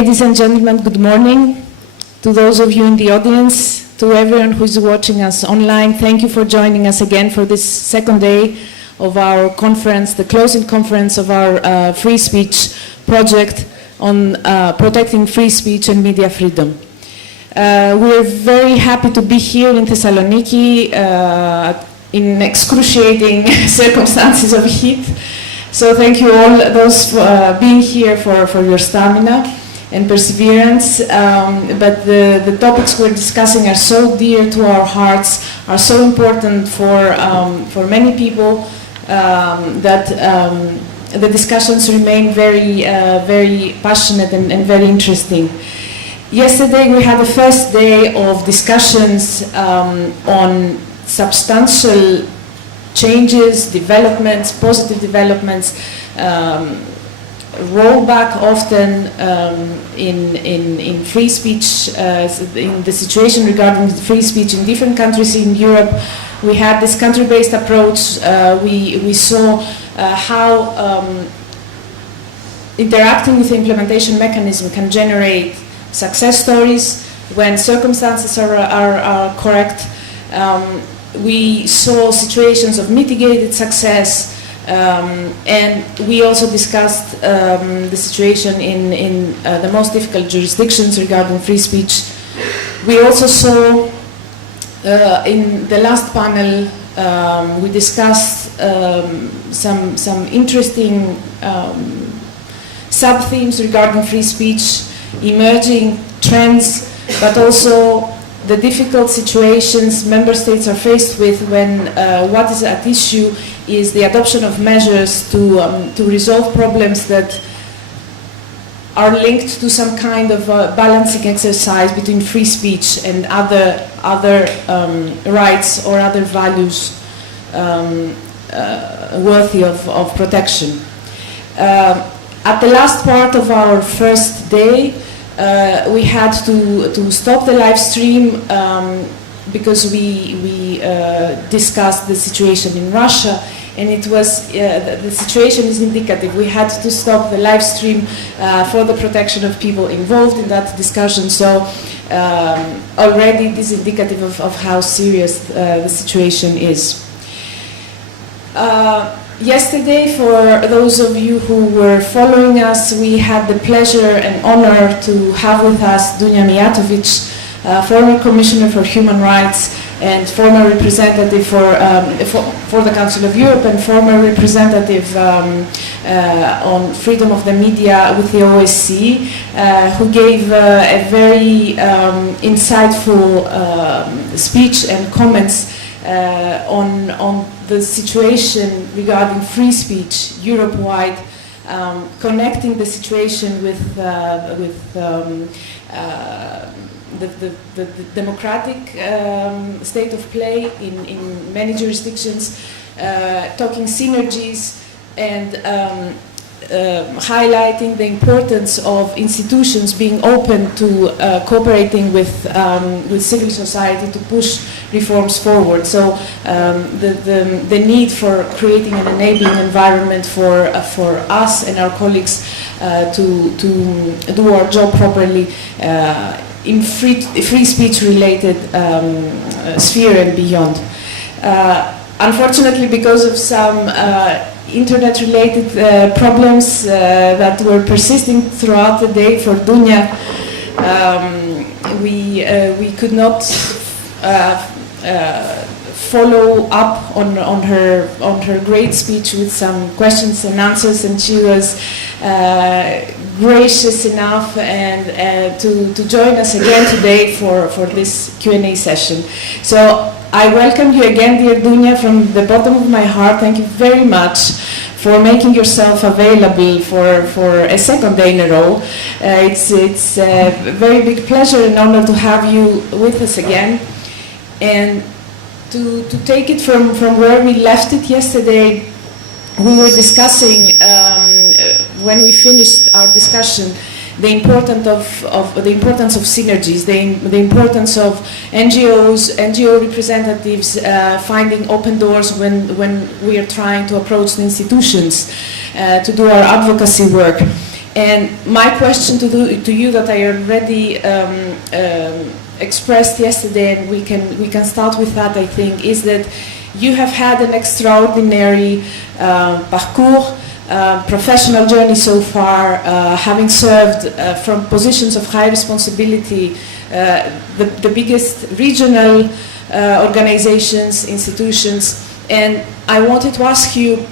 Ladies and gentlemen, good morning. To those of you in the audience, to everyone who is watching us online, thank you for joining us again for this second day of our conference, the closing conference of our free speech project on protecting free speech and media freedom. We're very happy to be here in Thessaloniki in excruciating circumstances of heat. So thank you all those for being here for your stamina and perseverance. But the topics we're discussing are so dear to our hearts, are so important for many people that the discussions remain very passionate and very interesting. Yesterday we had the first day of discussions on substantial changes, developments, positive developments, rollback often in free speech, in the situation regarding free speech in different countries in Europe. We had this country-based approach. We saw how interacting with the implementation mechanism can generate success stories when circumstances are correct. We saw situations of mitigated success, and we also discussed the situation in the most difficult jurisdictions regarding free speech. We also saw in the last panel we discussed some interesting sub-themes regarding free speech, emerging trends, but also the difficult situations member states are faced with when what is at issue is the adoption of measures to resolve problems that are linked to some kind of balancing exercise between free speech and other rights or other values worthy of protection. At the last part of our first day, we had to stop the live stream because we discussed the situation in Russia, and it was the situation is indicative. We had to stop the live stream for the protection of people involved in that discussion. So already this is indicative of how serious the situation is. Yesterday, for those of you who were following us, we had the pleasure and honor to have with us Dunja Mijatovic, former Commissioner for Human Rights and former representative for the Council of Europe and former representative on freedom of the media with the OSCE, who gave a very insightful speech and comments on the situation regarding free speech Europe-wide, connecting the situation with the democratic state of play in many jurisdictions, talking synergies and highlighting the importance of institutions being open to cooperating with civil society to push reforms forward. So the need for creating an enabling environment for us and our colleagues to do our job properly in free speech related sphere and beyond. Unfortunately, because of some internet-related problems that were persisting throughout the day for Dunja, we could not follow up on her great speech with some questions and answers, and she was gracious enough and to join us again today for this Q&A session. So I welcome you again, dear Dunja, from the bottom of my heart. Thank you very much for making yourself available for a second day in a row. It's a very big pleasure and honor to have you with us again. And to take it from where we left it yesterday, we were discussing, when we finished our discussion, the importance of synergies, the importance of NGO representatives finding open doors when we are trying to approach the institutions to do our advocacy work. And my question to you that I already expressed yesterday, and we can start with that, I think, is that you have had an extraordinary parcours, professional journey so far, having served from positions of high responsibility, the biggest regional organizations, institutions. And I wanted to ask you,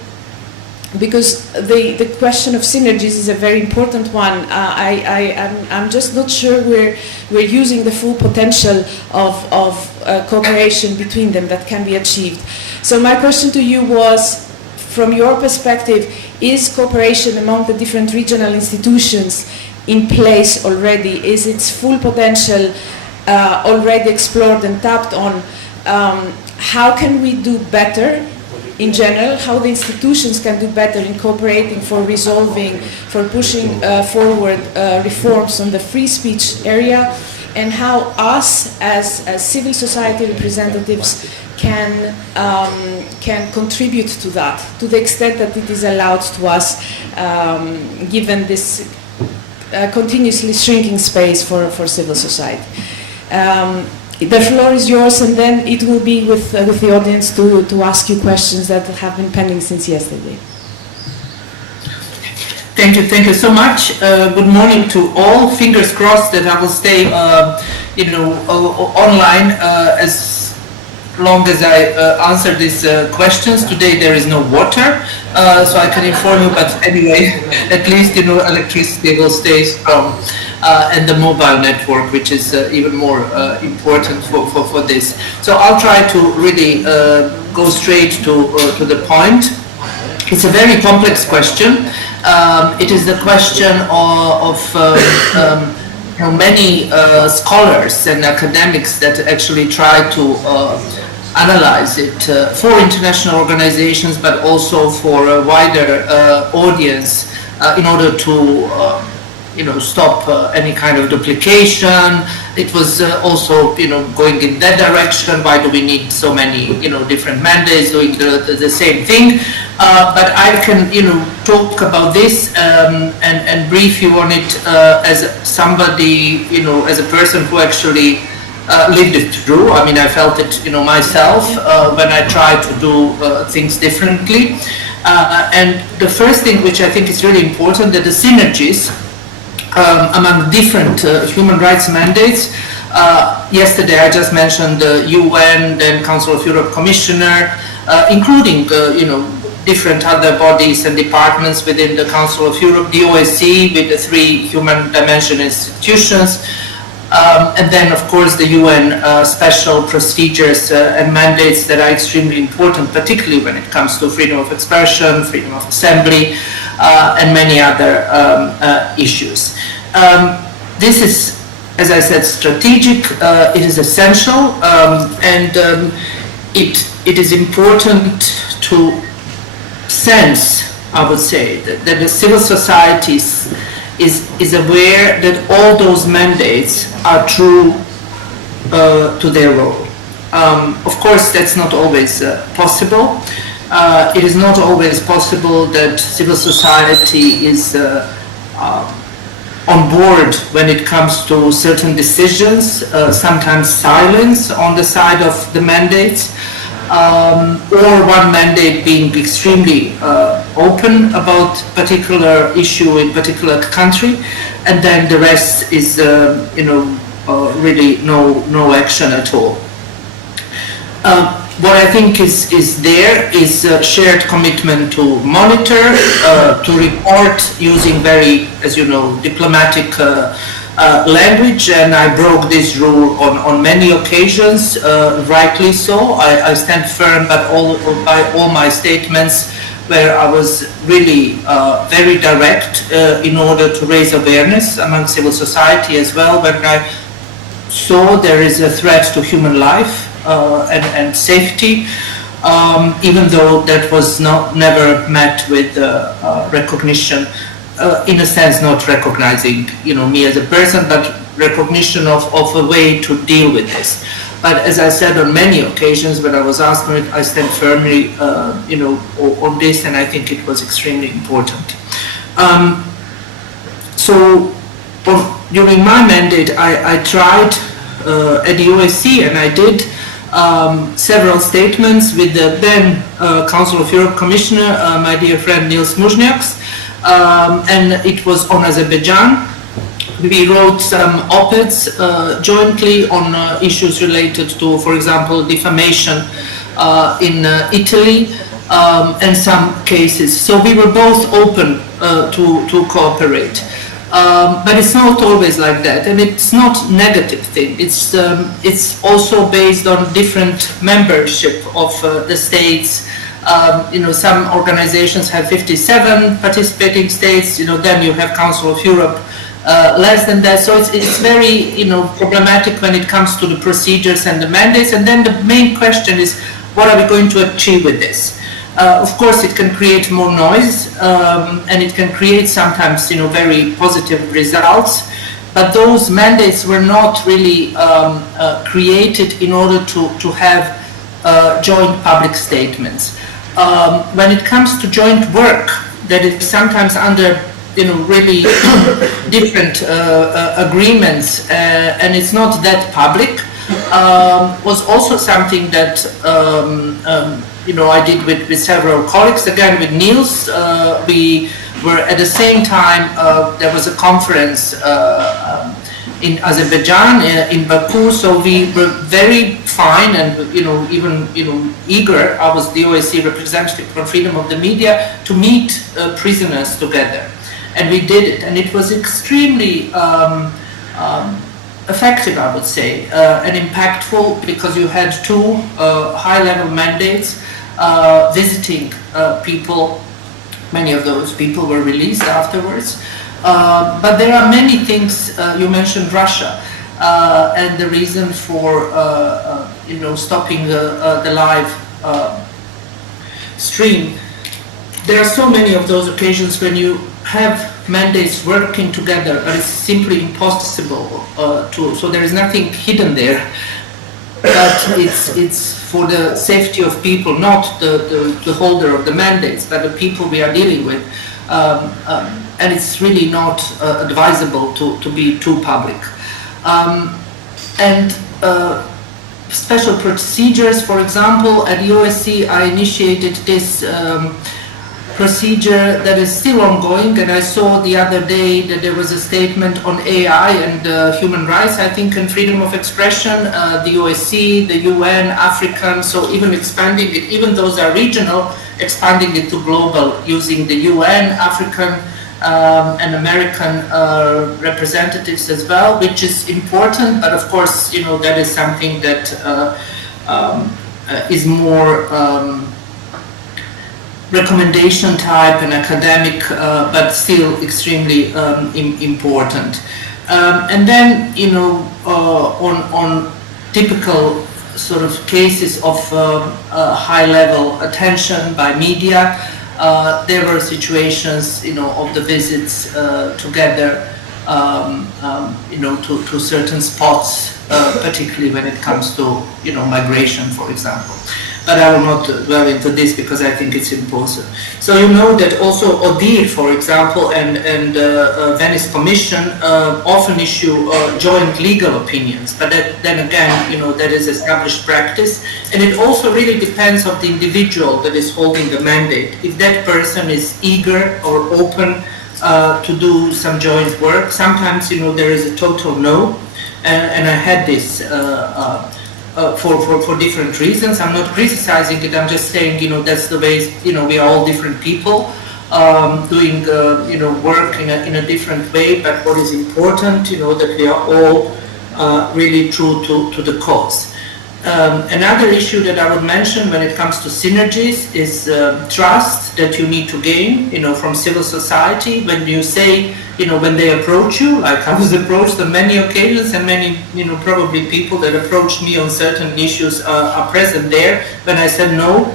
because the question of synergies is a very important one. I'm just not sure we're using the full potential of cooperation between them that can be achieved. So my question to you was, from your perspective, is cooperation among the different regional institutions in place already? Is its full potential already explored and tapped on? How can we do better in general? How the institutions can do better in cooperating for resolving, for pushing forward reforms on the free speech area? And how us as civil society representatives can contribute to that, to the extent that it is allowed to us, given this continuously shrinking space for civil society. The floor is yours, and then it will be with the audience to ask you questions that have been pending since yesterday. Thank you so much. Good morning to all. Fingers crossed that I will stay, online as long as I answer these questions. Today there is no water, so I can inform you. But anyway, at least electricity will stay strong, and the mobile network, which is even more important for this. So I'll try to really go straight to the point. It's a very complex question. It is the question of many scholars and academics that actually try to analyze it for international organizations, but also for a wider audience, in order to stop any kind of duplication. It was also going in that direction. Why do we need so many different mandates doing the same thing? But I can talk about this and brief you on it as somebody, as a person who actually lived it through. I mean, I felt it myself when I tried to do things differently. And the first thing which I think is really important, that the synergies among different human rights mandates. Yesterday I just mentioned the UN, then Council of Europe Commissioner, including different other bodies and departments within the Council of Europe, the OSCE with the 3 human dimension institutions, and then of course the UN special procedures and mandates that are extremely important, particularly when it comes to freedom of expression, freedom of assembly, and many other issues. This is, as I said, strategic. It is essential, and it is important to sense, I would say, that the civil society is aware that all those mandates are true to their role. Of course, that's not always possible. It is not always possible that civil society is on board when it comes to certain decisions, sometimes silence on the side of the mandates, or one mandate being extremely open about particular issue in particular country, and then the rest is really no action at all. What I think is there is a shared commitment to monitor, to report using very, as you know, diplomatic language, and I broke this rule on many occasions, rightly so. I stand firm by all my statements where I was really very direct in order to raise awareness among civil society as well, when I saw there is a threat to human life and safety, even though that was never met with recognition, in a sense not recognizing me as a person, but recognition of a way to deal with this. But as I said on many occasions when I was asked it, I stand firmly on this, and I think it was extremely important. So during my mandate, I tried at the OSCE, and I did several statements with the then Council of Europe Commissioner, my dear friend Nils Mužnieks, and it was on Azerbaijan. We wrote some op-eds jointly on issues related to, for example, defamation in Italy, and some cases. So we were both open to cooperate. But it's not always like that, and it's not negative thing. It's also based on different membership of the states. Some organizations have 57 participating states. Then you have Council of Europe less than that. So it's very problematic when it comes to the procedures and the mandates. And then the main question is, what are we going to achieve with this? Of course, it can create more noise, and it can create sometimes, very positive results. But those mandates were not really created in order to have joint public statements. When it comes to joint work, that is sometimes under, really different agreements, and it's not that public, was also something that I did with several colleagues. Again, with Niels, we were at the same time, there was a conference in Azerbaijan, in Baku, so we were very fine and, even, eager. I was the OSCE representative for freedom of the media, to meet prisoners together. And we did it, and it was extremely effective, I would say, and impactful, because you had two high-level mandates visiting people. Many of those people were released afterwards. But there are many things. You mentioned Russia, and the reason for stopping the live stream. There are so many of those occasions when you have mandates working together, but it's simply impossible to. So there is nothing hidden there. But it's for the safety of people, not the holder of the mandates, but the people we are dealing with. And it's really not advisable to be too public. And special procedures, for example, at the OSCE I initiated this procedure that is still ongoing, and I saw the other day that there was a statement on AI and human rights, I think, and freedom of expression, the OSCE, the UN, African, so even expanding it, even those are regional, expanding it to global, using the UN, African and American representatives as well, which is important, but of course, that is something that is more recommendation type and academic, but still extremely important. And then, on typical sort of cases of high-level attention by media, there were situations, of the visits together, to certain spots, particularly when it comes to, migration, for example. But I will not dwell into this because I think it's important. So you know that also ODIHR, for example, and Venice Commission often issue joint legal opinions. But then again, that is established practice. And it also really depends on the individual that is holding the mandate. If that person is eager or open to do some joint work, sometimes, there is a total no. And I had this for different reasons. I'm not criticizing it, I'm just saying, that's the way, we are all different people doing, work in a different way, but what is important, that we are all really true to the cause. Another issue that I would mention when it comes to synergies is trust that you need to gain, from civil society. When you say, when they approach you, like I was approached on many occasions, and many, probably people that approached me on certain issues are present there. When I said no,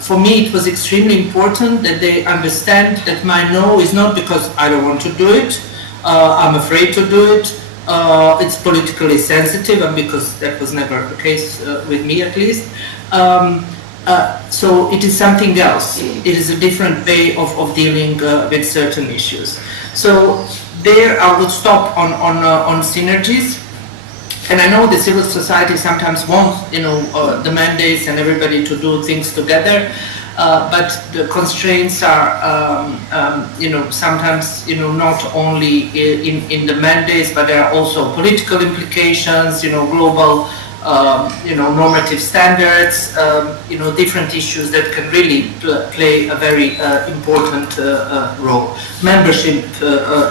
for me it was extremely important that they understand that my no is not because I don't want to do it, I'm afraid to do it, it's politically sensitive, and because that was never the case with me at least. So it is something else. It is a different way of dealing with certain issues. So there I would stop on synergies. And I know the civil society sometimes wants, the mandates and everybody to do things together, but the constraints are, sometimes, not only in the mandates, but there are also political implications, global, normative standards, different issues that can really play a very important role. Membership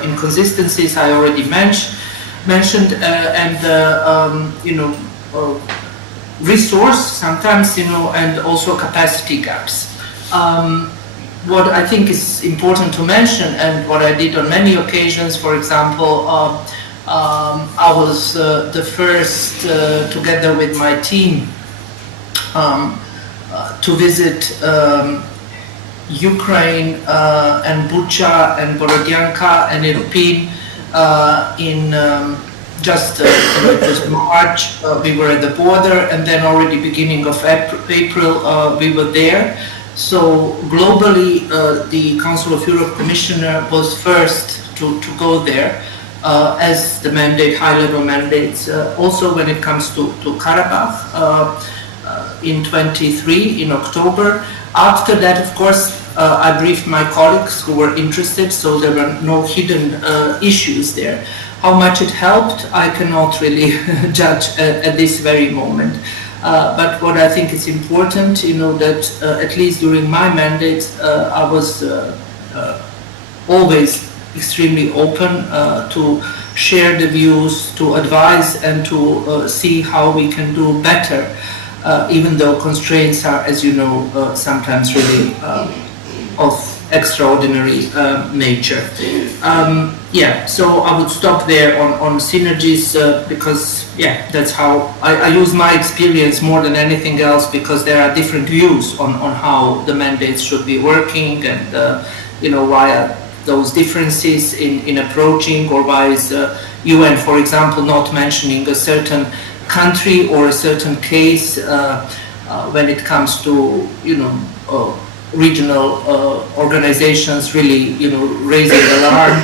inconsistencies I already mentioned, and resource sometimes, and also capacity gaps. What I think is important to mention, and what I did on many occasions, for example, I was the first, together with my team, to visit Ukraine and Bucha and Borodyanka and Irpin in just it was March. We were at the border, and then already beginning of April we were there. So globally, the Council of Europe Commissioner was first to go there. As the mandate, high-level mandates, also when it comes to Karabakh in 23, in October. After that, of course, I briefed my colleagues who were interested, so there were no hidden issues there. How much it helped, I cannot really judge at this very moment. But what I think is important, that at least during my mandate, I was always extremely open to share the views, to advise, and to see how we can do better, even though constraints are, as you know, sometimes really of extraordinary nature. So I would stop there on synergies because, that's how I use my experience more than anything else, because there are different views on how the mandates should be working, and why are those differences in approaching, or why is UN, for example, not mentioning a certain country or a certain case when it comes to regional organizations really raising alarm.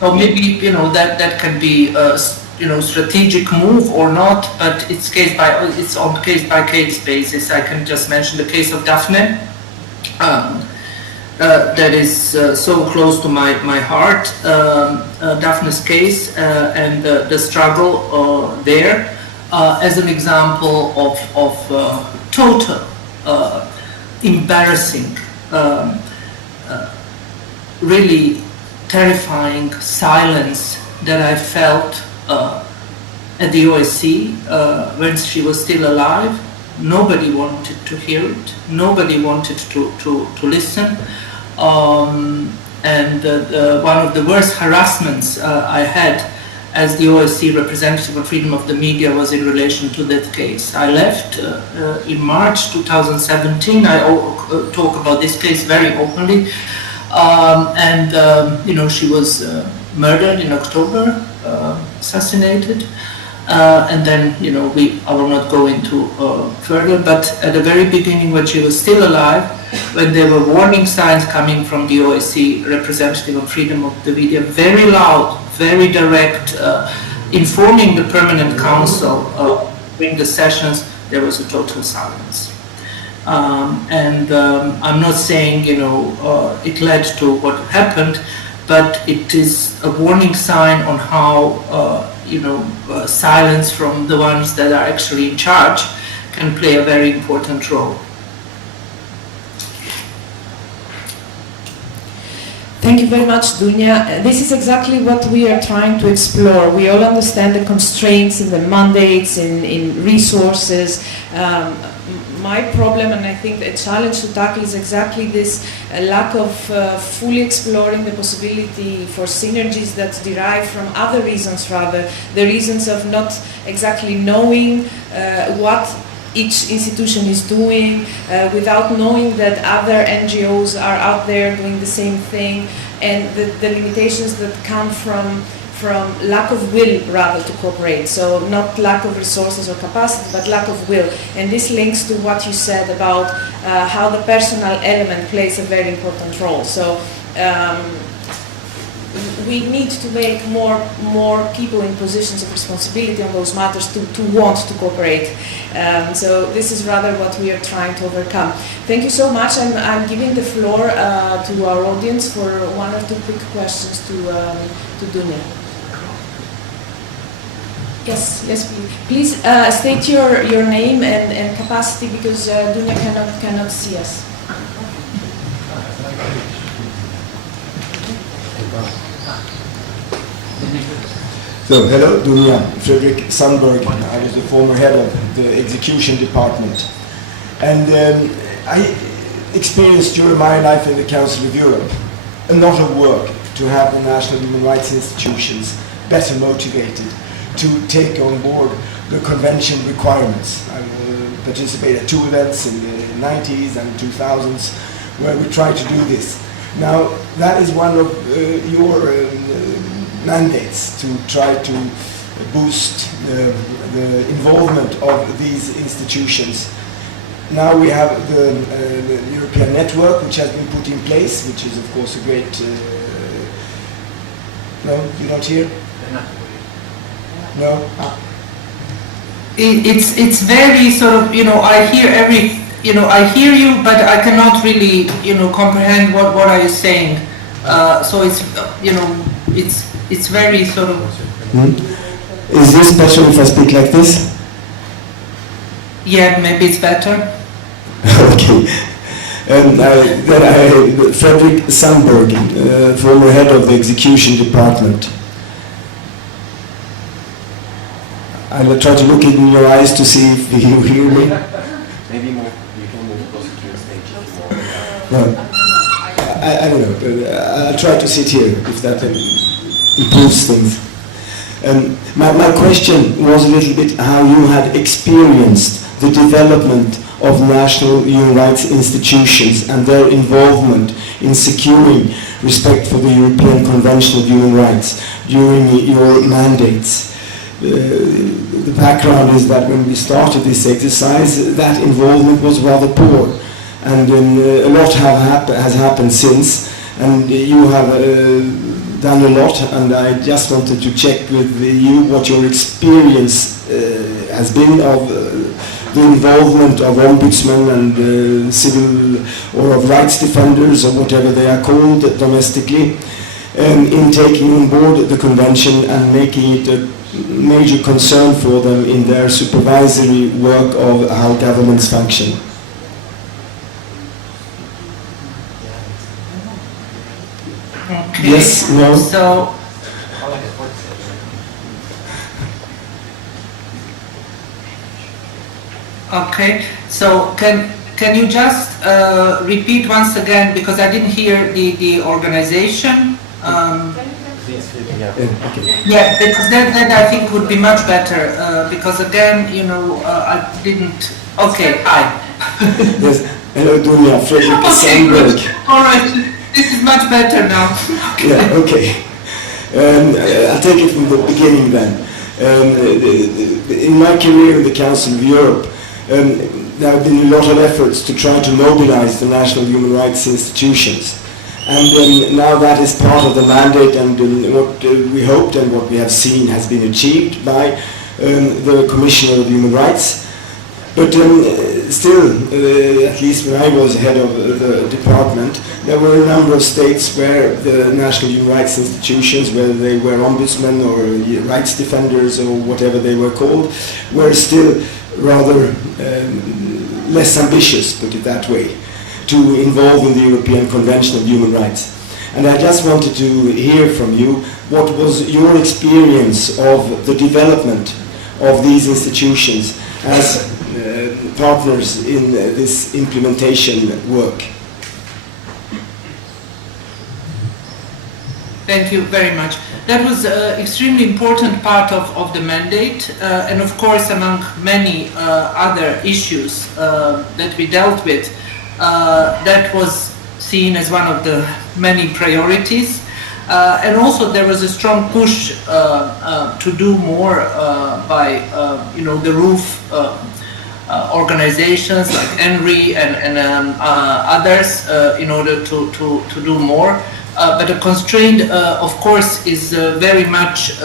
So maybe that can be a strategic move or not, but it's on case by case basis. I can just mention the case of Daphne. That is so close to my heart, Daphne's case, and the struggle there as an example of total embarrassing, really terrifying silence that I felt at the OSCE when she was still alive. Nobody wanted to hear it. Nobody wanted to listen. And one of the worst harassments I had as the OSCE representative on freedom of the media was in relation to that case. I left in March 2017. I talk about this case very openly. She was murdered in October, assassinated. And then, I will not go into further, but at the very beginning, when she was still alive, when there were warning signs coming from the OSCE representative on freedom of the media, very loud, very direct, informing the Permanent Council during the sessions, there was a total silence. I'm not saying, it led to what happened, but it is a warning sign on how silence from the ones that are actually in charge can play a very important role. Thank you very much, Dunya. This is exactly what we are trying to explore. We all understand the constraints in the mandates, in resources. My problem, and I think the challenge to tackle, is exactly this lack of fully exploring the possibility for synergies that derive from other reasons, rather, the reasons of not exactly knowing what each institution is doing, without knowing that other NGOs are out there doing the same thing, and the limitations that come from from lack of will rather to cooperate. So not lack of resources or capacity, but lack of will. And this links to what you said about how the personal element plays a very important role. So we need to make more people in positions of responsibility on those matters to want to cooperate. So this is rather what we are trying to overcome. Thank you so much. I'm giving the floor to our audience for one or two quick questions to Dunia. Yes, please. Please state your name and capacity, because Dunia cannot see us. So, hello, Dunia. Fredrik Sandberg. I was the former head of the execution department. And I experienced during my life in the Council of Europe a lot of work to have the national human rights institutions better motivated to take on board the convention requirements. I participated at 2 events in the 90s and 2000s where we tried to do this. Now, that is one of your mandates, to try to boost the involvement of these institutions. Now we have the European network, which has been put in place, which is of course a great... No, you're not here? No? It's very sort of, I hear you, but I cannot really, comprehend what are you saying. So it's very sort of... Is this better if I speak like this? Yeah, maybe it's better. Okay. Fredrik Sandberg, former head of the execution department. I'll try to look in your eyes to see if you hear me. Maybe more, you can move closer to your stage if you want. No, I don't know. I'll try to sit here if that improves things. My question was a little bit how you had experienced the development of national human rights institutions and their involvement in securing respect for the European Convention of Human Rights during your mandates. The background is that when we started this exercise, that involvement was rather poor, and a lot has happened since, and you have done a lot, and I just wanted to check with you what your experience has been of the involvement of ombudsmen and civil or of rights defenders or whatever they are called domestically, in taking on board the convention and making it a major concern for them in their supervisory work of how governments function. Okay. Yes, no. So, okay. So can you just repeat once again, because I didn't hear the organization. Okay. Yeah, because then I think would be much better. Because again, I didn't. Okay. Hi. Yes. Hello, Dunia. Fredrik Sandberg. Good. All right. This is much better now. Okay. Yeah, okay. I'll take it from the beginning then. In my career in the Council of Europe, there have been a lot of efforts to try to mobilize the national human rights institutions. And now that is part of the mandate, and what we hoped and what we have seen has been achieved by the Commissioner of Human Rights. But still, at least when I was head of the department, there were a number of states where the national human rights institutions, whether they were ombudsmen or rights defenders or whatever they were called, were still rather less ambitious, put it that way, to involve in the European Convention of Human Rights. And I just wanted to hear from you what was your experience of the development of these institutions as partners in this implementation work. Thank you very much. That was an extremely important part of the mandate, and of course among many other issues that we dealt with, that was seen as one of the many priorities. And also there was a strong push to do more by the roof organizations like ENRI and others in order to do more. But the constraint, of course, is very much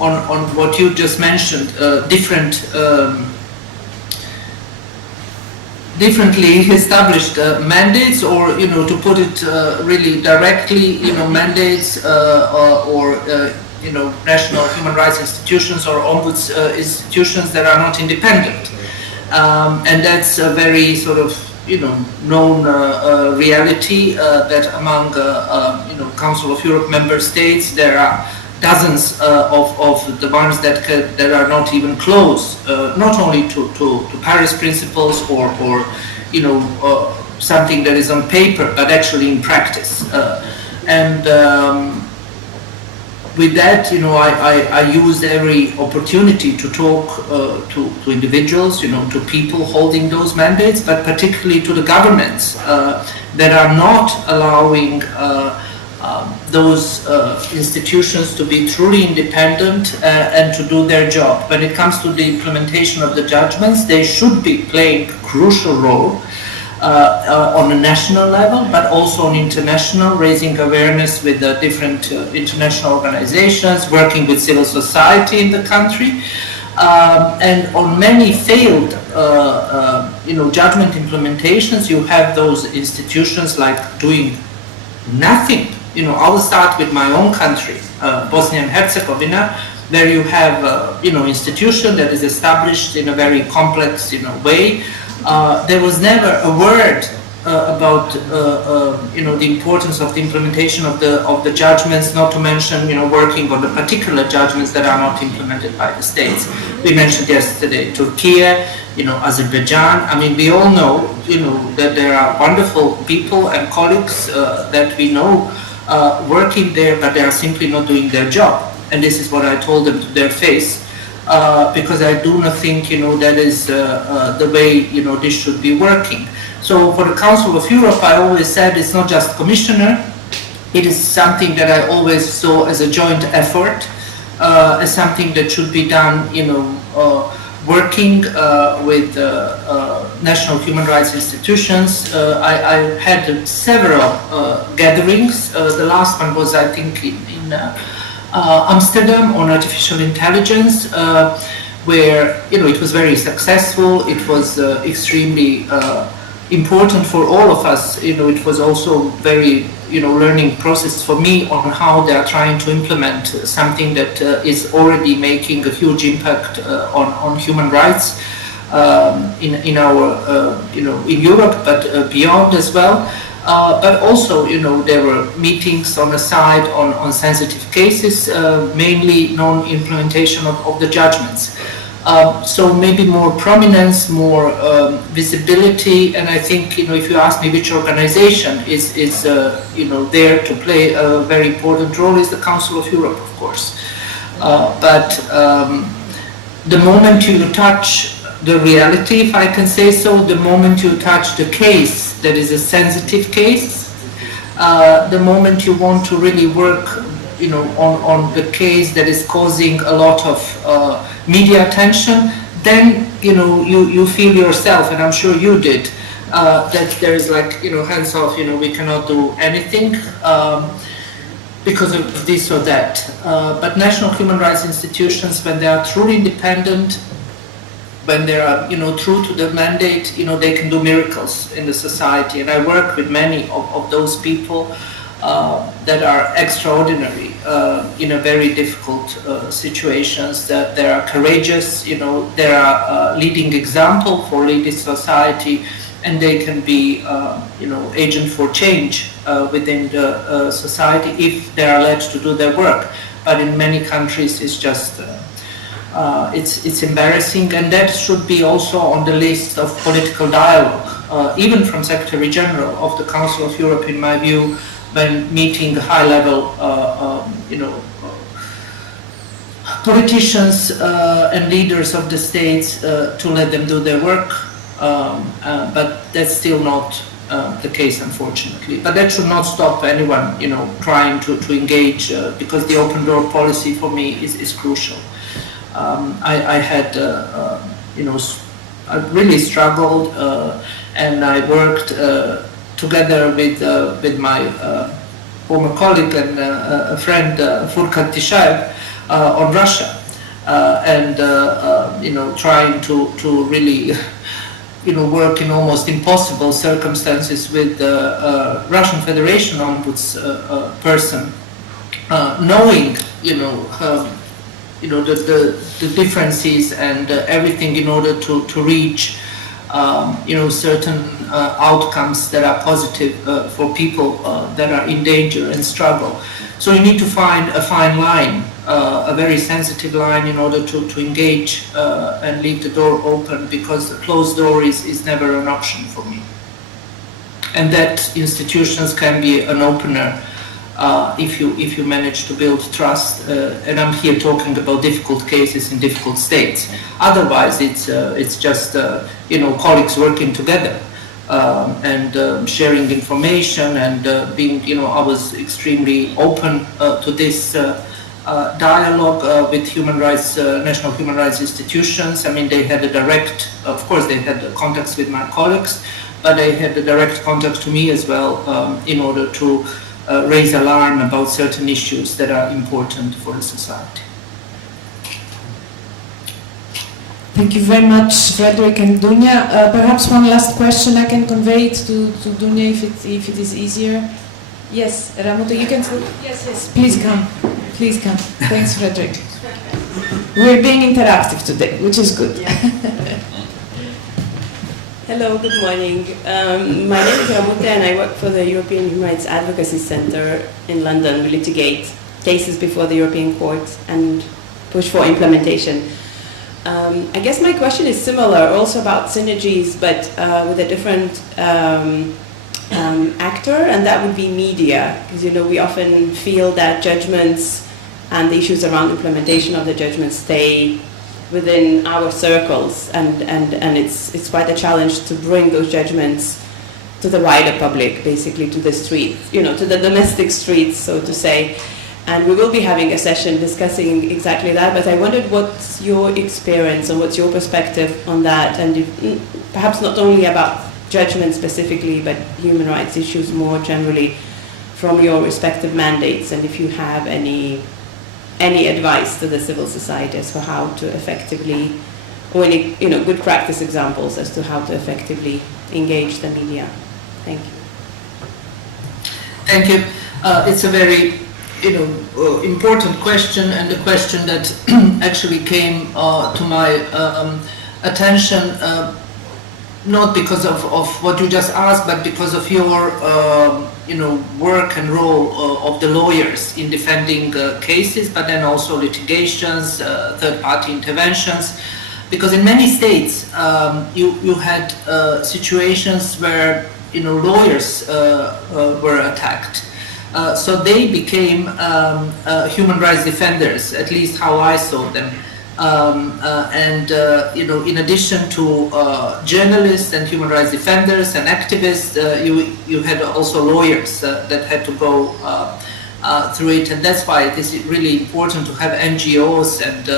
on what you just mentioned, differently established mandates, or to put it really directly, mandates or national human rights institutions or ombuds institutions that are not independent, and that's a very sort of known reality that among Council of Europe member states there are dozens of the ones that are not even close, not only to Paris principles or something that is on paper, but actually in practice. With that, I used every opportunity to talk to individuals, to people holding those mandates, but particularly to the governments that are not allowing those institutions to be truly independent and to do their job. When it comes to the implementation of the judgments, they should be playing a crucial role on a national level, but also on international, raising awareness with the different international organizations, working with civil society in the country. And on many failed judgment implementations, you have those institutions like doing nothing. I will start with my own country, Bosnia and Herzegovina, where you have institution that is established in a very complex way. There was never a word about the importance of the implementation of the judgments, not to mention working on the particular judgments that are not implemented by the states. We mentioned yesterday Turkey, Azerbaijan. I mean, we all know that there are wonderful people and colleagues that we know working there, but they are simply not doing their job. And this is what I told them to their face. Because I do not think that is the way this should be working. So for the Council of Europe, I always said it's not just commissioner. It is something that I always saw as a joint effort, as something that should be done, working with national human rights institutions. I had several gatherings. The last one was, I think, in Amsterdam on artificial intelligence, where it was very successful. It was extremely important for all of us. It was also very learning process for me on how they are trying to implement something that is already making a huge impact on human rights in our in Europe, but beyond as well. But also, there were meetings on the side on sensitive cases, mainly non-implementation of the judgments. So maybe more prominence, more visibility, and I think, if you ask me which organization is there to play a very important role, is the Council of Europe, of course. But the moment you touch the reality, if I can say so, the moment you touch the case that is a sensitive case, the moment you want to really work on the case that is causing a lot of media attention, then you feel yourself, and I'm sure you did, that there is hands off, we cannot do anything because of this or that. But national human rights institutions, when they are truly independent, when they are, true to the mandate, they can do miracles in the society. And I work with many of those people that are extraordinary in a very difficult situations, that they are courageous, they are a leading example for leading society, and they can be, agent for change within the society if they are led to do their work. But in many countries, it's just it's embarrassing, and that should be also on the list of political dialogue, even from Secretary General of the Council of Europe, in my view, when meeting high-level, politicians and leaders of the states to let them do their work. But that's still not the case, unfortunately. But that should not stop anyone, trying to engage, because the open door policy for me is crucial. I had, I really struggled, and I worked together with my former colleague and a friend, Furkan Tishayev, on Russia, and trying to really work in almost impossible circumstances with the Russian Federation ombudsperson, knowing the differences and everything in order to reach certain outcomes that are positive for people that are in danger and struggle. So you need to find a fine line, a very sensitive line, in order to engage and leave the door open, because a closed door is never an option for me. And that institutions can be an opener if you manage to build trust. And I'm here talking about difficult cases in difficult states. Otherwise, it's just colleagues working together. And sharing information and being, I was extremely open to this dialogue with human rights, national human rights institutions. I mean, they had a direct, of course, they had contacts with my colleagues, but they had a direct contact to me as well in order to raise alarm about certain issues that are important for the society. Thank you very much, Frederick and Dunja. Perhaps one last question I can convey it to Dunja if it is easier. Yes, Ramuto, you can. Yes, please come. Please come. Thanks, Frederick. We're being interactive today, which is good. Yeah. Hello, good morning. My name is Ramuto and I work for the European Human Rights Advocacy Centre in London. We litigate cases before the European Court and push for implementation. I guess my question is similar, also about synergies, but with a different actor, and that would be media. Because we often feel that judgments and the issues around implementation of the judgments stay within our circles, and it's quite a challenge to bring those judgments to the wider public, basically to the street, to the domestic streets, so to say. And we will be having a session discussing exactly that, but I wondered what's your experience and what's your perspective on that, and perhaps not only about judgment specifically, but human rights issues more generally from your respective mandates, and if you have any advice to the civil society as to how to effectively, or any good practice examples as to how to effectively engage the media. Thank you. Thank you. It's a very important question, and a question that actually came to my attention, not because of what you just asked, but because of your work and role of the lawyers in defending cases, but then also litigations, third-party interventions. Because in many states you had situations where lawyers were attacked. So they became human rights defenders, at least how I saw them. In addition to journalists and human rights defenders and activists, you had also lawyers that had to go through it, and that's why it is really important to have NGOs and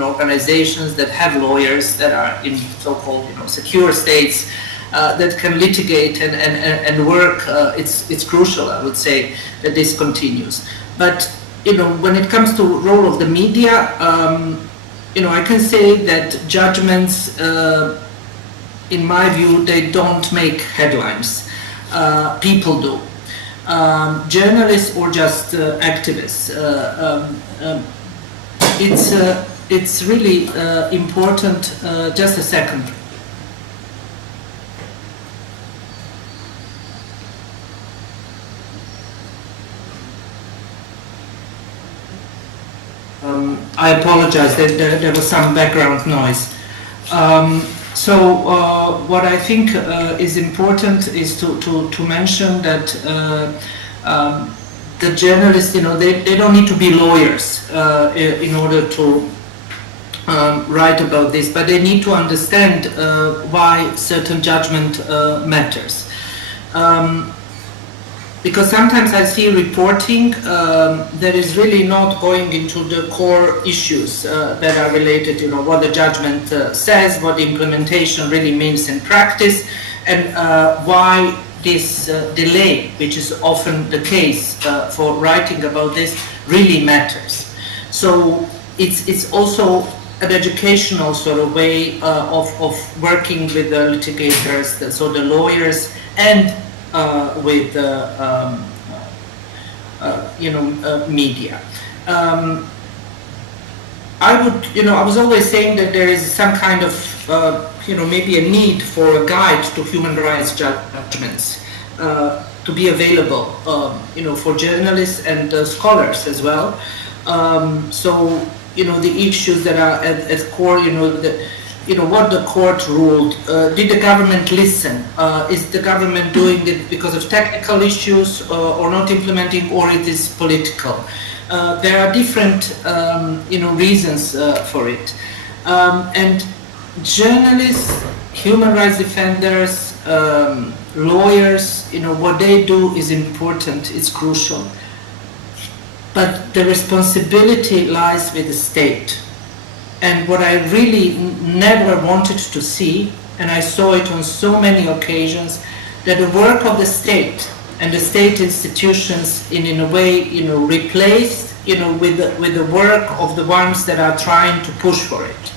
organizations that have lawyers that are in so-called secure states that can litigate and work. It's crucial, I would say, that this continues. But when it comes to role of the media, I can say that judgments, in my view, they don't make headlines. People do. Journalists or just activists. It's really important. Just a second. I apologize that there was some background noise. What I think is important is to mention that the journalists, they don't need to be lawyers in order to write about this, but they need to understand why certain judgment matters. Because sometimes I see reporting that is really not going into the core issues that are related, what the judgment says, what the implementation really means in practice, and why this delay, which is often the case for writing about this, really matters. So it's also an educational sort of way of working with the litigators, so the lawyers, and with media. I was always saying that there is some kind of maybe a need for a guide to human rights judgments to be available for journalists and scholars as well. So the issues that are at core, what the court ruled. Did the government listen? Is the government doing it because of technical issues or not implementing, or it is political? There are different, reasons for it. And journalists, human rights defenders, lawyers, what they do is important, it's crucial. But the responsibility lies with the state. And what I really never wanted to see, and I saw it on so many occasions, that the work of the state and the state institutions in a way, replaced, with the work of the ones that are trying to push for it.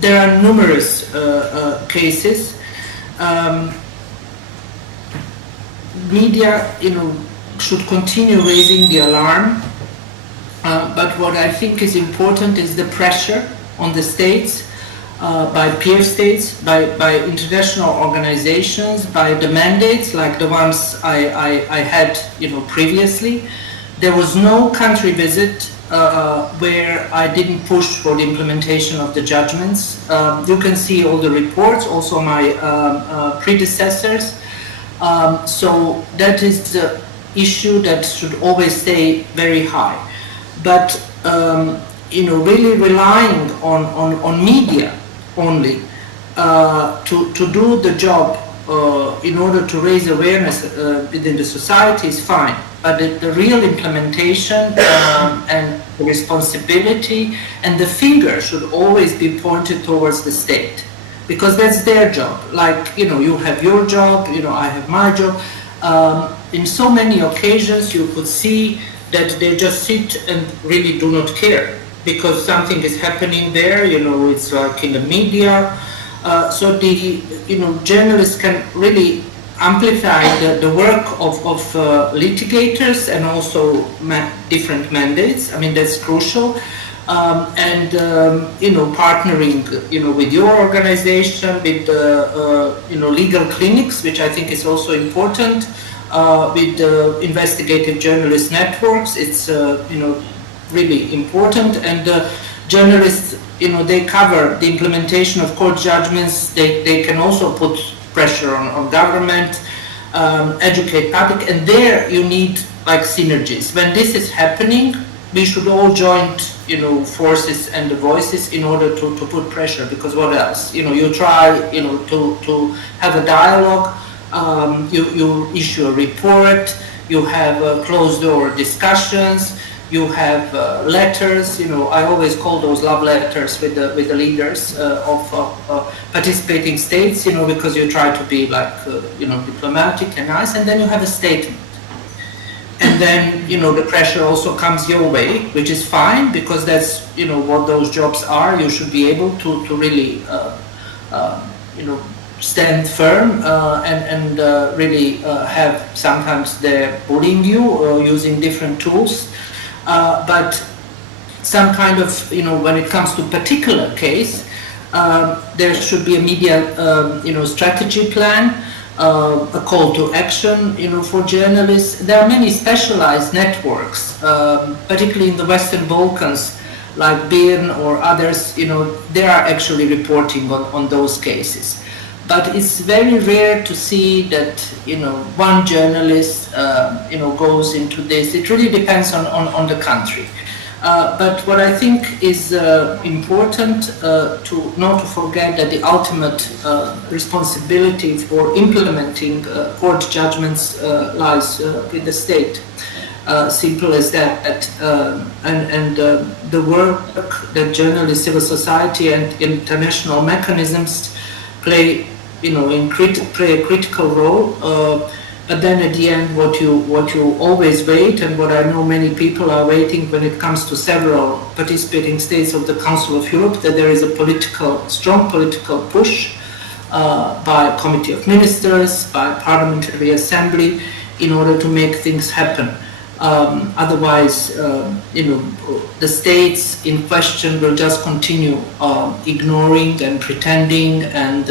There are numerous cases. Media, should continue raising the alarm. But what I think is important is the pressure on the states, by peer states, by international organizations, by the mandates like the ones I had previously. There was no country visit where I didn't push for the implementation of the judgments. You can see all the reports, also my predecessors. So that is the issue that should always stay very high. But really relying on media only to do the job in order to raise awareness within the society is fine. But the real implementation and the responsibility and the finger should always be pointed towards the state, because that's their job. Like, you have your job, I have my job. In so many occasions you could see that they just sit and really do not care because something is happening there, it's like in the media. So the journalists can really amplify the work of litigators and also different mandates. I mean, that's crucial. And partnering with your organization, with legal clinics, which I think is also important, with investigative journalist networks. It's really important. And journalists, they cover the implementation of court judgments. They can also put pressure on government, educate public, and there you need like synergies. When this is happening, we should all join forces and the voices in order to put pressure, because what else? You try to have a dialogue, you issue a report, you have closed door discussions, you have letters. I always call those love letters with the leaders of participating states, because you try to be like diplomatic and nice, and then you have a statement. And then, the pressure also comes your way, which is fine, because that's, what those jobs are. You should be able to really, stand firm and really have, sometimes they're bullying you using different tools. But some kind of, when it comes to a particular case, there should be a media, strategy plan. A call to action, for journalists. There are many specialized networks, particularly in the Western Balkans, like BIRN or others. They are actually reporting on those cases. But it's very rare to see that, one journalist, goes into this. It really depends on the country. But what I think is important not to forget that the ultimate responsibility for implementing court judgments lies with the state. Simple as that. And the work that journalists, civil society, and international mechanisms play, play a critical role. But then at the end, what you always wait, and what I know many people are waiting when it comes to several participating states of the Council of Europe, that there is a strong political push by Committee of Ministers, by Parliamentary Assembly, in order to make things happen. Otherwise, the states in question will just continue ignoring and pretending and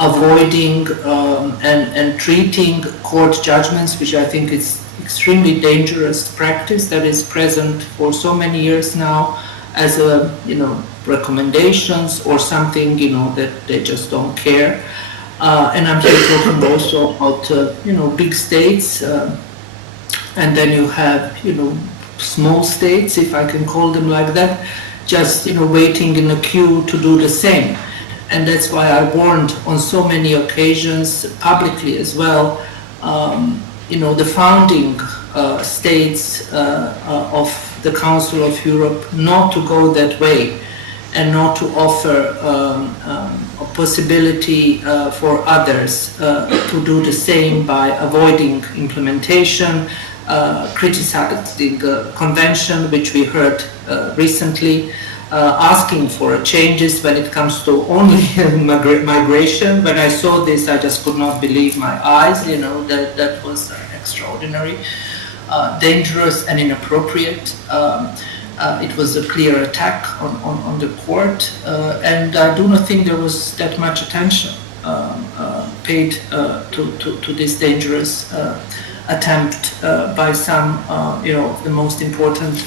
avoiding and treating court judgments, which I think is extremely dangerous practice that is present for so many years now, as recommendations or something that they just don't care. And I'm here talking also about big states, and then you have small states, if I can call them like that, just waiting in a queue to do the same. And that's why I warned on so many occasions, publicly as well, the founding states of the Council of Europe not to go that way and not to offer a possibility for others to do the same by avoiding implementation, criticizing the convention, which we heard recently, asking for changes when it comes to only migration. When I saw this, I just could not believe my eyes. That was extraordinary, dangerous and inappropriate. It was a clear attack on the court, and I do not think there was that much attention paid to this dangerous attempt by some, the most important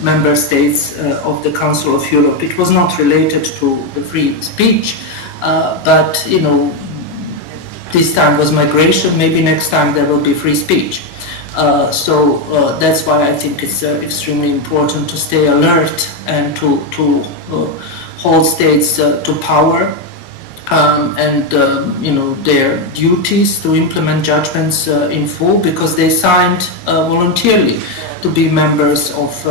member states of the Council of Europe. It was not related to the free speech, but this time was migration. Maybe next time there will be free speech. So that's why I think it's extremely important to stay alert and to hold states to power. And their duties to implement judgments in full, because they signed voluntarily to be members of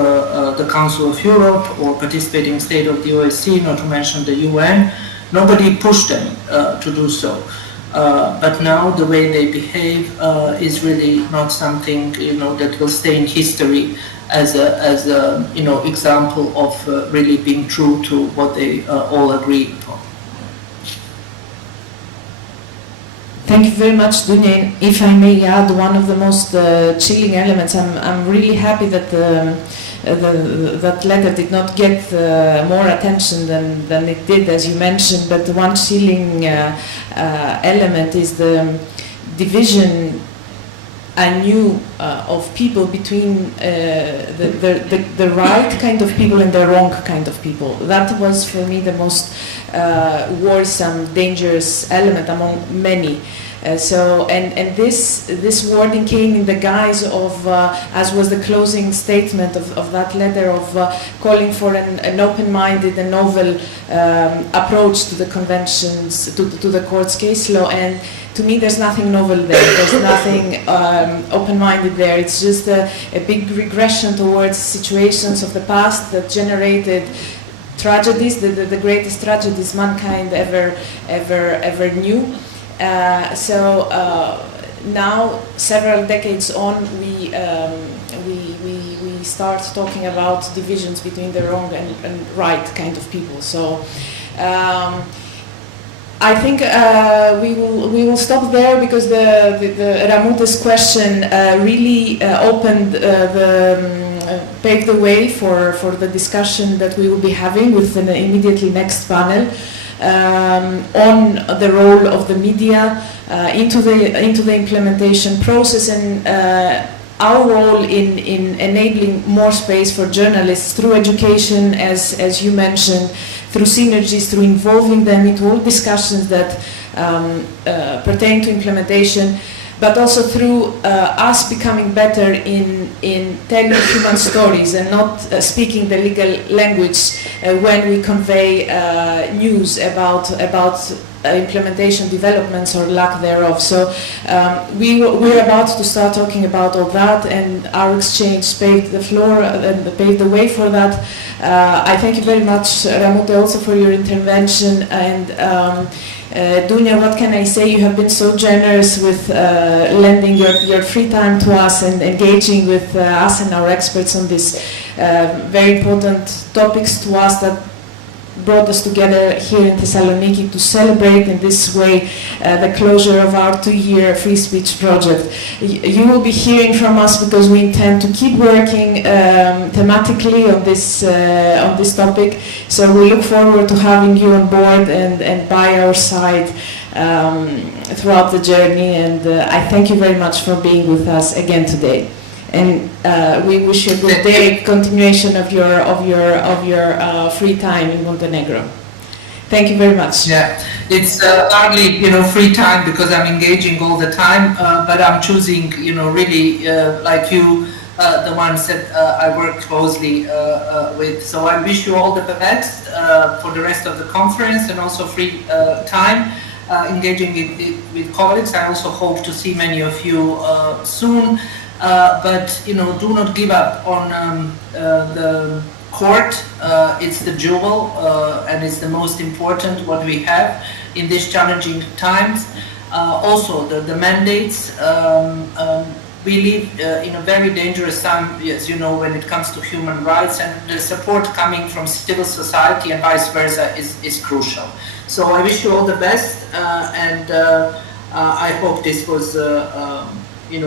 the Council of Europe or participating state of the OSCE, not to mention the UN. Nobody pushed them to do so. But now the way they behave is really not something that will stay in history as a example of really being true to what they all agree upon. Thank you very much, Dunja. If I may add one of the most chilling elements, I'm really happy that that letter did not get more attention than it did, as you mentioned. But one chilling element is the division anew of people between the right kind of people and the wrong kind of people. That was for me the most worrisome, dangerous element among many. And this wording came in the guise of, as was the closing statement of that letter, of calling for an open-minded and novel approach to the conventions, to the court's case law. And to me, there's nothing novel there. There's nothing open-minded there. It's just a big regression towards situations of the past that generated tragedies, the greatest tragedies mankind ever knew. Now, several decades on, we start talking about divisions between the wrong and right kind of people. So I think we will stop there, because the Ramuta's question really paved the way for the discussion that we will be having with the immediately next panel. On the role of the media into the implementation process, and our role in enabling more space for journalists through education, as you mentioned, through synergies, through involving them into all discussions that pertain to implementation. but also through us becoming better in telling human stories and not speaking the legal language when we convey news about implementation developments or lack thereof. So we're about to start talking about all that, and our exchange paved the floor and paved the way for that. I thank you very much, Ramute, also for your intervention. And Dunja, what can I say? You have been so generous with lending your free time to us and engaging with us and our experts on these very important topics to us that brought us together here in Thessaloniki to celebrate in this way the closure of our 2-year free speech project. You will be hearing from us because we intend to keep working thematically on this topic. So we look forward to having you on board and by our side throughout the journey. And I thank you very much for being with us again today. And we wish you a good day, continuation of your free time in Montenegro. Thank you very much. Yeah, it's hardly free time because I'm engaging all the time, but I'm choosing really like you, the ones that I work closely with. So I wish you all the best for the rest of the conference and also free time. Engaging with colleagues. I also hope to see many of you soon. But do not give up on the court. It's the jewel and it's the most important what we have in these challenging times. Also the mandates. We live in a very dangerous time, as you know, when it comes to human rights, and the support coming from civil society and vice versa is crucial. So I wish you all the best, and I hope this was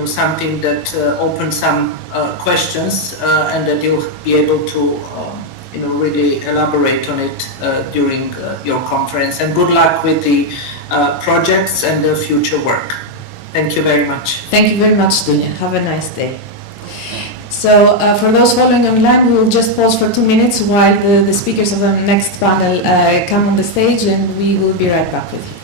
something that opened some questions and that you'll be able to really elaborate on it during your conference. And good luck with the projects and the future work. Thank you very much. Thank you very much, Dunja. Have a nice day. So for those following online, we will just pause for 2 minutes while the speakers of the next panel come on the stage, and we will be right back with you.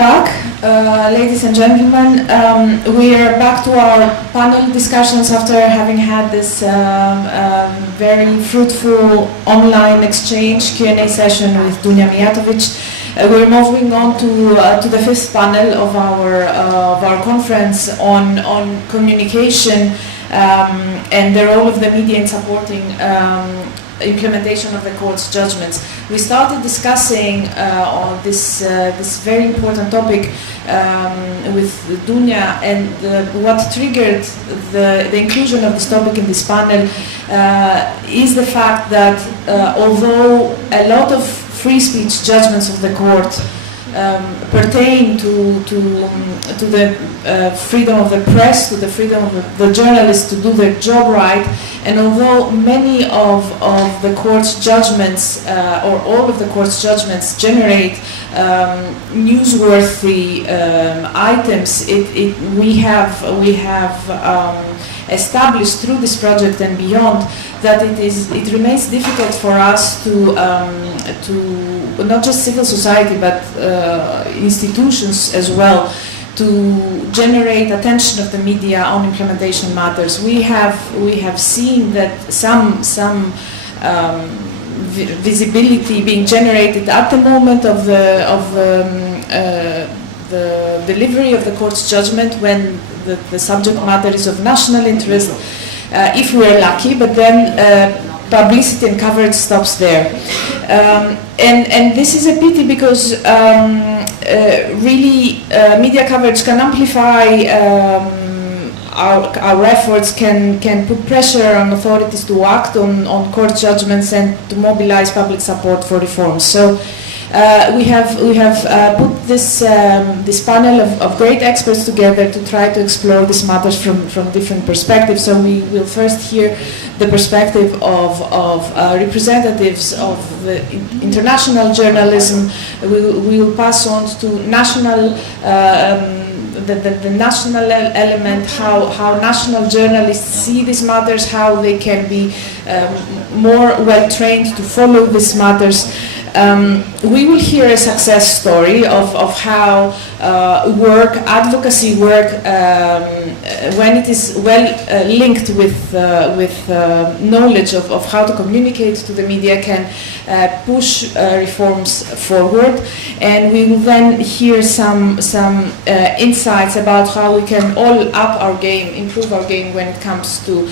back, ladies and gentlemen. We are back to our panel discussions after having had this very fruitful online exchange Q&A session with Dunja Mijatovic. We're moving on to the fifth panel of our conference on communication and the role of the media in supporting implementation of the court's judgments. We started discussing on this very important topic with Dunja, and what triggered the inclusion of this topic in this panel is the fact that although a lot of free speech judgments of the court pertain to the freedom of the press, to the freedom of the journalists to do their job right, and although many of the court's judgments or all of the court's judgments generate newsworthy items, we have established through this project and beyond that it remains difficult for us to not just civil society but institutions as well to generate attention of the media on implementation matters. We have seen that some visibility being generated at the moment of the delivery of the court's judgment when the subject matter is of national interest, if we are lucky, but then publicity and coverage stops there. And this is a pity because really media coverage can amplify our efforts, can put pressure on authorities to act on court judgments and to mobilize public support for reforms. So we have put this panel of great experts together to try to explore these matters from different perspectives. So we will first hear the perspective of representatives of the international journalism. We will pass on to national the national element, how national journalists see these matters, how they can be more well trained to follow these matters. We will hear a success story of how advocacy work, when it is well linked with knowledge of how to communicate to the media, can push reforms forward. And we will then hear some insights about how we can all up our game, improve our game when it comes to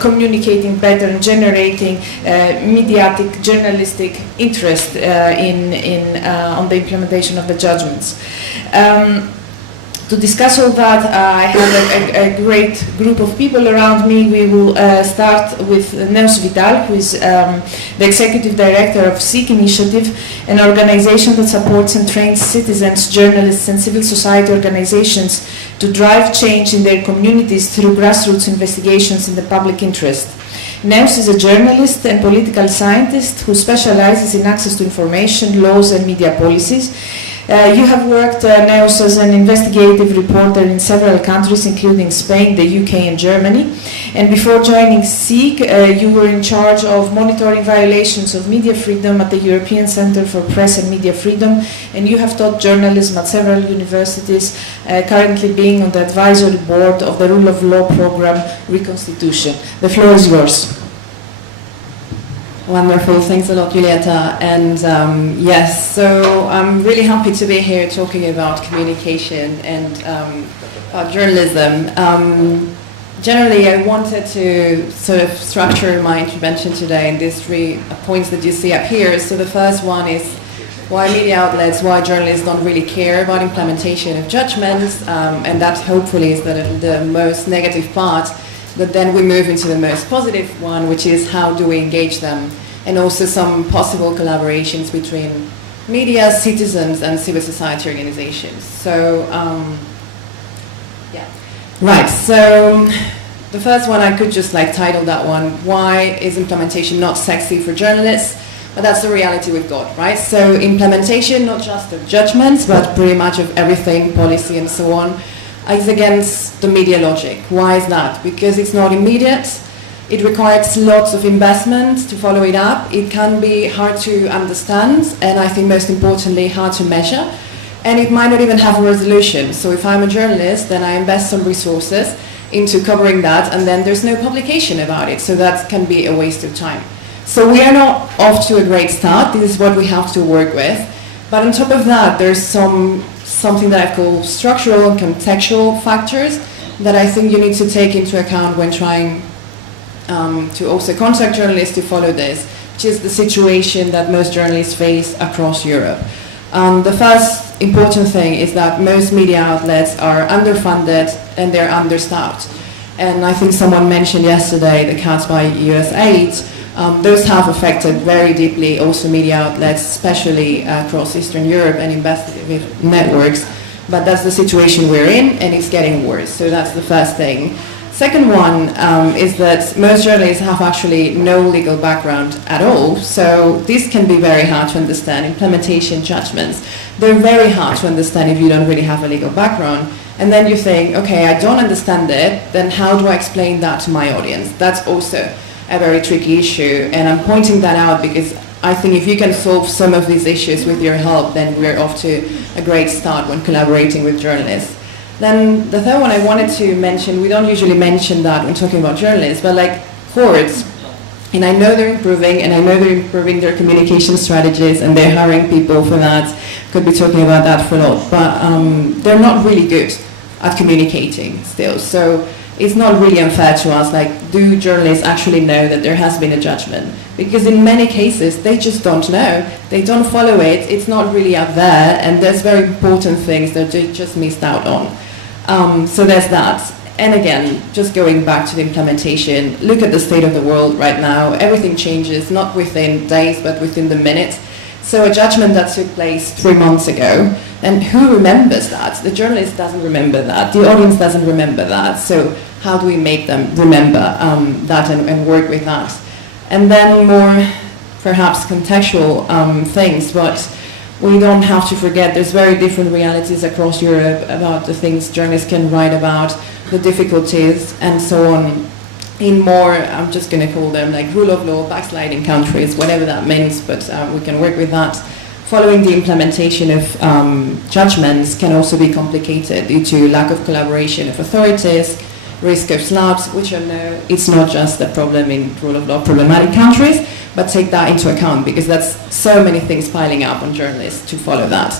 communicating better and generating mediatic journalistic interest on the implementation of the judgments. To discuss all that, I have a great group of people around me. We will start with Enossi, who is the Executive Director of E.S.H.E.M Initiative, an organization that supports and trains citizens, journalists and civil society organizations to drive change in their communities through grassroots investigations in the public interest. Enossi is a journalist and political scientist who specializes in access to information, laws and media policies. You have worked, Enossi, as an investigative reporter in several countries, including Spain, the UK and Germany. And before joining E.S.H.E.M, you were in charge of monitoring violations of media freedom at the European Centre for Press and Media Freedom, and you have taught journalism at several universities, currently being on the advisory board of the Rule of Law Programme Reconstitution. The floor is yours. Wonderful, thanks a lot, Julieta. And yes, so I'm really happy to be here talking about communication and journalism. Generally, I wanted to sort of structure my intervention today in these 3 points that you see up here. So the first one is why media outlets, why journalists don't really care about implementation of judgments, and that hopefully is the most negative part. But then we move into the most positive one, which is how do we engage them, and also some possible collaborations between media, citizens, and civil society organizations. So, yeah. Right, so the first one, I could just title that one, why is implementation not sexy for journalists? But that's the reality we've got, right? So implementation, not just of judgments, but pretty much of everything, policy and so on, is against the media logic. Why is that? Because it's not immediate, it requires lots of investment to follow it up, it can be hard to understand, and I think most importantly hard to measure. and it might not even have a resolution. So if I'm a journalist, then I invest some resources into covering that, and then there's no publication about it. So that can be a waste of time. So we are not off to a great start. This is what we have to work with. But on top of that, there's something that I call structural and contextual factors that I think you need to take into account when trying to also contact journalists to follow this, which is the situation that most journalists face across Europe. The first important thing is that most media outlets are underfunded and they're understaffed. And I think someone mentioned yesterday the cuts by E.S.H.E.M. Those have affected very deeply also media outlets, especially across Eastern Europe and investigative networks. But that's the situation we're in, and it's getting worse. So that's the first thing. Second one is that most journalists have actually no legal background at all. So this can be very hard to understand. Implementation judgments, they're very hard to understand if you don't really have a legal background. And then you think, okay, I don't understand it, then how do I explain that to my audience? That's also a very tricky issue, and I'm pointing that out because I think if you can solve some of these issues with your help, then we're off to a great start when collaborating with journalists. Then the third one I wanted to mention, we don't usually mention that when talking about journalists, but like courts, and I know they're improving, and I know they're improving their communication strategies, and they're hiring people for that, could be talking about that for a lot, but they're not really good at communicating still. So it's not really unfair to us, like, do journalists actually know that there has been a judgment? Because in many cases, they just don't know. They don't follow it, it's not really up there, and there's very important things that they just missed out on. So there's that. And again, just going back to the implementation, look at the state of the world right now. Everything changes, not within days, but within the minute. So a judgment that took place 3 months ago, and who remembers that? The journalist doesn't remember that. The audience doesn't remember that. So how do we make them remember that and work with that? And then more perhaps contextual things, but we don't have to forget there's very different realities across Europe about the things journalists can write about, the difficulties and so on, in more, I'm just going to call them like rule of law, backsliding countries, whatever that means, but we can work with that. Following the implementation of judgments can also be complicated due to lack of collaboration of authorities, risk of slabs, which I know it's not just a problem in rule of law problematic countries, but take that into account because that's so many things piling up on journalists to follow that.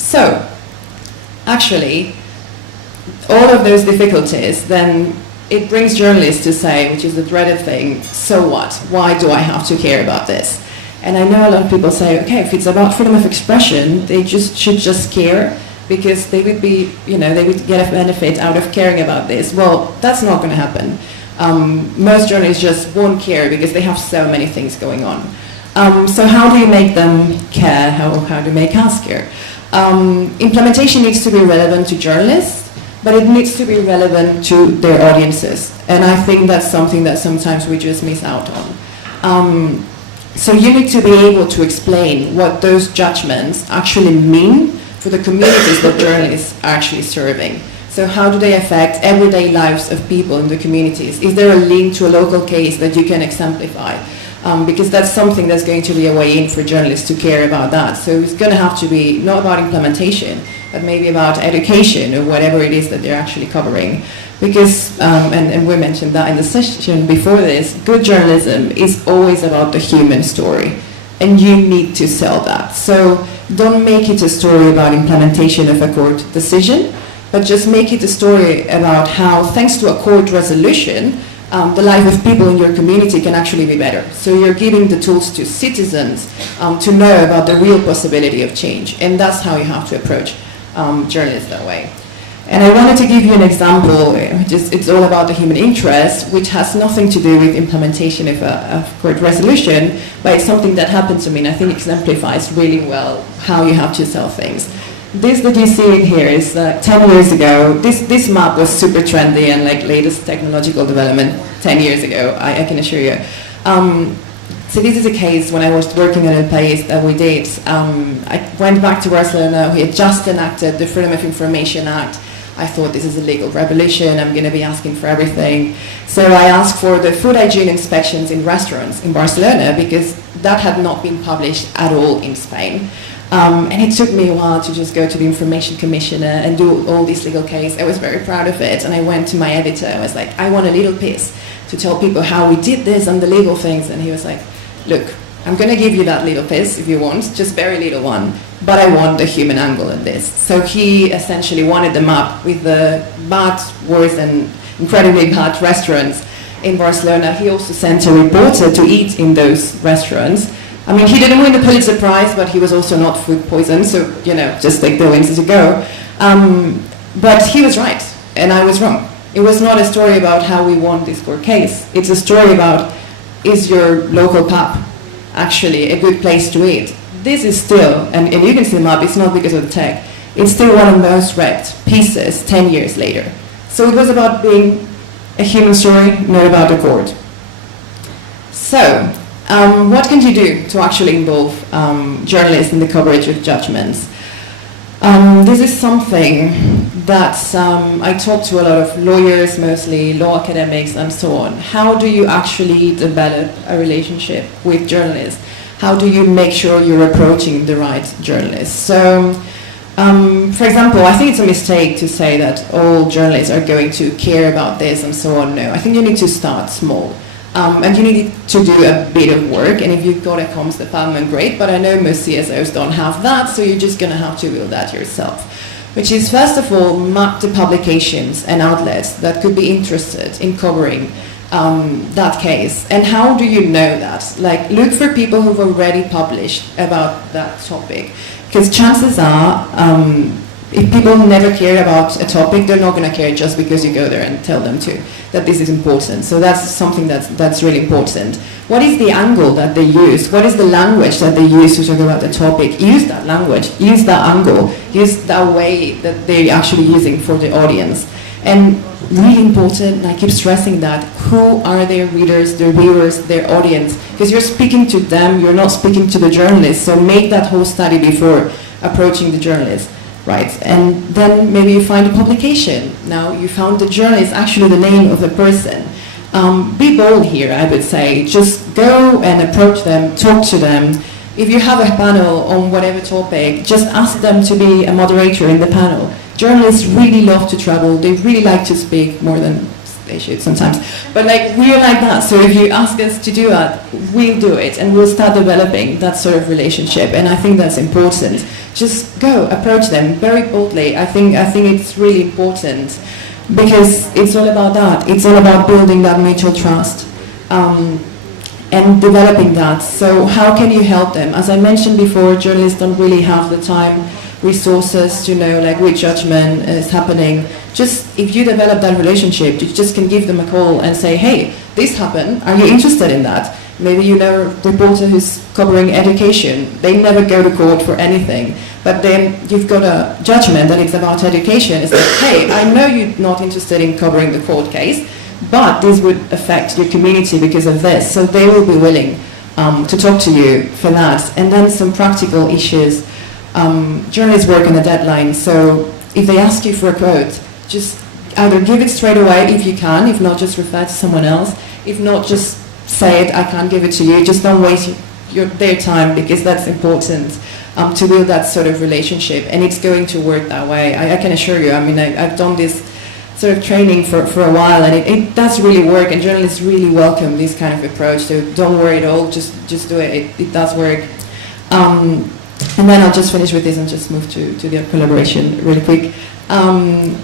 So, actually, all of those difficulties, then it brings journalists to say, which is the dreaded thing, so what? Why do I have to care about this? And I know a lot of people say, okay, if it's about freedom of expression, they should just care because they would be, they would get a benefit out of caring about this. Well, that's not going to happen. Most journalists just won't care because they have so many things going on. So how do you make them care? How do you make us care? Implementation needs to be relevant to journalists, but it needs to be relevant to their audiences. And I think that's something that sometimes we just miss out on. So you need to be able to explain what those judgments actually mean for the communities that journalists are actually serving. So how do they affect everyday lives of people in the communities? Is there a link to a local case that you can exemplify? Because that's something that's going to be a way in for journalists to care about that. So it's going to have to be not about implementation, but maybe about education or whatever it is that they're actually covering. Because, and we mentioned that in the session before this, good journalism is always about the human story. And you need to sell that. So don't make it a story about implementation of a court decision, but just make it a story about how, thanks to a court resolution, the life of people in your community can actually be better. So you're giving the tools to citizens to know about the real possibility of change. And that's how you have to approach journalists that way. And I wanted to give you an example, it's all about the human interest, which has nothing to do with implementation of a court resolution, but it's something that happened to me, and I think exemplifies really well how you have to sell things. This that you see in here is 10 years ago. This map was super trendy and like latest technological development 10 years ago, I can assure you. So this is a case when I was working on El País that we did. I went back to Barcelona. We had just enacted the Freedom of Information Act. I thought this is a legal revolution. I'm going to be asking for everything. So I asked for the food hygiene inspections in restaurants in Barcelona because that had not been published at all in Spain. And it took me a while to just go to the information commissioner and do all this legal case. I was very proud of it, and I went to my editor. I was like, I want a little piece to tell people how we did this and the legal things. And he was like, look, I'm going to give you that little piece if you want, just very little one, but I want the human angle at this. So he essentially wanted the map with the bad, worse and incredibly bad restaurants in Barcelona. He also sent a reporter to eat in those restaurants. I mean, he didn't win the Pulitzer Prize, but he was also not food poisoned, so, you know, just take the wins as you go. But he was right, and I was wrong. It was not a story about how we won this court case. It's a story about, is your local pub actually a good place to eat? This is still, and you can see the map, it's not because of the tech, it's still one of the most read pieces 10 years later. So it was about being a human story, not about the court. So, what can you do to actually involve journalists in the coverage of judgments? This is something that I talk to a lot of lawyers, mostly law academics and so on. How do you actually develop a relationship with journalists? How do you make sure you're approaching the right journalists? So, for example, I think it's a mistake to say that all journalists are going to care about this and so on. No, I think you need to start small. And you need to do a bit of work, and if you've got a comms department, great, but I know most CSOs don't have that, so you're just going to have to build that yourself. Which is, first of all, map the publications and outlets that could be interested in covering that case. And how do you know that? Like, look for people who've already published about that topic. Because chances are, if people never care about a topic, they're not going to care just because you go there and tell them that this is important. So that's something that's really important. What is the angle that they use? What is the language that they use to talk about the topic? Use that language, use that angle, use that way that they're actually using for the audience. And really important, and I keep stressing that, who are their readers, their viewers, their audience? Because you're speaking to them, you're not speaking to the journalists, so make that whole study before approaching the journalists. Right, and then maybe you find a publication. Now you found the journalist, actually the name of the person. Be bold here, I would say. Just go and approach them, talk to them. If you have a panel on whatever topic, just ask them to be a moderator in the panel. Journalists really love to travel. They really like to speak more than they should sometimes. But like, we're like that. So if you ask us to do that, we'll do it, and we'll start developing that sort of relationship. And I think that's important. Just go, approach them very boldly. I think it's really important, because it's all about that. It's all about building that mutual trust and developing that. So how can you help them? As I mentioned before, journalists don't really have the time, resources to know like which judgment is happening. Just if you develop that relationship, you just can give them a call and say, hey, this happened, are you interested in that? Maybe you know a reporter who's covering education. They never go to court for anything. But then you've got a judgment and it's about education. It's like, hey, I know you're not interested in covering the court case, but this would affect your community because of this. So they will be willing to talk to you for that. And then some practical issues. Journalists work on a deadline. So if they ask you for a quote, just either give it straight away if you can. If not, just refer to someone else. If not, just say it, I can't give it to you. Just don't waste their time, because that's important to build that sort of relationship. And it's going to work that way. I can assure you. I mean, I've done this sort of training for a while, and it does really work, and journalists really welcome this kind of approach. So don't worry at all, just do it. It does work. And then I'll just finish with this and just move to the collaboration really quick,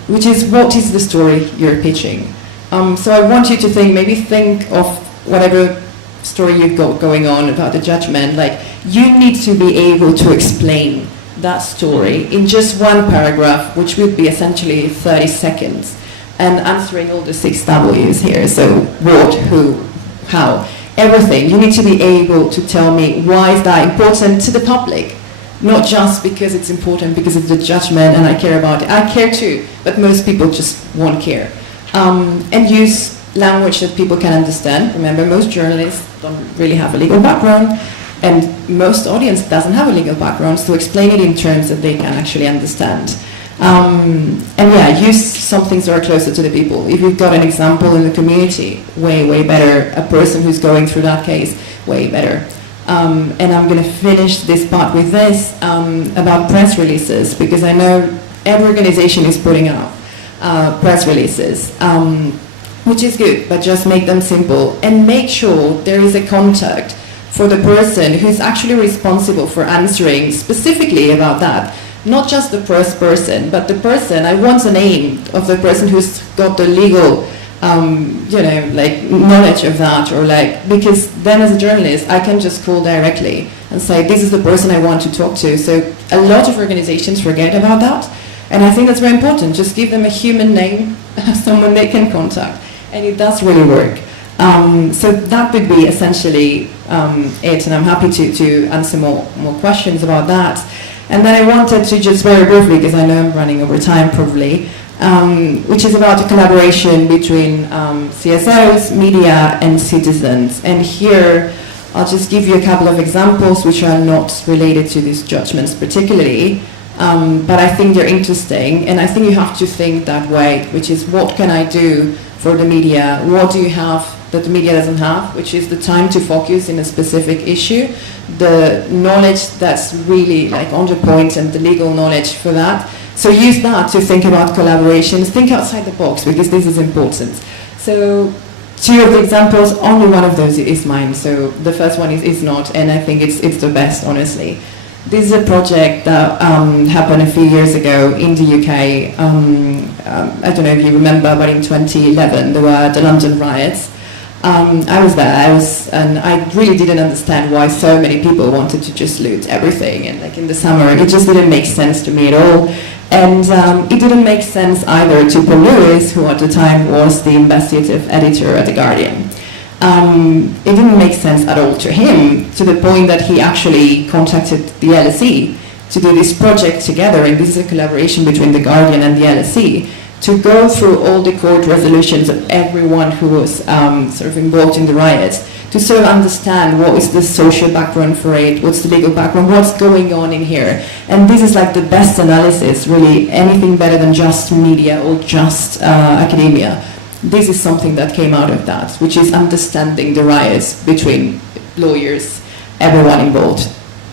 which is, what is the story you're pitching? So I want you to think of whatever story you've got going on about the judgment. Like, you need to be able to explain that story in just one paragraph, which would be essentially 30 seconds, and answering all the 6 W's here. So what, who, how, everything. You need to be able to tell me why is that important to the public, not just because it's important because it's the judgment and I care about it. I care too, but most people just won't care. And use language that people can understand. Remember, most journalists don't really have a legal background, and most audience doesn't have a legal background, so explain it in terms that they can actually understand. And yeah, use some things that are closer to the people. If you've got an example in the community, way better. A person who's going through that case, way better. and I'm going to finish this part with this, about press releases, because I know every organization is putting out press releases, which is good, but just make them simple and make sure there is a contact for the person who's actually responsible for answering specifically about that. Not just the press person, but the person, I want a name of the person who's got the legal knowledge of that, or because then as a journalist, I can just call directly and say, this is the person I want to talk to. So a lot of organizations forget about that. And I think that's very important. Just give them a human name, someone they can contact. And it does really work. So that would be essentially it. And I'm happy to answer more questions about that. And then I wanted to just very briefly, because I know I'm running over time probably, which is about the collaboration between CSOs, media, and citizens. And here, I'll just give you a couple of examples which are not related to these judgments particularly, but I think they're interesting, and I think you have to think that way, which is what can I do for the media? What do you have that the media doesn't have, which is the time to focus in a specific issue, the knowledge that's really on the point, and the legal knowledge for that. So use that to think about collaborations, think outside the box, because this is important. So 2 of the examples, only one of those is mine. So the first one is not, and I think it's the best, honestly. This is a project that happened a few years ago in the UK. I don't know if you remember, but in 2011 there were the London riots. I was there, and I really didn't understand why so many people wanted to just loot everything, and in the summer, it just didn't make sense to me at all. And it didn't make sense either to Paul Lewis, who at the time was the investigative editor at The Guardian. It didn't make sense at all to him, to the point that he actually contacted the LSE to do this project together, and this is a collaboration between The Guardian and the LSE, to go through all the court resolutions of everyone who was involved in the riots, to sort of understand what is the social background for it, what's the legal background, what's going on in here. And this is the best analysis, really, anything better than just media or just academia. This is something that came out of that, which is understanding the riots between lawyers, everyone involved.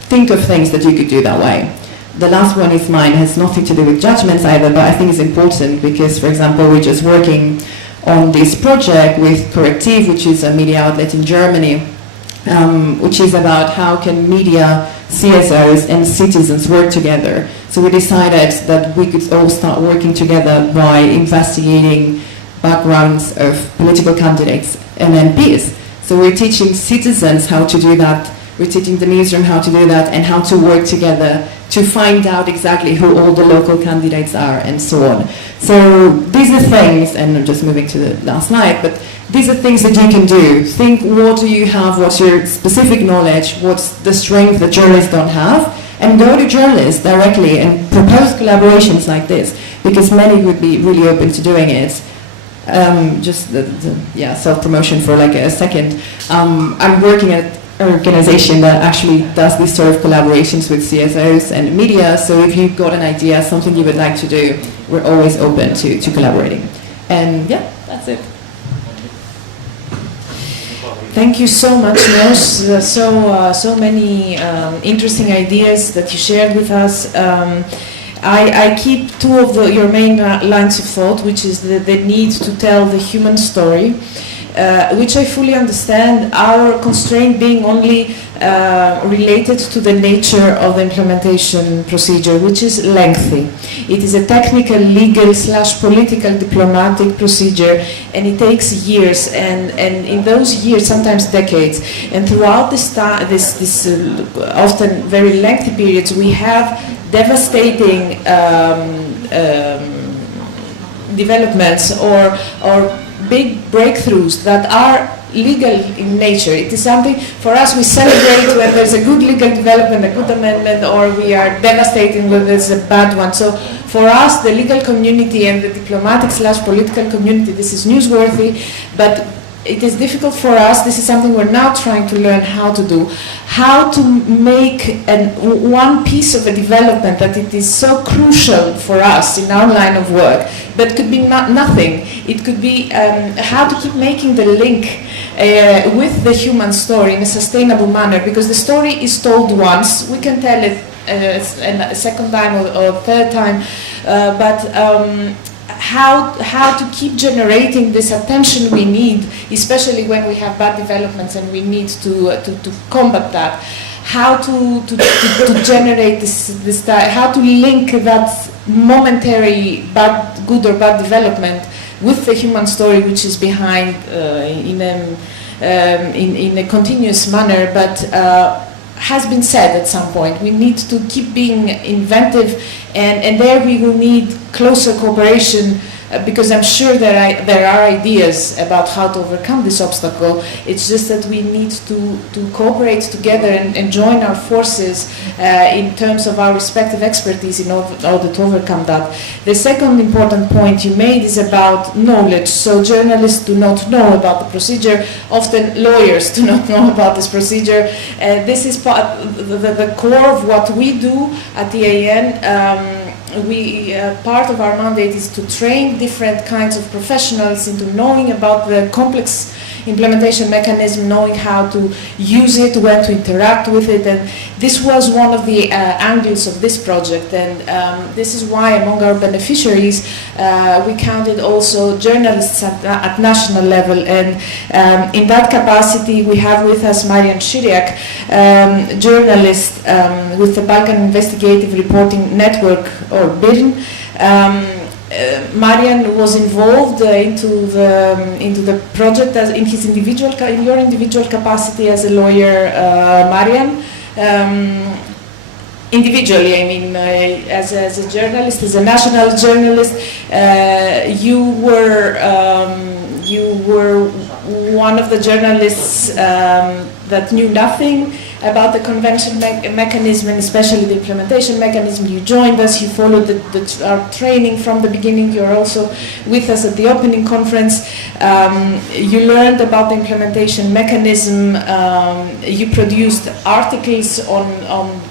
Think of things that you could do that way. The last one is mine, has nothing to do with judgments either, but I think it's important because, for example, we're just working on this project with Correctiv, which is a media outlet in Germany, which is about how can media, CSOs and citizens work together. So we decided that we could all start working together by investigating backgrounds of political candidates and MPs. So we're teaching citizens how to do that, we're teaching the newsroom how to do that, and how to work together to find out exactly who all the local candidates are and so on. So these are things, and I'm just moving to the last slide, but these are things that you can do. Think, what do you have, what's your specific knowledge, what's the strength that journalists don't have, and go to journalists directly and propose collaborations like this, because many would be really open to doing it. Just self-promotion for a second. I'm working at an organization that actually does this sort of collaborations with CSOs and media, so if you've got an idea, something you would like to do, we're always open to collaborating. And that's it. Thank you so much, Nos. So many interesting ideas that you shared with us. I keep 2 of your main lines of thought, which is the need to tell the human story, which I fully understand, our constraint being only related to the nature of the implementation procedure, which is lengthy. It is a technical, legal / political diplomatic procedure, and it takes years, and in those years, sometimes decades. And throughout this often very lengthy periods, we have devastating developments or big breakthroughs that are legal in nature. It is something, for us, we celebrate when there's a good legal development, a good amendment, or we are devastating when there's a bad one. So for us, the legal community and the diplomatic / political community, this is newsworthy, but it is difficult for us. This is something we're now trying to learn how to do, how to make one piece of a development that it is so crucial for us in our line of work, but could be nothing. It could be how to keep making the link with the human story in a sustainable manner, because the story is told once, we can tell it a second time or third time, but how to keep generating this attention we need, especially when we have bad developments and we need to combat that. How to generate this how to link that momentary good or bad development with the human story which is behind in a continuous manner, but has been said at some point. We need to keep being inventive, and there we will need closer cooperation, because I'm sure there are ideas about how to overcome this obstacle. It's just that we need to cooperate together and join our forces in terms of our respective expertise in order to overcome that. The second important point you made is about knowledge. So journalists do not know about the procedure. Often lawyers do not know about this procedure. This is the core of what we do at the EIN. Part of our mandate is to train different kinds of professionals into knowing about the complex implementation mechanism, knowing how to use it, when to interact with it, and this was one of the angles of this project, and this is why among our beneficiaries we counted also journalists at national level, and in that capacity we have with us Marian Shiriak, journalist with the Balkan Investigative Reporting Network, or BIRN. Marian was involved into the project in your individual capacity as a lawyer, Marian. Individually, I mean, as a journalist, as a national journalist, you were one of the journalists that knew nothing about the convention mechanism, and especially the implementation mechanism. You joined us, you followed our training from the beginning. You're also with us at the opening conference. You learned about the implementation mechanism. You produced articles on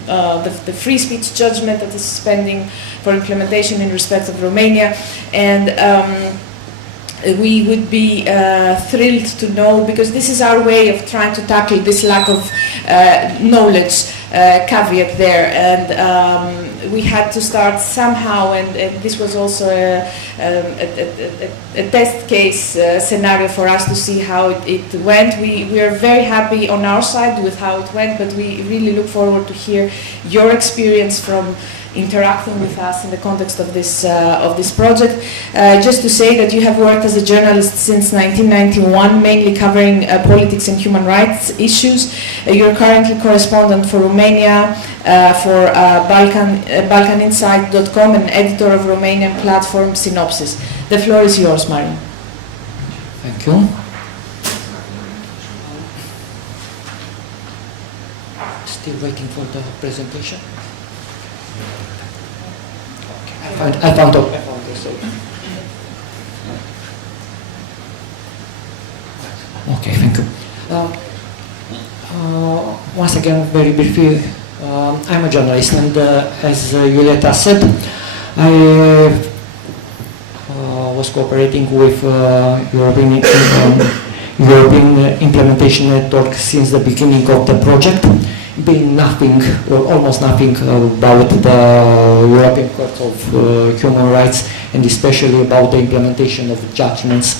the free speech judgment that is pending for implementation in respect of Romania, and we would be thrilled to know, because this is our way of trying to tackle this lack of knowledge caveat there, and we had to start somehow, and this was also a test case scenario for us to see how it went. We are very happy on our side with how it went, but we really look forward to hear your experience from interacting with us in the context of this project. Just to say that you have worked as a journalist since 1991, mainly covering politics and human rights issues. You're currently correspondent for Romania, for BalkanInsight.com, and editor of Romanian platform Synopsis. The floor is yours, Marian. Thank you. Still waiting for the presentation. I found it. Okay, thank you. Once again, very briefly, I'm a journalist, and as Iulieta said, I was cooperating with European Implementation Network since the beginning of the project, being nothing or almost nothing about the European Court of Human Rights, and especially about the implementation of judgments.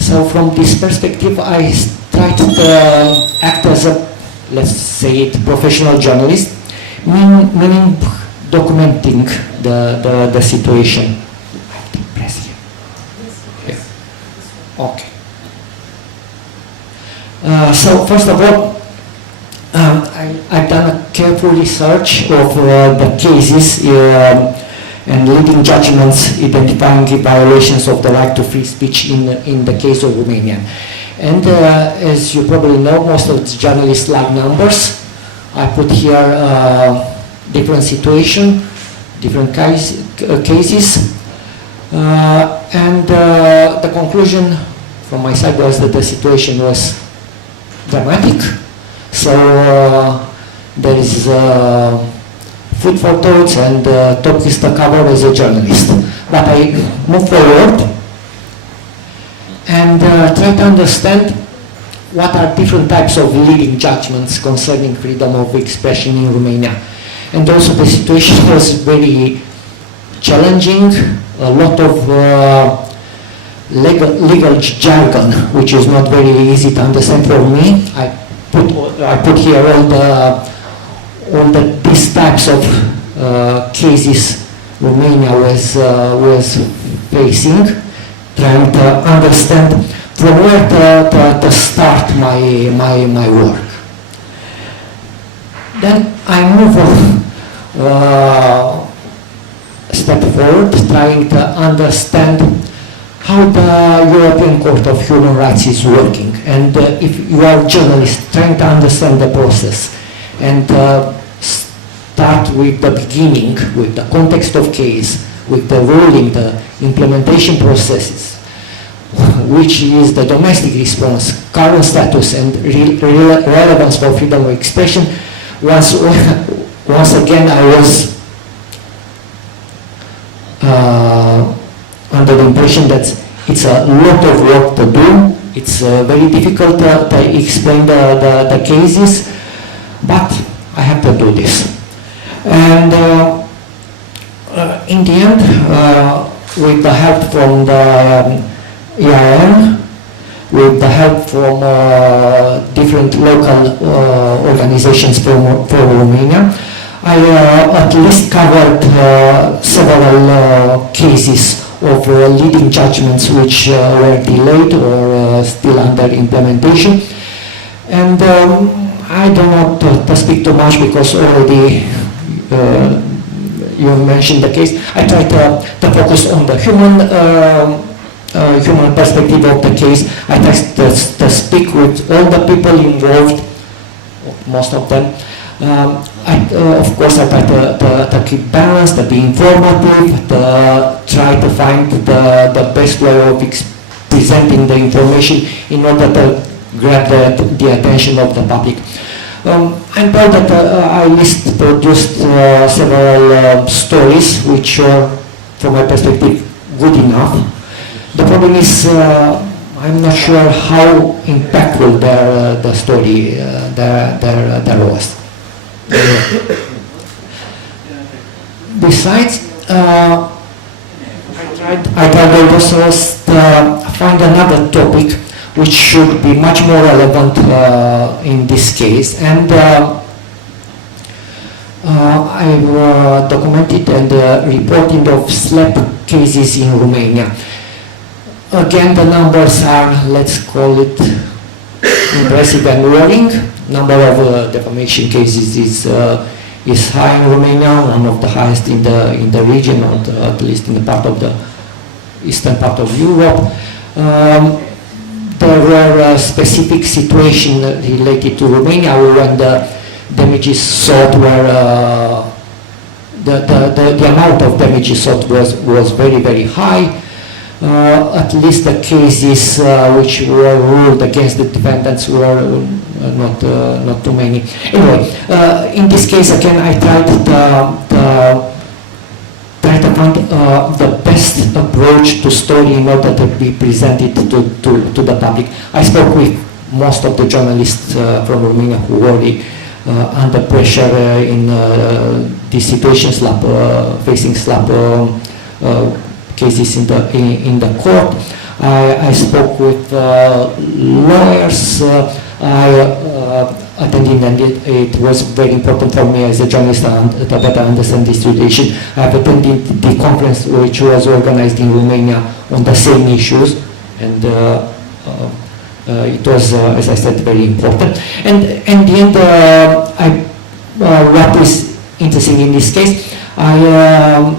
So from this perspective, I tried to act as a, let's say it, professional journalist, meaning documenting the situation. Press here. Here. Okay. So first of all, I've done a careful research of the cases and leading judgments identifying the violations of the right to free speech in the case of Romania. And as you probably know, most of the journalists like numbers. I put here different situations, different cases, and the conclusion from my side was that the situation was dramatic. So there is food for thoughts and topics to cover as a journalist. But I move forward and try to understand what are different types of leading judgments concerning freedom of expression in Romania. And also the situation was very challenging, a lot of legal jargon, which is not very easy to understand for me. I put here all these types of cases Romania was facing, trying to understand from where to start my work. Then I move on, step forward, trying to understand how the European Court of Human Rights is working. And if you are a journalist, trying to understand the process and start with the beginning, with the context of case, with the ruling, the implementation processes, which is the domestic response, current status, and relevance for freedom of expression. Once again, I was under the impression that it's a lot of work to do. It's very difficult to explain the cases, but I have to do this. And in the end, with the help from the E.S.H.E.M, with the help from different local organizations from Romania, I at least covered several cases of leading judgments which were delayed or still under implementation. And I don't want to speak too much because already you mentioned the case. I try to focus on the human perspective of the case. I try to speak with all the people involved, most of them. Of course, I try to keep balance, to be informative, to try to find the best way of presenting the information in order to grab the attention of the public. I'm proud that I produced several stories which are, from my perspective, good enough. The problem is I'm not sure how impactful the story there was. Besides, I tried also to find another topic which should be much more relevant in this case, and I've documented and reporting of SLAP cases in Romania. Again, the numbers are, let's call it, impressive and worrying. Number of defamation cases is high in Romania, one of the highest in the region, or at least in the part of the eastern part of Europe. There were specific situations related to Romania when the damages sought were the amount of damages sought was very, very high. At least the cases which were ruled against the defendants were not too many. Anyway, in this case again, I tried to find the best approach to story in order to be presented to the public. I spoke with most of the journalists from Romania who were under pressure in these situations, facing SLAP cases in the court. I spoke with lawyers. I attended, and it was very important for me as a journalist to better understand this situation. I have attended the conference which was organized in Romania on the same issues, and it was, as I said, very important. And in the end, what is interesting in this case, I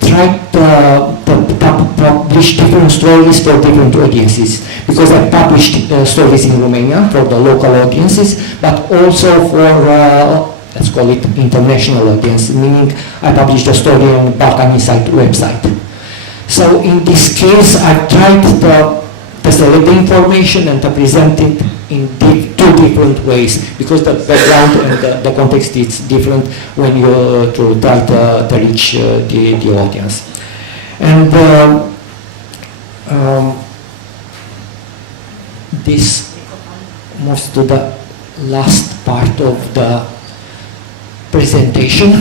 tried to publish different stories for different audiences, because I published stories in Romania for the local audiences, but also for, let's call it, international audience, meaning I published a story on Balkan Insight website. So in this case, I tried to select the information and to present it in two different ways, because the background and the context is different when you try to reach the audience. And this moves to the last part of the presentation,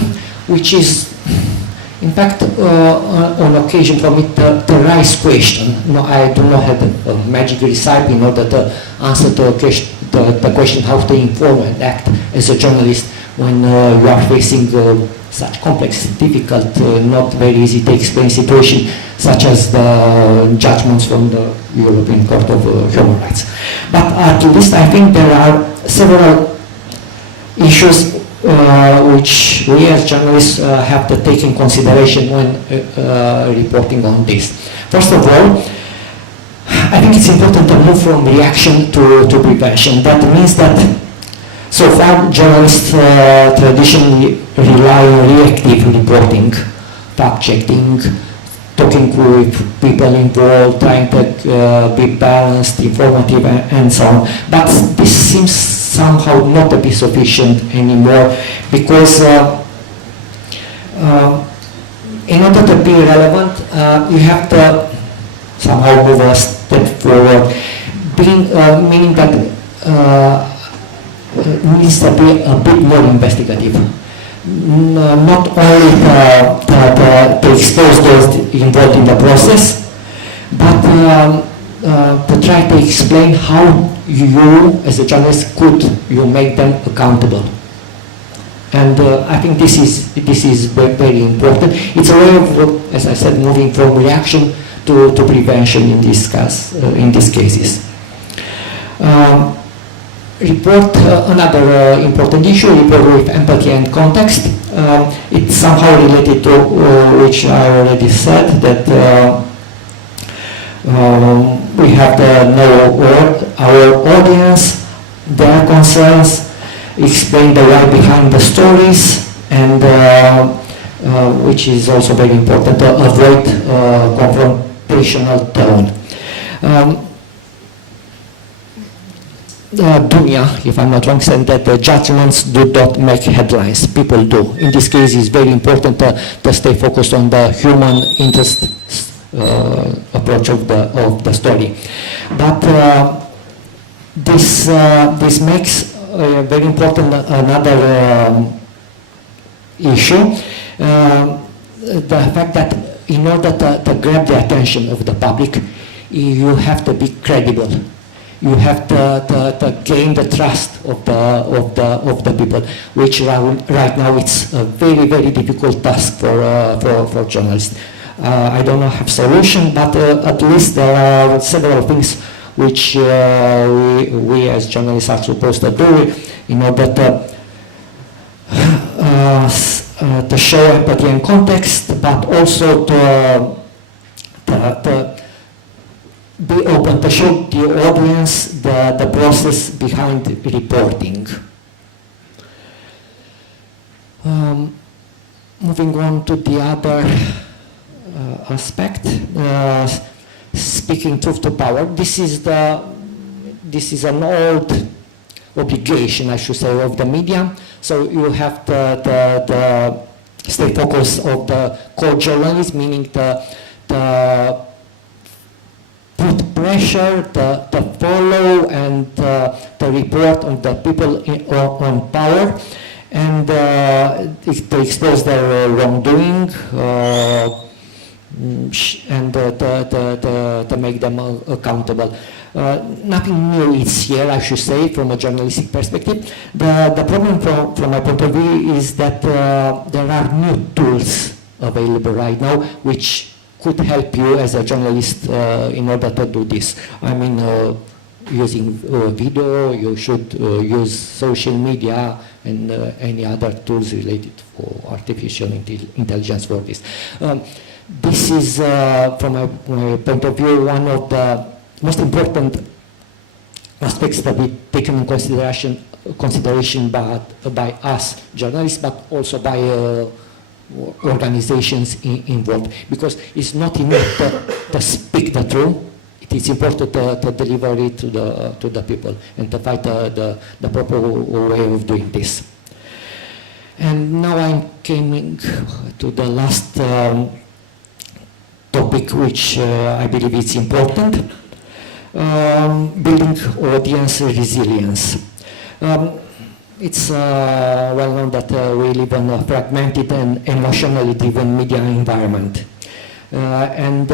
which is, in fact, on occasion for me, the rice question. No, I do not have a magic recipe in order to answer the question how to inform and act as a journalist when you are facing such complex, difficult, not very easy to explain situation, such as the judgments from the European Court of Human Rights. But at least I think there are several issues which we as journalists have to take in consideration when reporting on this. First of all, I think it's important to move from reaction to prevention. That means that so far journalists traditionally rely on reactive reporting, fact-checking, talking with people involved, trying to be balanced, informative, and so on. But this seems somehow not to be sufficient anymore, because in order to be relevant, you have to somehow move a step forward, meaning that needs to be a bit more investigative. Not only to expose those involved in the process, but to try to explain how you, as a journalist, could you make them accountable. And I think this is very important. It's a way of, as I said, moving from reaction to prevention in these cases. Another important issue, report with empathy and context. It's somehow related to which I already said, that we have to know our audience, their concerns, explain the why behind the stories, and which is also very important, to avoid confrontational tone. Dunya, if I'm not wrong, said that the judgments do not make headlines. People do. In this case, it's very important to stay focused on the human interest approach of the story. But this makes very important another issue, the fact that in order to grab the attention of the public, you have to be credible. You have to gain the trust of the people, which right now it's a very, very difficult task for journalists. I don't know have solution, but at least there are several things which we as journalists are supposed to do in order to show empathy and context, but also to be open to show the audience the process behind reporting. Moving on to the other aspect, speaking truth to power. This is an old obligation, I should say, of the media. So you have to stay focused on the core journalism, meaning the put pressure, to follow and to report on the people on power, and to expose their wrongdoing, and to make them accountable. Nothing new is here, I should say, from a journalistic perspective. The problem from my point of view is that there are new tools available right now which could help you as a journalist in order to do this. I mean, using video, you should use social media and any other tools related for artificial intelligence for this. This is, from my point of view, one of the most important aspects that we taken in consideration by us journalists, but also by organizations involved, because it's not enough to speak the truth. It is important to deliver it to the people and to find the proper way of doing this. And now I'm coming to the last topic, which I believe is important. Building audience resilience. It's well known that we live in a fragmented and emotionally driven media environment. And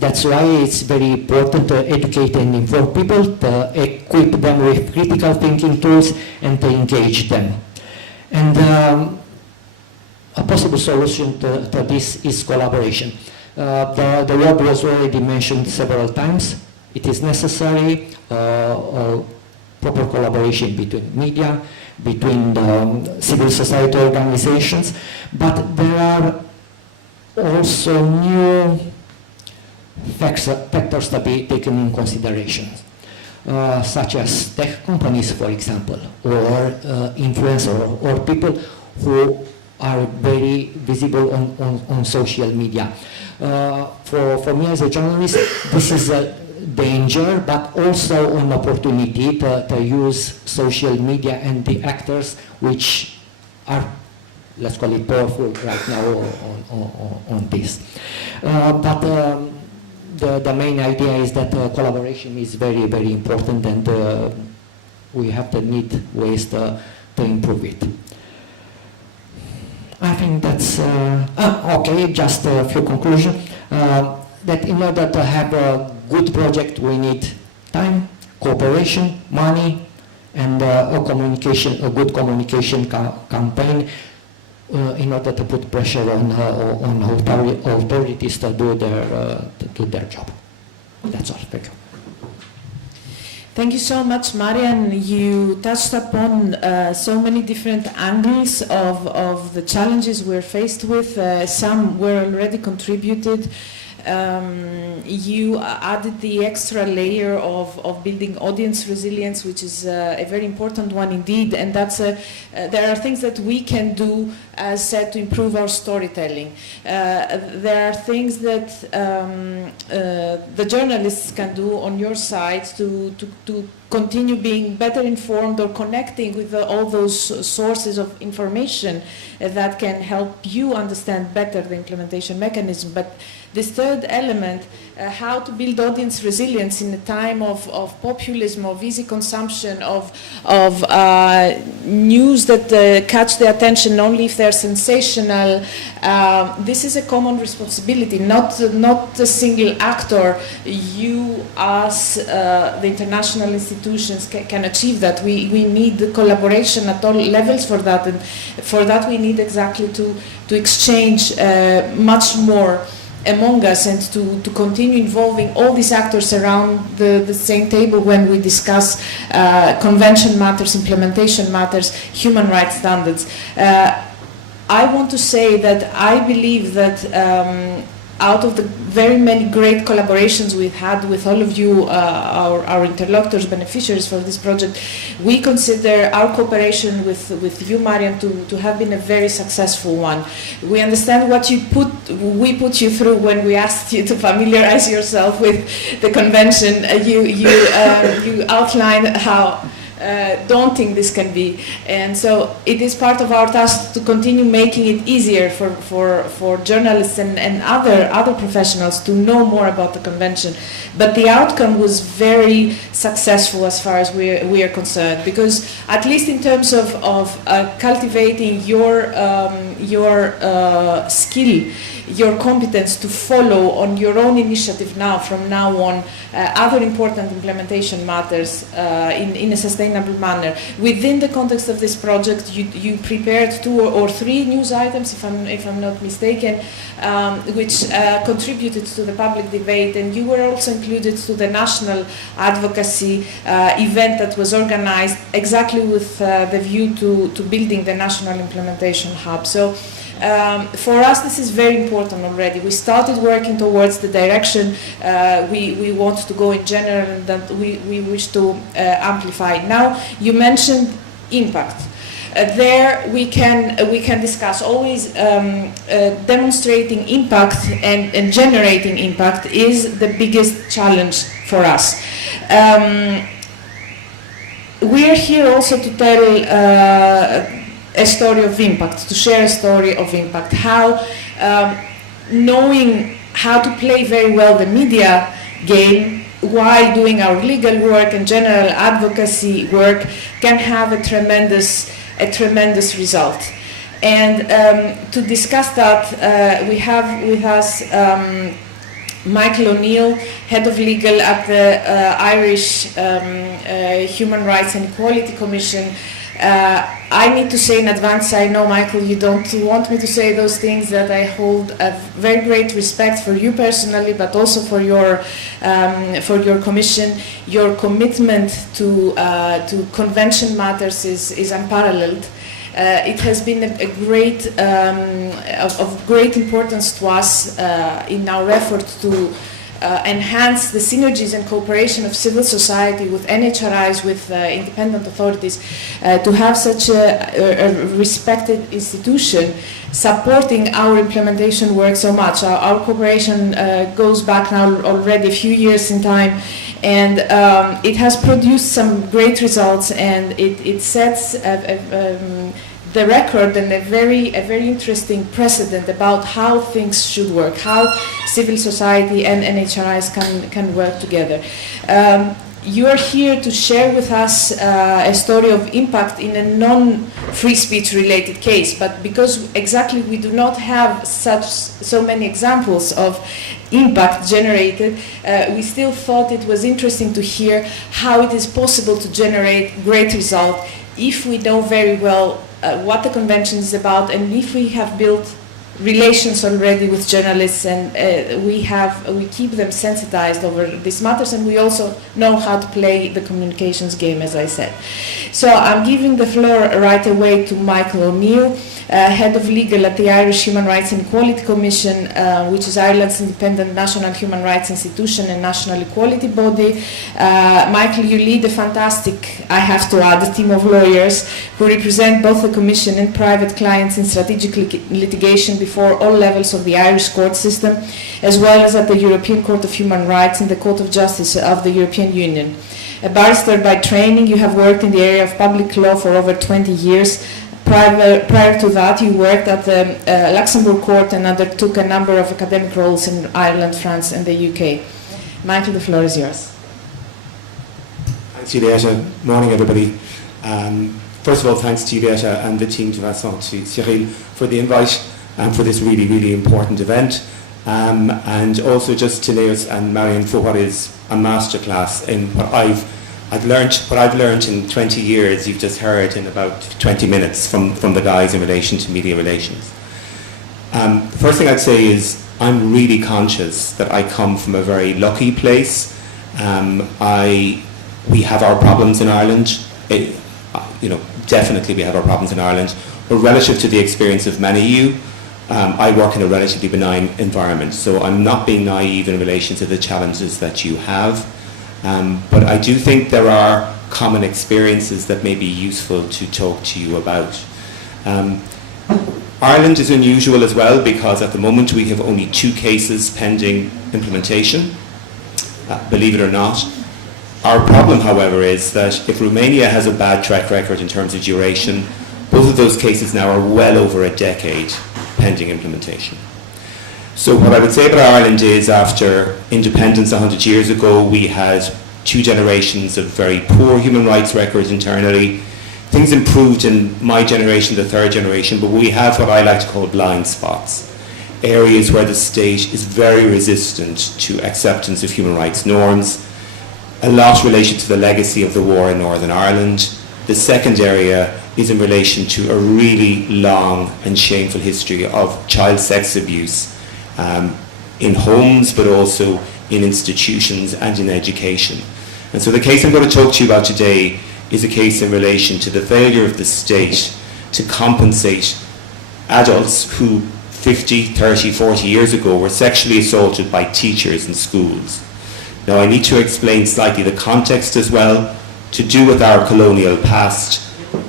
that's why it's very important to educate and inform people, to equip them with critical thinking tools, and to engage them. And a possible solution to this is collaboration. The word was already mentioned several times. It is necessary proper collaboration between media, between civil society organizations, but there are also new factors to be taken in consideration, such as tech companies, for example, or influencers, or people who are very visible on social media. For me as a journalist, this is a danger, but also an opportunity to use social media and the actors which are, let's call it, powerful right now on this. But the main idea is that collaboration is very, very important, and we have to need ways to improve it. I think that's okay. Just a few conclusions. That in order to have a good project, we need time, cooperation, money, and a good communication campaign in order to put pressure on authorities to do their job. That's all. Thank you. Thank you so much, Marian. You touched upon so many different angles of the challenges we're faced with. Some were already contributed. You added the extra layer of building audience resilience, which is a very important one indeed, and that's there are things that we can do, as said, to improve our storytelling. There are things that the journalists can do on your side to continue being better informed or connecting with all those sources of information that can help you understand better the implementation mechanism. But this third element, how to build audience resilience in a time of populism, of easy consumption, of news that catch the attention only if they're sensational. This is a common responsibility, not a single actor. You, us, the international institutions can achieve that. We need the collaboration at all levels for that, and for that we need exactly to exchange much more among us, and to continue involving all these actors around the same table when we discuss convention matters, implementation matters, human rights standards. I want to say that I believe that out of the very many great collaborations we've had with all of you, our interlocutors, beneficiaries for this project, we consider our cooperation with you, Marian, to have been a very successful one. We understand what we put you through when we asked you to familiarize yourself with the convention. You outlined how daunting this can be, and so it is part of our task to continue making it easier for journalists and other professionals to know more about the convention. But the outcome was very successful as far as we are concerned, because at least in terms of cultivating your skill, your competence to follow on your own initiative now, from now on, other important implementation matters in a sustainable manner. Within the context of this project, you prepared 2 or 3 news items, if I'm not mistaken, which contributed to the public debate, and you were also included to the national advocacy event that was organized exactly with the view to building the national implementation hub. So for us, this is very important already. We started working towards the direction we want to go in general, and that we wish to amplify. Now, you mentioned impact. There we can discuss. Always demonstrating impact and generating impact is the biggest challenge for us. We are here also to tell a story of impact, to share a story of impact. How knowing how to play very well the media game while doing our legal work and general advocacy work, can have a tremendous result. And to discuss that, we have with us Michael O'Neill, Head of Legal at the Irish Human Rights and Equality Commission. I need to say in advance, I know, Michael, you don't want me to say those things, that I hold a very great respect for you personally, but also for your commission. Your commitment to convention matters is unparalleled. It has been a great, of great importance to us in our effort to enhance the synergies and cooperation of civil society with NHRIs, with independent authorities, to have such a respected institution supporting our implementation work so much. Our cooperation goes back now already a few years in time, and it has produced some great results, and it sets the record and a very interesting precedent about how things should work, how civil society and NHRIs can work together. You are here to share with us a story of impact in a non-free speech related case, but because exactly we do not have so many examples of impact generated, we still thought it was interesting to hear how it is possible to generate great result if we know very well what the convention is about, and if we have built relations already with journalists, and we keep them sensitized over these matters, and we also know how to play the communications game, as I said. So I'm giving the floor right away to Michael O'Neill, Head of Legal at the Irish Human Rights and Equality Commission, which is Ireland's independent national human rights institution and national equality body. Michael, you lead a fantastic, I have to add, team of lawyers who represent both the Commission and private clients in strategic litigation before all levels of the Irish court system, as well as at the European Court of Human Rights and the Court of Justice of the European Union. A barrister by training, you have worked in the area of public law for over 20 years. Prior to that, you worked at the Luxembourg Court and undertook a number of academic roles in Ireland, France, and the UK. Michael, the floor is yours. Thanks, E.S.H.E.M. Morning, everybody. First of all, thanks to E.S.H.E.M. and the team, to Vincent, to Cyril, for the invite and for this really, really important event. And also just to Neos and Marion for what is a masterclass in what I've learned in 20 years. You've just heard in about 20 minutes from the guys in relation to media relations. The first thing I'd say is I'm really conscious that I come from a very lucky place. We have our problems in Ireland. Definitely we have our problems in Ireland. But relative to the experience of many of you, I work in a relatively benign environment, so I'm not being naive in relation to the challenges that you have. But I do think there are common experiences that may be useful to talk to you about. Ireland is unusual as well because at the moment we have only 2 cases pending implementation, believe it or not. Our problem, however, is that if Romania has a bad track record in terms of duration, both of those cases now are well over a decade pending implementation. So what I would say about Ireland is after independence 100 years ago, we had 2 generations of very poor human rights records internally. Things improved in my generation, the 3rd generation, but we have what I like to call blind spots. Areas where the state is very resistant to acceptance of human rights norms. A lot related to the legacy of the war in Northern Ireland. The second area is in relation to a really long and shameful history of child sex abuse in homes, but also in institutions and in education. And so the case I'm going to talk to you about today is a case in relation to the failure of the state to compensate adults who 50, 30, 40 years ago were sexually assaulted by teachers in schools. Now I need to explain slightly the context as well. To do with our colonial past,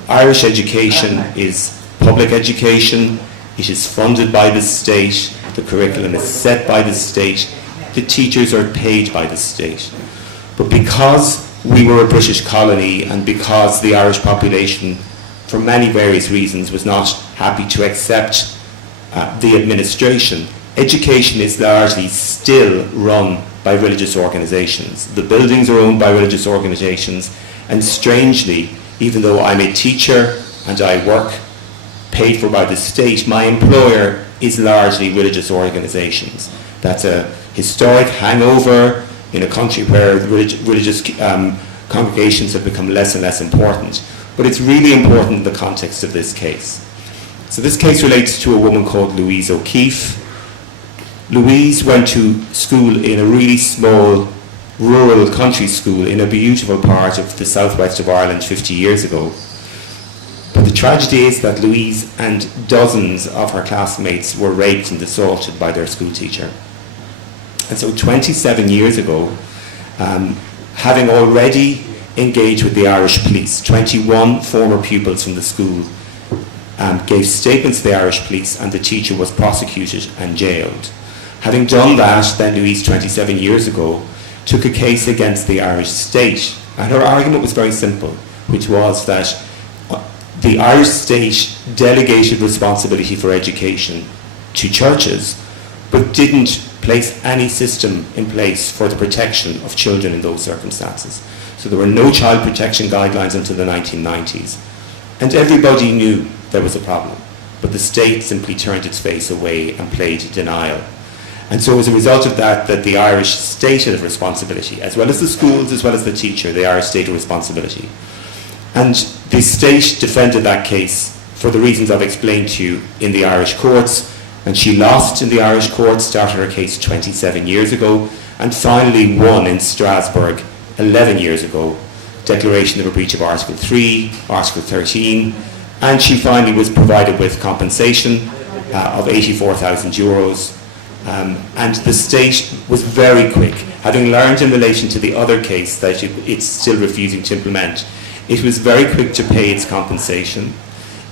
Irish education is public education, it is funded by the state, the curriculum is set by the state, the teachers are paid by the state. But because we were a British colony and because the Irish population, for many various reasons, was not happy to accept the administration, education is largely still run by religious organisations. The buildings are owned by religious organisations, and strangely, even though I'm a teacher and I work paid for by the state, my employer is largely religious organisations. That's a historic hangover in a country where religious congregations have become less and less important. But it's really important in the context of this case. So this case relates to a woman called Louise O'Keefe. Louise went to school in a really small rural country school in a beautiful part of the southwest of Ireland 50 years ago. But the tragedy is that Louise and dozens of her classmates were raped and assaulted by their school teacher. And so 27 years ago, having already engaged with the Irish police, 21 former pupils from the school gave statements to the Irish police, and the teacher was prosecuted and jailed. Having done that, then Louise, 27 years ago, took a case against the Irish state. And her argument was very simple, which was that the Irish state delegated responsibility for education to churches, but didn't place any system in place for the protection of children in those circumstances. So there were no child protection guidelines until the 1990s. And everybody knew there was a problem, but the state simply turned its face away and played denial. And so as a result of that, the Irish state had a responsibility, as well as the schools, as well as the teacher, the Irish state had a responsibility. And the state defended that case for the reasons I've explained to you in the Irish courts, and she lost in the Irish courts, started her case 27 years ago, and finally won in Strasbourg 11 years ago, declaration of a breach of Article 3, Article 13, and she finally was provided with compensation of €84,000. And the state was very quick, having learned in relation to the other case that it's still refusing to implement. It was very quick to pay its compensation.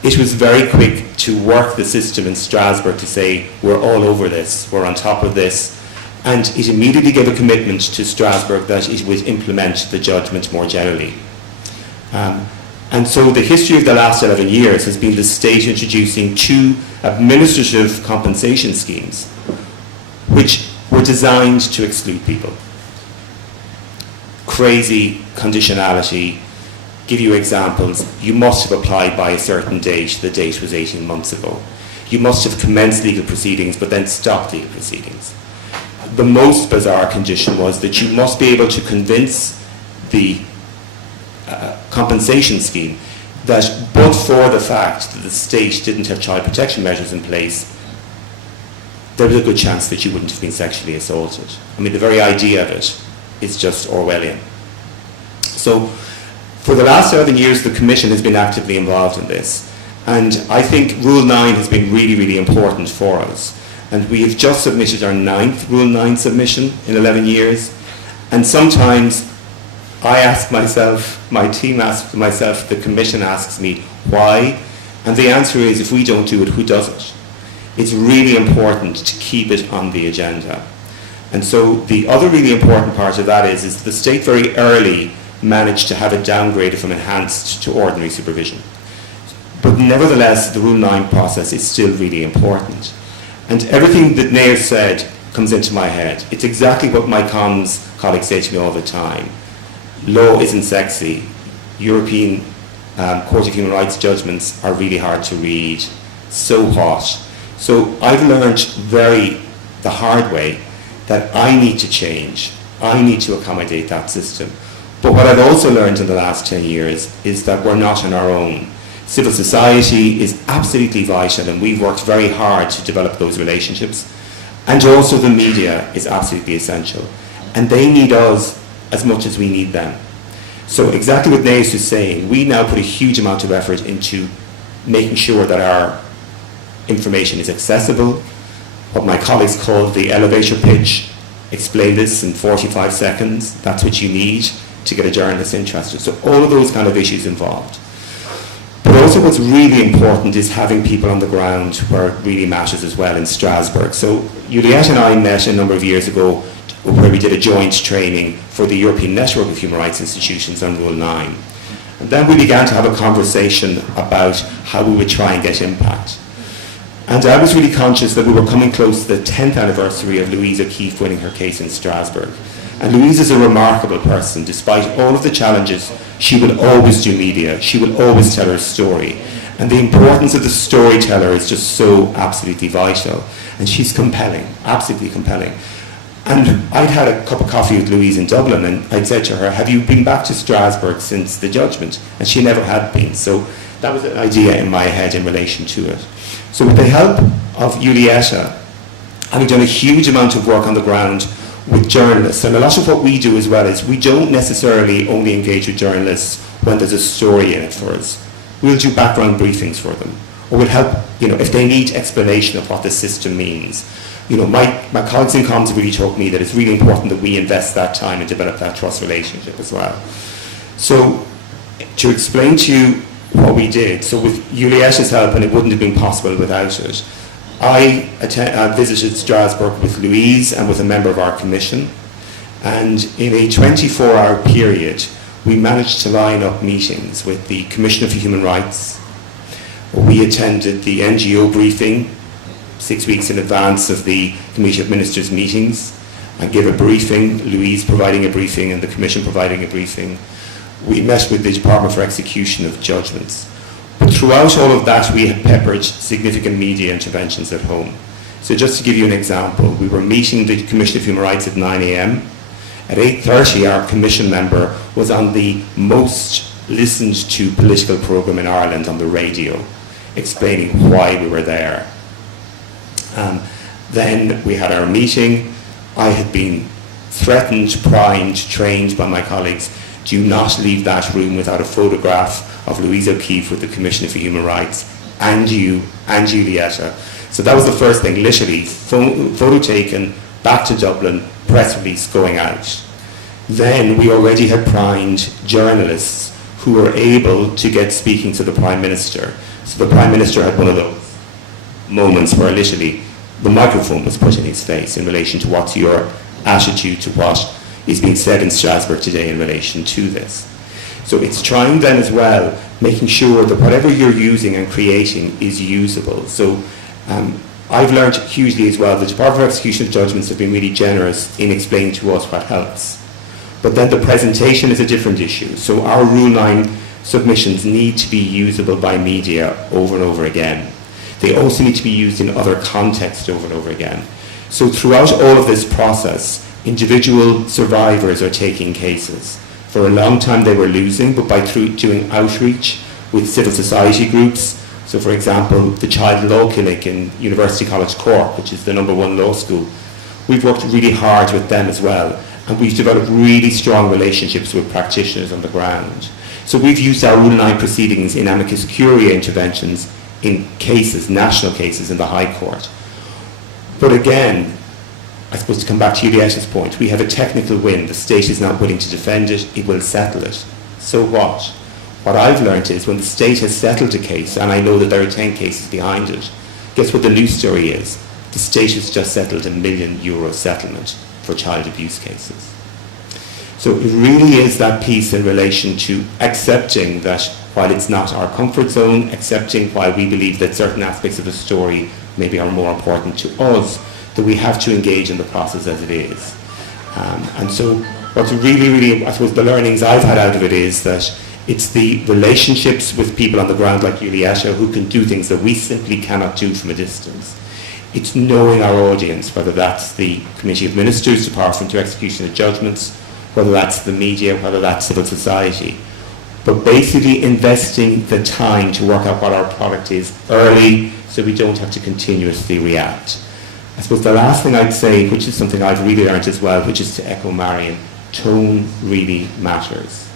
It was very quick to work the system in Strasbourg to say, we're all over this, we're on top of this. And it immediately gave a commitment to Strasbourg that it would implement the judgment more generally. And so the history of the last 11 years has been the state introducing 2 administrative compensation schemes, which were designed to exclude people. Crazy conditionality. Give you examples. You must have applied by a certain date. The date was 18 months ago. You must have commenced legal proceedings but then stopped legal proceedings. The most bizarre condition was that you must be able to convince the compensation scheme that but for the fact that the state didn't have child protection measures in place, there was a good chance that you wouldn't have been sexually assaulted. I mean, the very idea of it is just Orwellian. So for the last 11 years, the Commission has been actively involved in this. And I think Rule 9 has been really, really important for us. And we have just submitted our 9th Rule 9 submission in 11 years. And sometimes I ask myself, my team asks myself, the Commission asks me, why? And the answer is, if we don't do it, who does it? It's really important to keep it on the agenda. And so the other really important part of that is the state very early managed to have it downgraded from enhanced to ordinary supervision. But nevertheless, the Rule 9 process is still really important. And everything that Nair said comes into my head. It's exactly what my comms colleagues say to me all the time. Law isn't sexy. European Court of Human Rights judgments are really hard to read, so hot. So I've learned the hard way that I need to change. I need to accommodate that system. But what I've also learned in the last 10 years is that we're not on our own. Civil society is absolutely vital, and we've worked very hard to develop those relationships. And also the media is absolutely essential. And they need us as much as we need them. So exactly what Naas is saying, we now put a huge amount of effort into making sure that our information is accessible, what my colleagues call the elevator pitch. Explain this in 45 seconds. That's what you need to get a journalist interested. So all of those kind of issues involved. But also what's really important is having people on the ground where it really matters as well in Strasbourg. So Juliette and I met a number of years ago where we did a joint training for the European Network of Human Rights Institutions on Rule 9. And then we began to have a conversation about how we would try and get impact. And I was really conscious that we were coming close to the 10th anniversary of Louise O'Keeffe winning her case in Strasbourg. And Louise is a remarkable person. Despite all of the challenges, she will always do media. She will always tell her story. And the importance of the storyteller is just so absolutely vital. And she's compelling, absolutely compelling. And I'd had a cup of coffee with Louise in Dublin, and I'd said to her, have you been back to Strasbourg since the judgment? And she never had been. So that was an idea in my head in relation to it. So with the help of E.S.H.E.M, having done a huge amount of work on the ground with journalists, and a lot of what we do as well is we don't necessarily only engage with journalists when there's a story in it for us. We'll do background briefings for them, or we'll help, if they need explanation of what the system means. My colleagues in comms really told me that it's really important that we invest that time and develop that trust relationship as well. So to explain to you what we did, so with E.S.H.'s help, and it wouldn't have been possible without it, I visited Strasbourg with Louise and with a member of our commission, and in a 24-hour period we managed to line up meetings with the Commissioner for Human Rights. We attended the NGO briefing 6 weeks in advance of the Committee of Ministers meetings. I gave a briefing, Louise providing a briefing and the Commission providing a briefing. We met with the Department for Execution of Judgments. But throughout all of that, we had peppered significant media interventions at home. So just to give you an example, we were meeting the Commissioner of Human Rights at 9 a.m. At 8:30, our Commission member was on the most listened to political programme in Ireland on the radio, explaining why we were there. Then we had our meeting. I had been threatened, primed, trained by my colleagues, do not leave that room without a photograph of Louise O'Keeffe with the Commissioner for Human Rights, and you, and E.S.H.E.M. So that was the first thing, literally, photo taken, back to Dublin, press release going out. Then we already had primed journalists who were able to get speaking to the Prime Minister. So the Prime Minister had one of those moments where literally the microphone was put in his face in relation to what's your attitude to what is being said in Strasbourg today in relation to this. So it's trying then as well, making sure that whatever you're using and creating is usable. So I've learned hugely as well, the Department of Execution of Judgments have been really generous in explaining to us what helps. But then the presentation is a different issue. So our Rule 9 submissions need to be usable by media over and over again. They also need to be used in other contexts over and over again. So throughout all of this process, individual survivors are taking cases. For a long time they were losing, but by doing outreach with civil society groups, so for example, the Child Law Clinic in University College Cork, which is the #1 law school, we've worked really hard with them as well, and we've developed really strong relationships with practitioners on the ground. So we've used our Rule 9 proceedings in amicus curiae interventions in cases, national cases in the High Court. But again, I suppose to come back to E.S.H.'s point, we have a technical win. The state is not willing to defend it, it will settle it. So what? What I've learned is when the state has settled a case, and I know that there are 10 cases behind it, guess what the news story is? The state has just settled €1 million settlement for child abuse cases. So it really is that piece in relation to accepting that while it's not our comfort zone, accepting why we believe that certain aspects of the story maybe are more important to us, that we have to engage in the process as it is. And so what's really, I suppose the learnings I've had out of it is that it's the relationships with people on the ground like E.S.H.E.M who can do things that we simply cannot do from a distance. It's knowing our audience, whether that's the Committee of Ministers, Department to Execution of Judgments, whether that's the media, whether that's civil society. But basically investing the time to work out what our product is early so we don't have to continuously react. I suppose the last thing I'd say, which is something I've really learned as well, which is to echo Marion, tone really matters.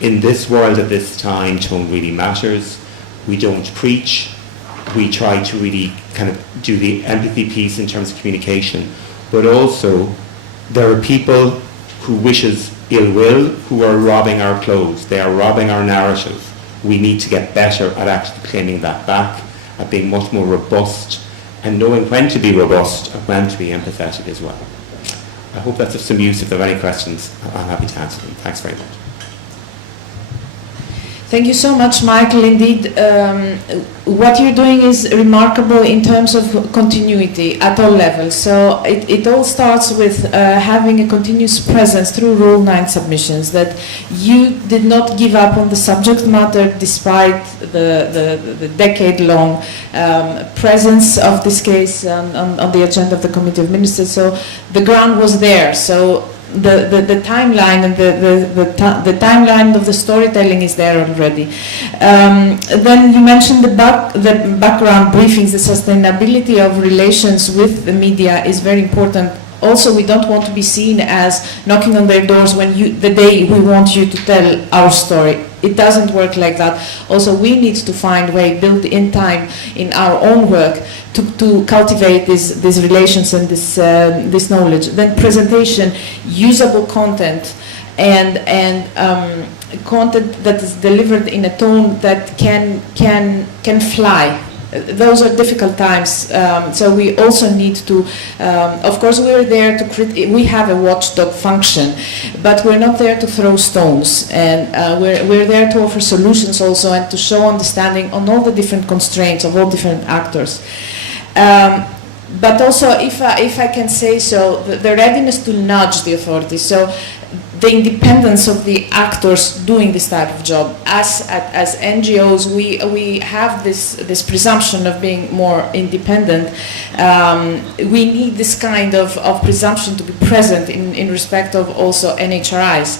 In this world at this time, tone really matters. We don't preach. We try to really kind of do the empathy piece in terms of communication. But also, there are people who wish us ill will, who are robbing our clothes. They are robbing our narrative. We need to get better at actually claiming that back, at being much more robust, and knowing when to be robust and when to be empathetic as well. I hope that's of some use. If there are any questions, I'm happy to answer them. Thanks very much. Thank you so much, Michael. Indeed, what you're doing is remarkable in terms of continuity at all levels. So it all starts with having a continuous presence through Rule 9 submissions, that you did not give up on the subject matter despite the decade-long presence of this case on the agenda of the Committee of Ministers. So the ground was there. So the timeline and the timeline of the storytelling is there already. Then you mentioned the background briefings. The sustainability of relations with the media is very important. Also, we don't want to be seen as knocking on their doors the day we want you to tell our story. It doesn't work like that. Also, we need to find a way, build in time in our own work to cultivate these relations and this knowledge. Then presentation, usable content, and content that is delivered in a tone that can fly. Those are difficult times, so we also need to, of course we're there to we have a watchdog function, but we're not there to throw stones, and we're there to offer solutions also and to show understanding on all the different constraints of all different actors. But also, if I can say so, the readiness to nudge the authorities, so the independence of the actors doing this type of job. As NGOs, we have this presumption of being more independent. We need this kind of presumption to be present in respect of also NHRIs.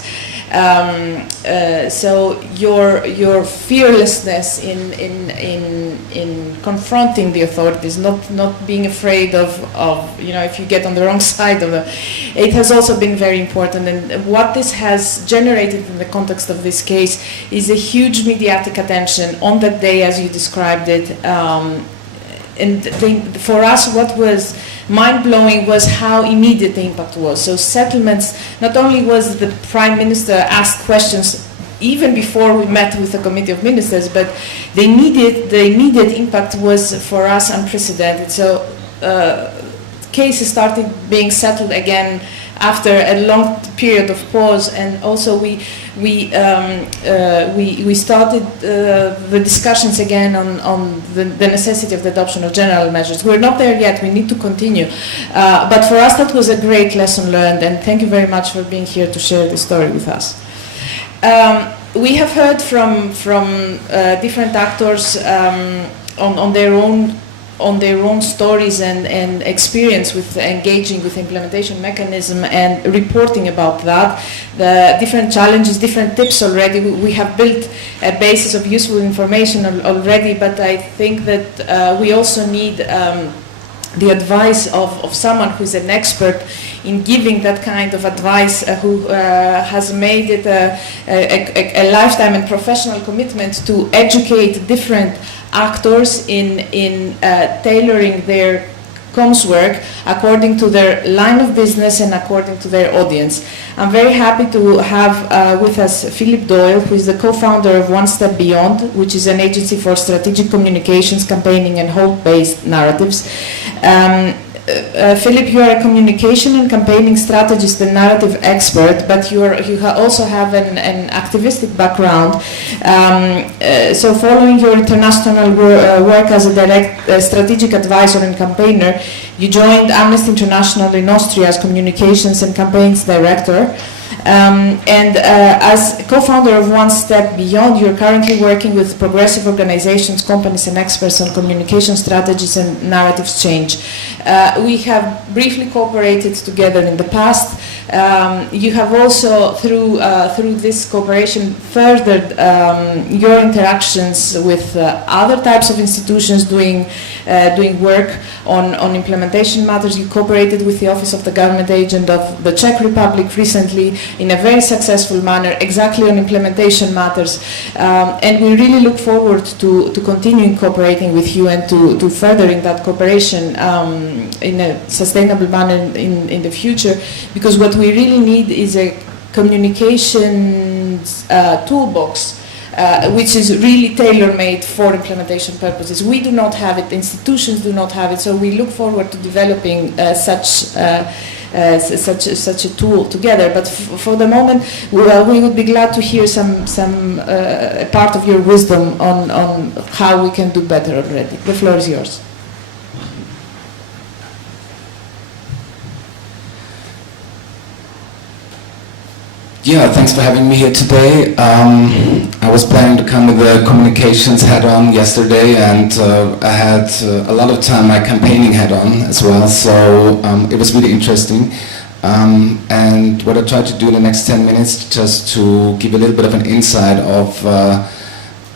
So your fearlessness in confronting the authorities, not being afraid of if you get on the wrong side of it has also been very important. And what this has generated in the context of this case is a huge mediatic attention on that day, as you described it. And for us, what was mind-blowing was how immediate the impact was. So settlements, not only was the Prime Minister asked questions even before we met with the Committee of Ministers, but the immediate impact was for us unprecedented. So cases started being settled again after a long period of pause, and also we started the discussions again on the necessity of the adoption of general measures. We're not there yet, we need to continue. But for us that was a great lesson learned, and thank you very much for being here to share the story with us. We have heard from different actors on their own stories and experience with engaging with implementation mechanism and reporting about that, the different challenges, different tips already. We have built a basis of useful information already, but I think that we also need the advice of someone who's an expert in giving that kind of advice, who has made it a lifetime and professional commitment to educate different actors in tailoring their comms work according to their line of business and according to their audience. I'm very happy to have with us Philip Doyle, who is the co-founder of One Step Beyond, which is an agency for strategic communications, campaigning and hope-based narratives. Philip, you are a communication and campaigning strategist and narrative expert, but you also have an activistic background. So following your international work as a direct strategic advisor and campaigner, you joined Amnesty International in Austria as communications and campaigns director. And as co-founder of One Step Beyond, you're currently working with progressive organizations, companies and experts on communication strategies and narratives change. We have briefly cooperated together in the past. You have also, through this cooperation, furthered your interactions with other types of institutions doing work on implementation matters. You cooperated with the Office of the Government Agent of the Czech Republic recently in a very successful manner, exactly on implementation matters. And we really look forward to continuing cooperating with you and to furthering that cooperation in a sustainable manner in the future, because what we really need is a communications toolbox which is really tailor-made for implementation purposes. We do not have it, institutions do not have it, so we look forward to developing such such a tool together. But for the moment, we would be glad to hear some part of your wisdom on how we can do better already. The floor is yours. Yeah, thanks for having me here today. I was planning to come with a communications hat on yesterday, and I had a lot of time my campaigning hat on as well, so it was really interesting. And what I tried to do in the next 10 minutes, just to give a little bit of an insight of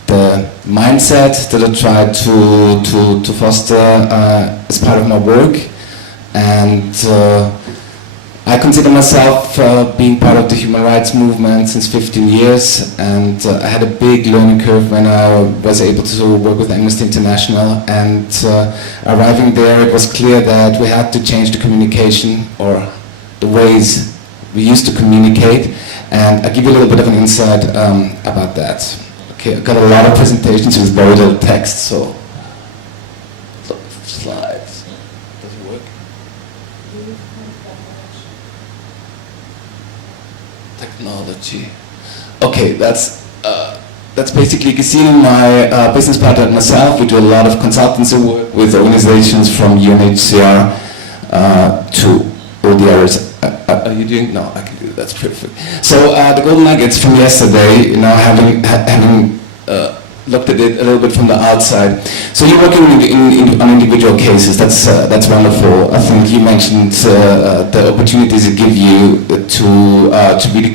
the mindset that I try to foster as part of my work. And I consider myself being part of the human rights movement since 15 years, and I had a big learning curve when I was able to work with Amnesty International, and arriving there it was clear that we had to change the communication or the ways we used to communicate, and I'll give you a little bit of an insight about that. Okay, I've got a lot of presentations with very little text, so slides. Does it work? Technology. Okay, that's basically Gesine, my business partner and myself. We do a lot of consultancy work with organizations from UNHCR to ODRs. Are you doing? No, I can do that. That's perfect. So the golden nuggets from yesterday, you know, having looked at it a little bit from the outside. So you're working on individual cases. That's wonderful. I think you mentioned the opportunities it give you to really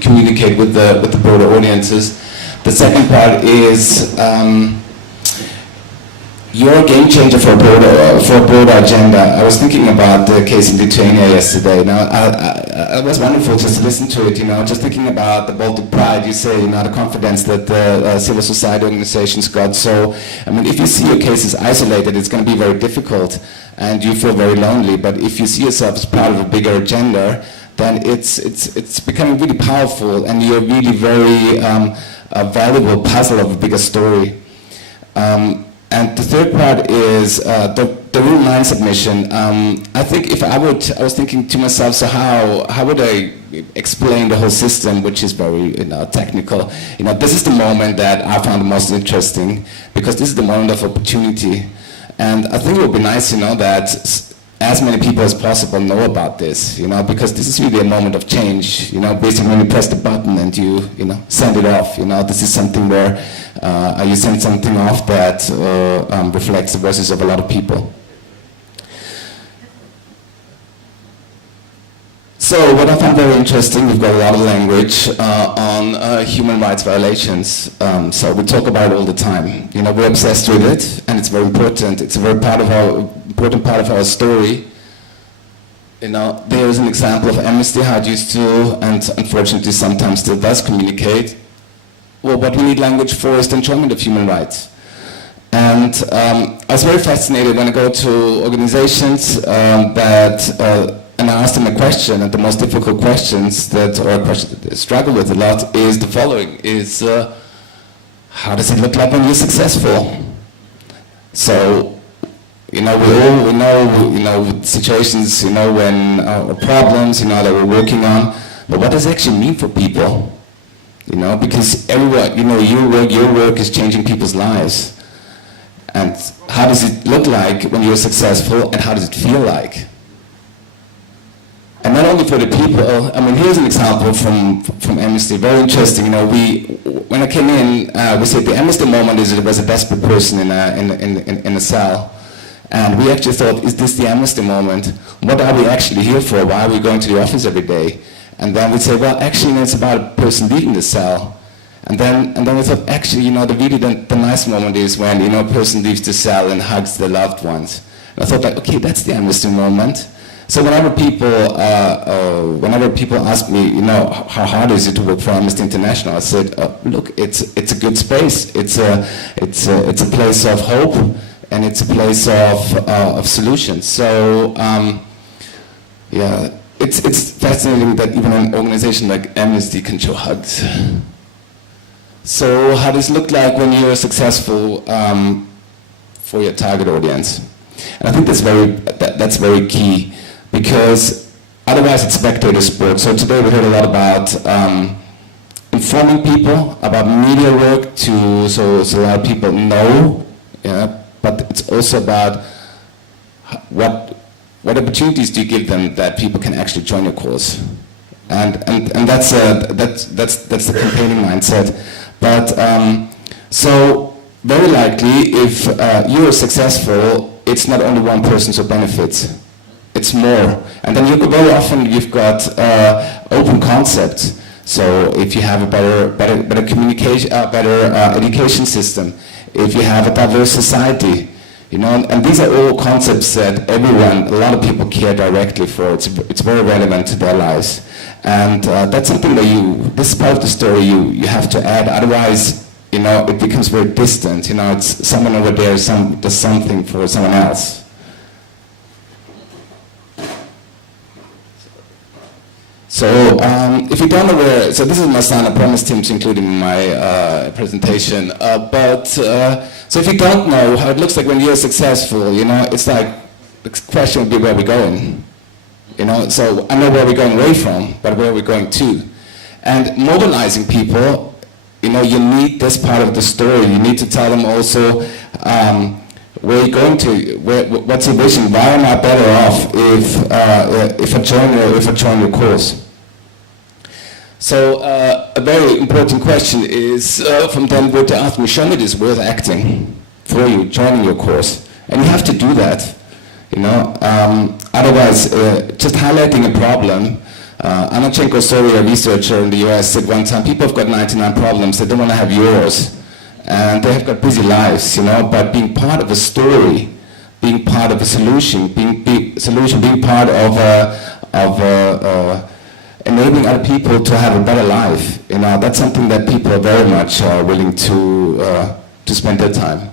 communicate with the broader audiences. The second part is you're a game changer for a broader agenda. I was thinking about the case in Lithuania yesterday. Now, it was wonderful just to listen to it, you know, just thinking about the Baltic Pride, you say, you know, the confidence that the civil society organizations got. So, I mean, if you see your cases isolated, it's going to be very difficult and you feel very lonely. But if you see yourself as part of a bigger agenda, then it's becoming really powerful and you're really very a valuable puzzle of a bigger story. And the third part is the real mind submission. I think if I was thinking to myself, so how would I explain the whole system, which is very technical. You know, this is the moment that I found the most interesting because this is the moment of opportunity, and I think it would be nice, you know, that as many people as possible know about this, you know, because this is really a moment of change. You know, basically when you press the button and you send it off, you know, this is something where you send something off that reflects the voices of a lot of people. So what I found very interesting, we've got a lot of language on human rights violations. So we talk about it all the time. You know, we're obsessed with it, and it's very important. It's a very important part of our story. You know, there is an example of Amnesty, how it used to, and unfortunately sometimes still does communicate. Well, what we need language for is the enjoyment of human rights. And I was very fascinated when I go to organizations and I ask them a question, and the most difficult questions a question that they struggle with a lot is the following, is how does it look like when you're successful? So, you know, we know situations, you know, when problems, you know, that we're working on, but what does it actually mean for people? You know, because everyone, you know, your work is changing people's lives. And how does it look like when you're successful, and how does it feel like? And not only for the people, I mean, here's an example from Amnesty, very interesting. You know, when I came in, we said the Amnesty moment is it was a desperate person in a cell. And we actually thought, is this the Amnesty moment? What are we actually here for? Why are we going to the office every day? And then we'd say, well, actually, you know, it's about a person leaving the cell. And then we thought, actually, you know, the nice moment is when, you know, a person leaves the cell and hugs their loved ones. And I thought, like, okay, that's the Amnesty moment. So whenever people ask me, you know, how hard is it to work for Amnesty International, I said, look, it's a good space. It's a place of hope, and it's a place of solutions. So yeah, it's fascinating that even an organization like Amnesty can show hugs. So how does it look like when you're successful for your target audience? And I think that's very key, because otherwise it's spectator sport. So today we heard a lot about informing people, about media work to so a lot of people know, yeah, but it's also about what opportunities do you give them that people can actually join your course, and that's the campaigning mindset. But so very likely, if you are successful, it's not only one person who benefits, it's more. And then very often you've got open concepts. So if you have a better communication, better education system, if you have a diverse society, you know, and these are all concepts that a lot of people care directly for. It's very relevant to their lives, and that's something that this is part of the story you have to add. Otherwise, you know, it becomes very distant. You know, it's someone over there does something for someone else. So if you don't know where, so this is my son. I promised him to include him in my presentation. So if you don't know how it looks like when you're successful, you know, it's like the question would be where we're going. You know, so I know where we're going away from, but where we're going to. And mobilizing people, you know, you need this part of the story. You need to tell them also where you're going to, what's your vision. Why am I better off if I join your course? So a very important question is from them would ask me, show me this worth acting for you, joining your course. And you have to do that, you know. Otherwise, just highlighting a problem. Anna Chenkosori, a researcher in the US, said one time, people have got 99 problems, they don't want to have yours. And they have got busy lives, you know, but being part of a story, being part of a solution, being part of enabling other people to have a better life, you know, that's something that people are very much willing to spend their time.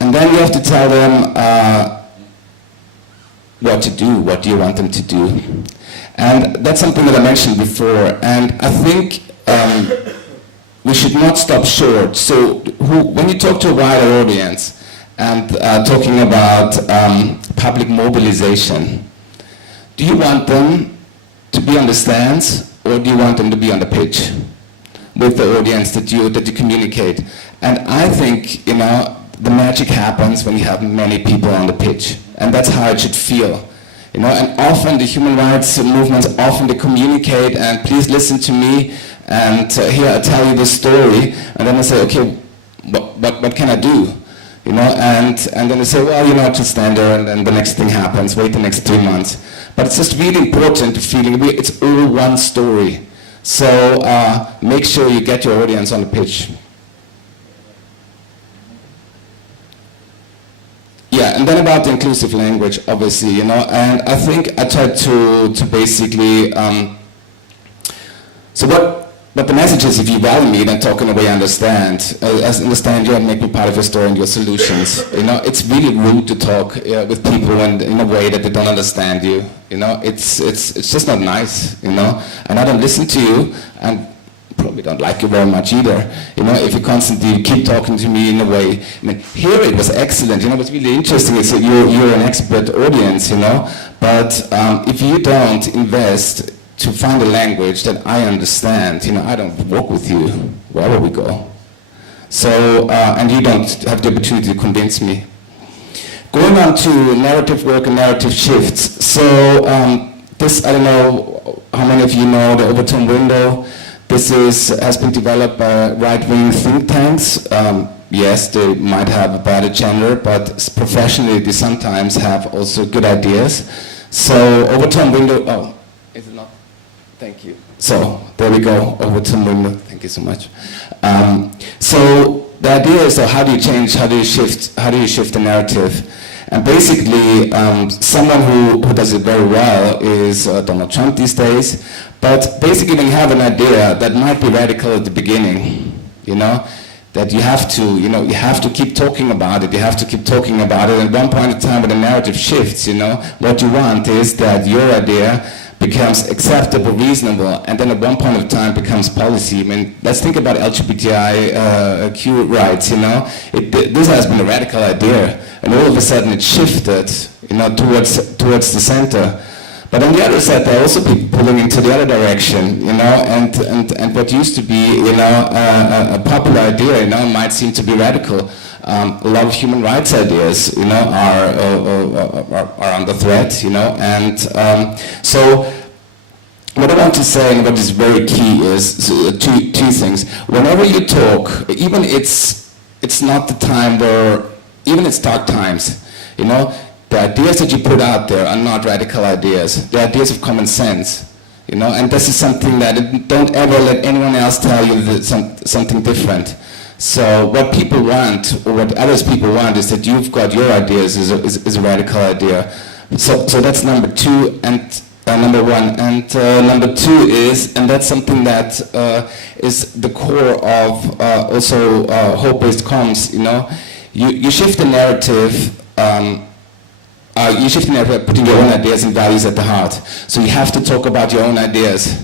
And then you have to tell them what to do, what do you want them to do. And that's something that I mentioned before, and I think we should not stop short. So when you talk to a wider audience and talking about public mobilization, do you want them to be on the stands, or do you want them to be on the pitch with the audience that you communicate? And I think, you know, the magic happens when you have many people on the pitch, and that's how it should feel. You know, and often the human rights movements, they communicate, and please listen to me, and here I tell you the story, and then I say, okay, what can I do? You know, and then they say, well, you know, just stand there, and then the next thing happens, wait the next 3 months. But it's just really important to feeling it's all one story. So make sure you get your audience on the pitch. Yeah, and then about the inclusive language, obviously, you know, and I think I tried to basically, so what the message is, if you value me, then talk in a way I understand. Understand you and make me part of your story and your solutions. You know, it's really rude to talk with people in a way that they don't understand you. You know, it's just not nice, you know, and I don't listen to you, and probably don't like you very much either, you know, if you constantly keep talking to me in a way. I mean, here it was excellent, you know, what's really interesting is that you're an expert audience, you know, but if you don't invest to find a language that I understand, you know, I don't walk with you wherever we go. So, and you don't have the opportunity to convince me. Going on to narrative work and narrative shifts. So, this, I don't know how many of you know the Overton window. This has been developed by right-wing think tanks. Yes, they might have a bad agenda, but professionally they sometimes have also good ideas. So, Overton window, oh, is it not? Thank you. So, there we go, Overton window, thank you so much. So, the idea is, how do you change, how do you shift the narrative? And basically, someone who does it very well is Donald Trump these days. But basically, when you have an idea that might be radical at the beginning, you know, that you have to keep talking about it, And at one point in time when the narrative shifts, you know, what you want is that your idea becomes acceptable, reasonable, and then at one point of time becomes policy. I mean, let's think about LGBTIQ rights, you know. This has been a radical idea, and all of a sudden it shifted, you know, towards the center. But on the other side, there are also people pulling into the other direction, you know, and what used to be, you know, a popular idea, you know, might seem to be radical. A lot of human rights ideas, you know, are under threat, you know, and so what I want to say, and what is very key, is two things. Whenever you talk, even it's not the time where, even it's dark times, you know, the ideas that you put out there are not radical ideas. They're ideas of common sense, you know, and this is something that, don't ever let anyone else tell you that something different. So what people want, or what others people want, is that you've got your ideas is a radical idea. So that's number two, and number one. And number two is, and that's something that is the core of also hope-based comms, you know, you shift the narrative, putting your own ideas and values at the heart. So you have to talk about your own ideas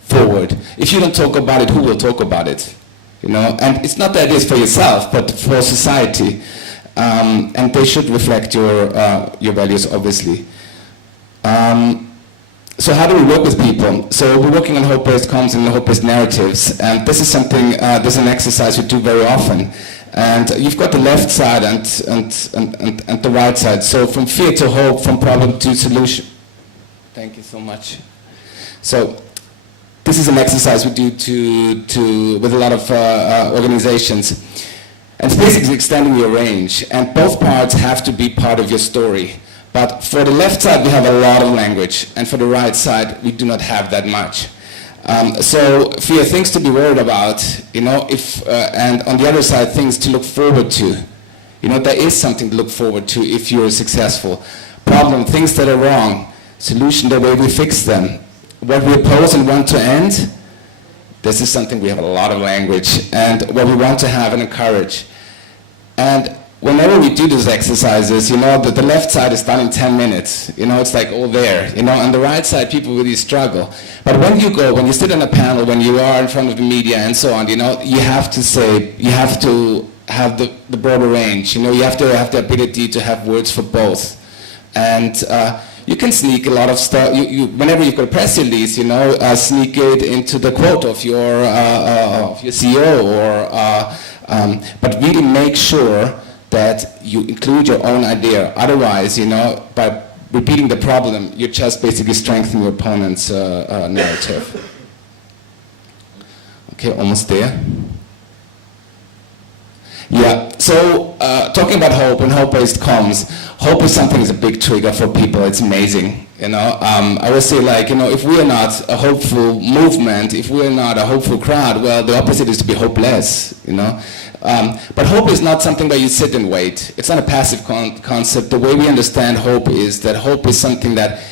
forward. If you don't talk about it, who will talk about it? You know, and it's not the ideas for yourself, but for society, and they should reflect your values, obviously. So how do we work with people? So we're working on hope-based comms and hope-based narratives, and this is something, this is an exercise we do very often. And you've got the left side and the right side. So from fear to hope, from problem to solution. Thank you so much. So this is an exercise we do with a lot of organizations. And it's basically extending your range. And both parts have to be part of your story. But for the left side, we have a lot of language. And for the right side, we do not have that much. So fear, things to be worried about, you know, and on the other side, things to look forward to. You know, there is something to look forward to if you're successful. Problem, things that are wrong. Solution, the way we fix them. What we oppose and want to end, this is something we have a lot of language, and what we want to have and encourage. And whenever we do these exercises, you know, the left side is done in 10 minutes. You know, it's like all there. You know, on the right side, people really struggle. But when you sit on a panel, when you are in front of the media and so on, you know, you have to have the broader range. You know, you have to have the ability to have words for both. And you can sneak a lot of stuff. Whenever you've got a press release, you know, sneak it into the quote of your CEO, but really make sure that you include your own idea. Otherwise, you know, by repeating the problem, you're just basically strengthening your opponent's narrative. Okay, almost there. Yeah, so talking about hope and hope-based comms, hope is something that's a big trigger for people. It's amazing, you know. I would say, like, you know, if we are not a hopeful movement, if we are not a hopeful crowd, well, the opposite is to be hopeless, you know. But hope is not something where you sit and wait. It's not a passive concept. The way we understand hope is that hope is something that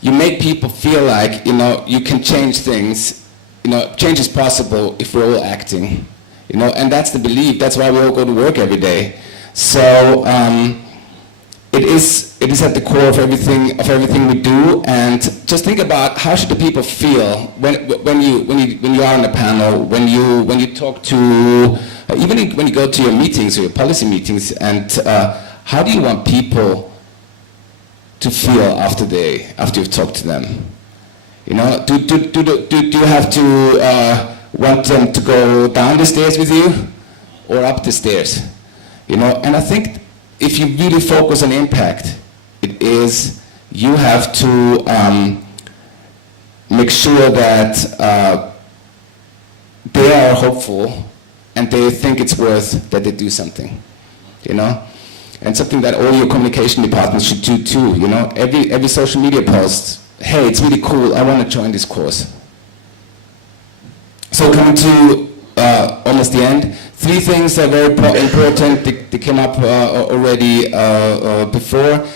you make people feel like, you know, you can change things. You know, change is possible if we're all acting. You know, and that's the belief. That's why we all go to work every day. So it is at the core of everything we do. And just think about, how should the people feel when you are on a panel, when you talk to, even when you go to your meetings or your policy meetings, and how do you want people to feel after you've talked to them? You know, do you have to want them to go down the stairs with you or up the stairs? You know, and I think if you really focus on impact, it is, you have to make sure that they are hopeful and they think it's worth that they do something, you know? And something that all your communication departments should do too, you know? Every social media post, hey, it's really cool, I want to join this course. So coming to almost the end, 3 things are very important. They came up already before.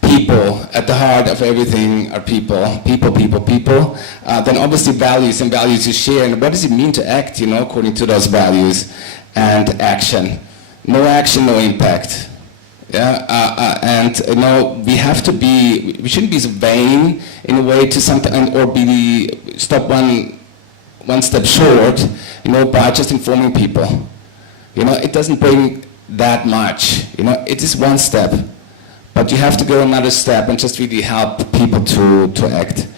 People, at the heart of everything are people. People. Then obviously values and values you share. And what does it mean to act, you know, according to those values? And action. No action, no impact. Yeah, and you know, we shouldn't be so vain in a way to something, or stop one step short, you know, by just informing people. You know, it doesn't bring that much. You know, it is one step, but but you have to go another step and just really help people to act.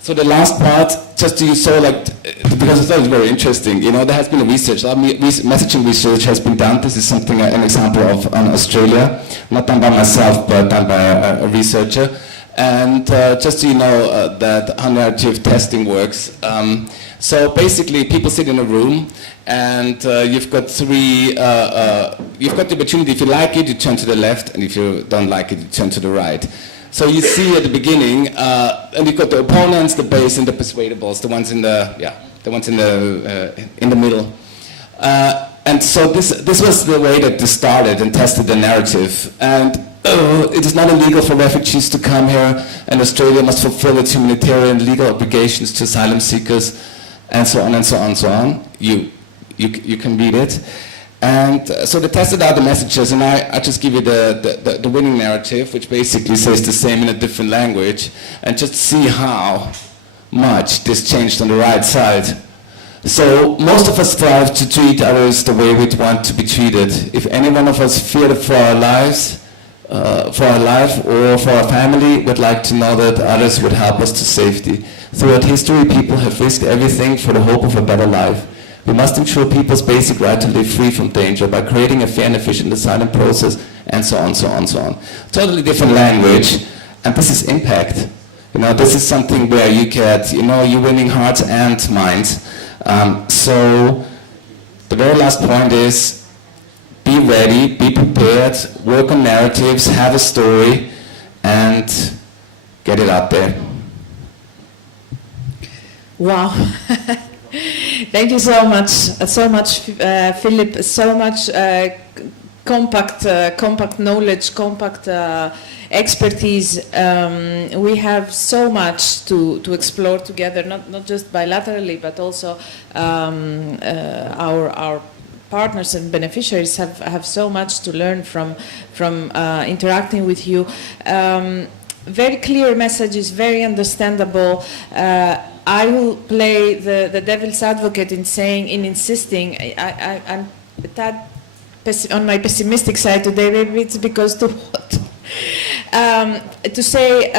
So the last part, just to so like, because I thought it was very interesting, you know, there has been a research, messaging research has been done. This is something, an example of on Australia, not done by myself, but done by a researcher. And just so you know that how narrative testing works. So basically, people sit in a room, and you've got you've got the opportunity, if you like it, you turn to the left, and if you don't like it, you turn to the right. So you see at the beginning, and you've got the opponents, the base, and the persuadables, the ones in the middle. And so this was the way that they started and tested the narrative. And it is not illegal for refugees to come here, and Australia must fulfill its humanitarian legal obligations to asylum seekers, and so on and so on and so on. You can read it. And so they tested out the messages, and I just give you the winning narrative, which basically says the same in a different language, and just see how much this changed on the right side. So most of us strive to treat others the way we'd want to be treated. If any one of us feared for our lives, for our life or for our family, we'd like to know that others would help us to safety. Throughout history, people have risked everything for the hope of a better life. We must ensure people's basic right to live free from danger by creating a fair and efficient asylum process, and so on, so on, so on. Totally different language, and this is impact. You know, this is something where you get, you know, you're winning hearts and minds. So the very last point is, be ready, be prepared, work on narratives, have a story, and get it out there. Wow. Thank you so much, Philip. So much compact knowledge, compact expertise. We have so much to explore together, not just bilaterally, but also our partners and beneficiaries have so much to learn from interacting with you. Very clear messages, very understandable. I will play the devil's advocate in insisting. I'm a tad on my pessimistic side today. Maybe it's because to say,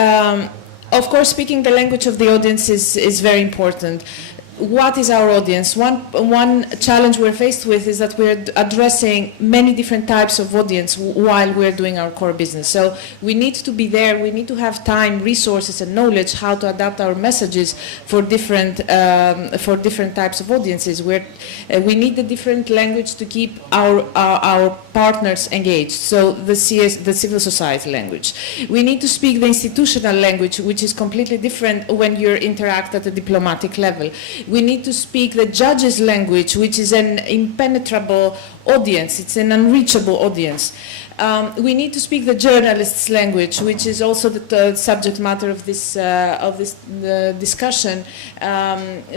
of course, speaking the language of the audience is very important. What is our audience? One challenge we're faced with is that we're addressing many different types of audience while we're doing our core business. So we need to be there, we need to have time, resources and knowledge how to adapt our messages for different types of audiences. We need the different language to keep our partners engaged. So the civil society language. We need to speak the institutional language, which is completely different when you interact at a diplomatic level. We need to speak the judge's language, which is an impenetrable audience. It's an unreachable audience. We need to speak the journalist's language, which is also the subject matter of this discussion.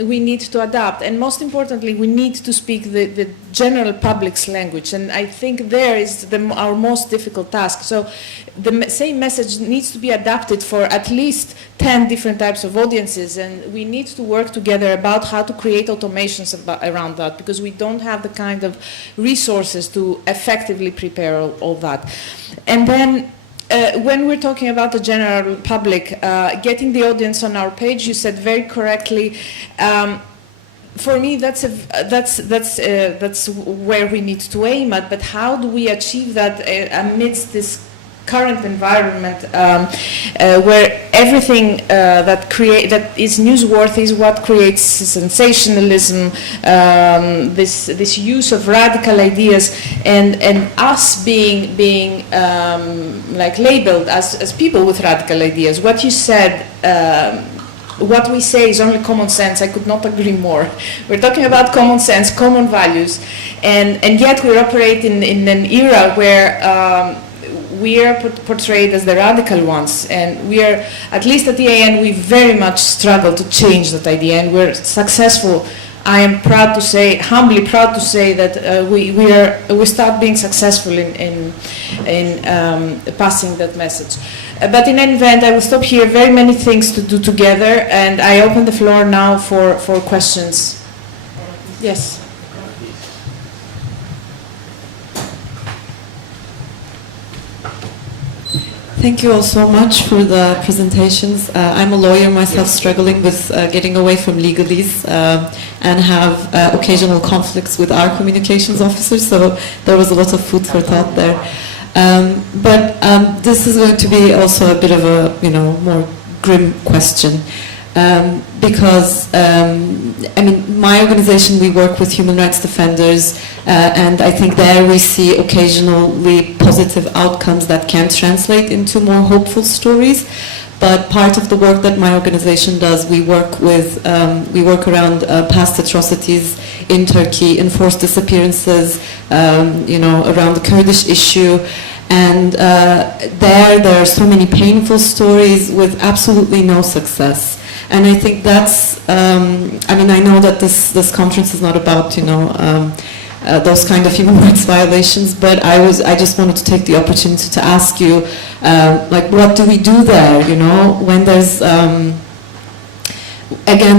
We need to adapt, and most importantly, we need to speak the general public's language. And I think there is our most difficult task. So the same message needs to be adapted for at least 10 different types of audiences, and we need to work together about how to create automations around that, because we don't have the kind of resources to effectively prepare all that. And then when we're talking about the general public, getting the audience on our page, you said very correctly, for me, that's where we need to aim at. But how do we achieve that amidst this current environment where everything that is newsworthy is what creates sensationalism, this use of radical ideas, and us being like labeled as people with radical ideas. What you said. What we say is only common sense. I could not agree more. We're talking about common sense, common values, and yet we operate in an era where we are portrayed as the radical ones, and we are, at least at the EAN, we very much struggle to change that idea, and we're successful. I am proud to say, humbly proud to say that we start being successful in passing that message. But in any event, I will stop here. Very many things to do together, and I open the floor now for questions. Yes. Thank you all so much for the presentations. I'm a lawyer myself, struggling with getting away from legalese and have occasional conflicts with our communications officers, so there was a lot of food for thought there. But this is going to be also a bit of a, more grim question. Because, I mean, my organization, we work with human rights defenders, and I think there we see occasionally positive outcomes that can translate into more hopeful stories. But part of the work that my organization does, we work around past atrocities in Turkey, enforced disappearances, around the Kurdish issue. And there are so many painful stories with absolutely no success. And I think that's, I know that this conference is not about, those kind of human rights violations, but I just wanted to take the opportunity to ask you, what do we do there, when there's, again,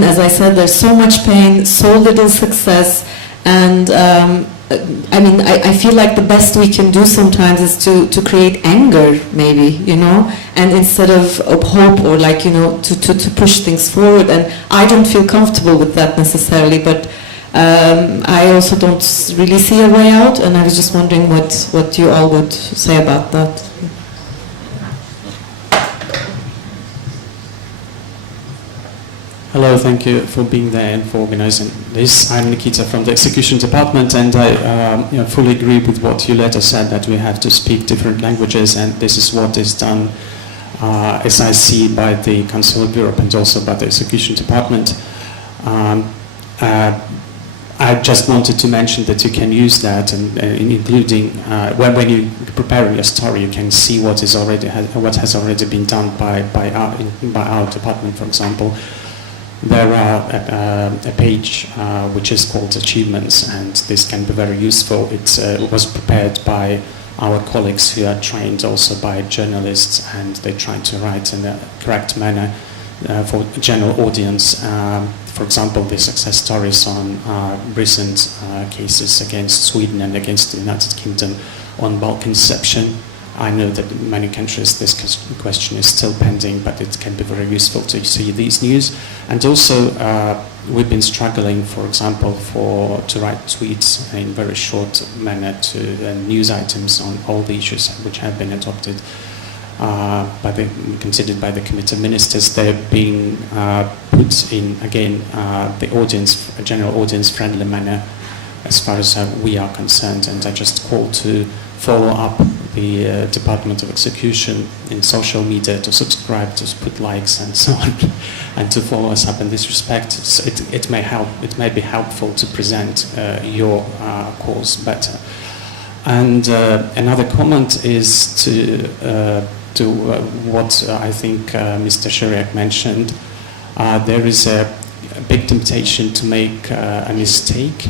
as I said, there's so much pain, so little success, and I feel like the best we can do sometimes is to create anger, maybe, and instead of hope or to push things forward. And I don't feel comfortable with that necessarily, but I also don't really see a way out, and I was just wondering what you all would say about that. Hello, thank you for being there and for organizing this. I'm Nikita from the Execution Department, and I fully agree with what Yoleta said, that we have to speak different languages, and this is what is done, as I see, by the Council of Europe and also by the Execution Department. I just wanted to mention that you can use that, and including when you prepare your story, you can see what has already been done by our department, for example. There are a page which is called Achievements, and this can be very useful. It was prepared by our colleagues who are trained also by journalists, and they try to write in a correct manner for a general audience. For example, the success stories on recent cases against Sweden and against the United Kingdom on bulk inception. I know that in many countries this question is still pending, but it can be very useful to see these news. And also, we've been struggling, for example, to write tweets in very short manner to news items on all the issues which have been adopted, considered by the Committee of Ministers. They're being put in, again, a general audience-friendly manner as far as we are concerned. And I just call to follow up the Department of Execution in social media, to subscribe, to put likes and so on, and to follow us up in this respect. So it may be helpful to present your cause better. And another comment is to what I think Mr. Shariak mentioned. There is a big temptation to make a mistake,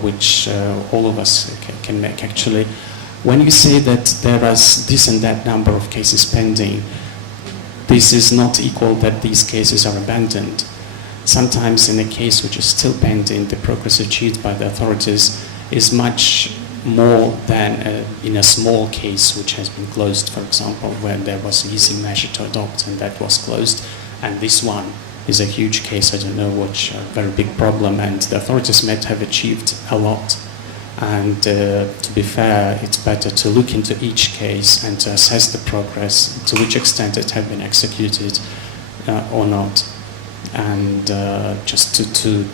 which all of us can make actually. When you say that there is this and that number of cases pending, this is not equal that these cases are abandoned. Sometimes in a case which is still pending, the progress achieved by the authorities is much more than in a small case which has been closed, for example, when there was an easy measure to adopt and that was closed. And this one is a huge case, I don't know which, very big problem, and the authorities might have achieved a lot. And to be fair, it's better to look into each case and to assess the progress, to which extent it has been executed or not. And just to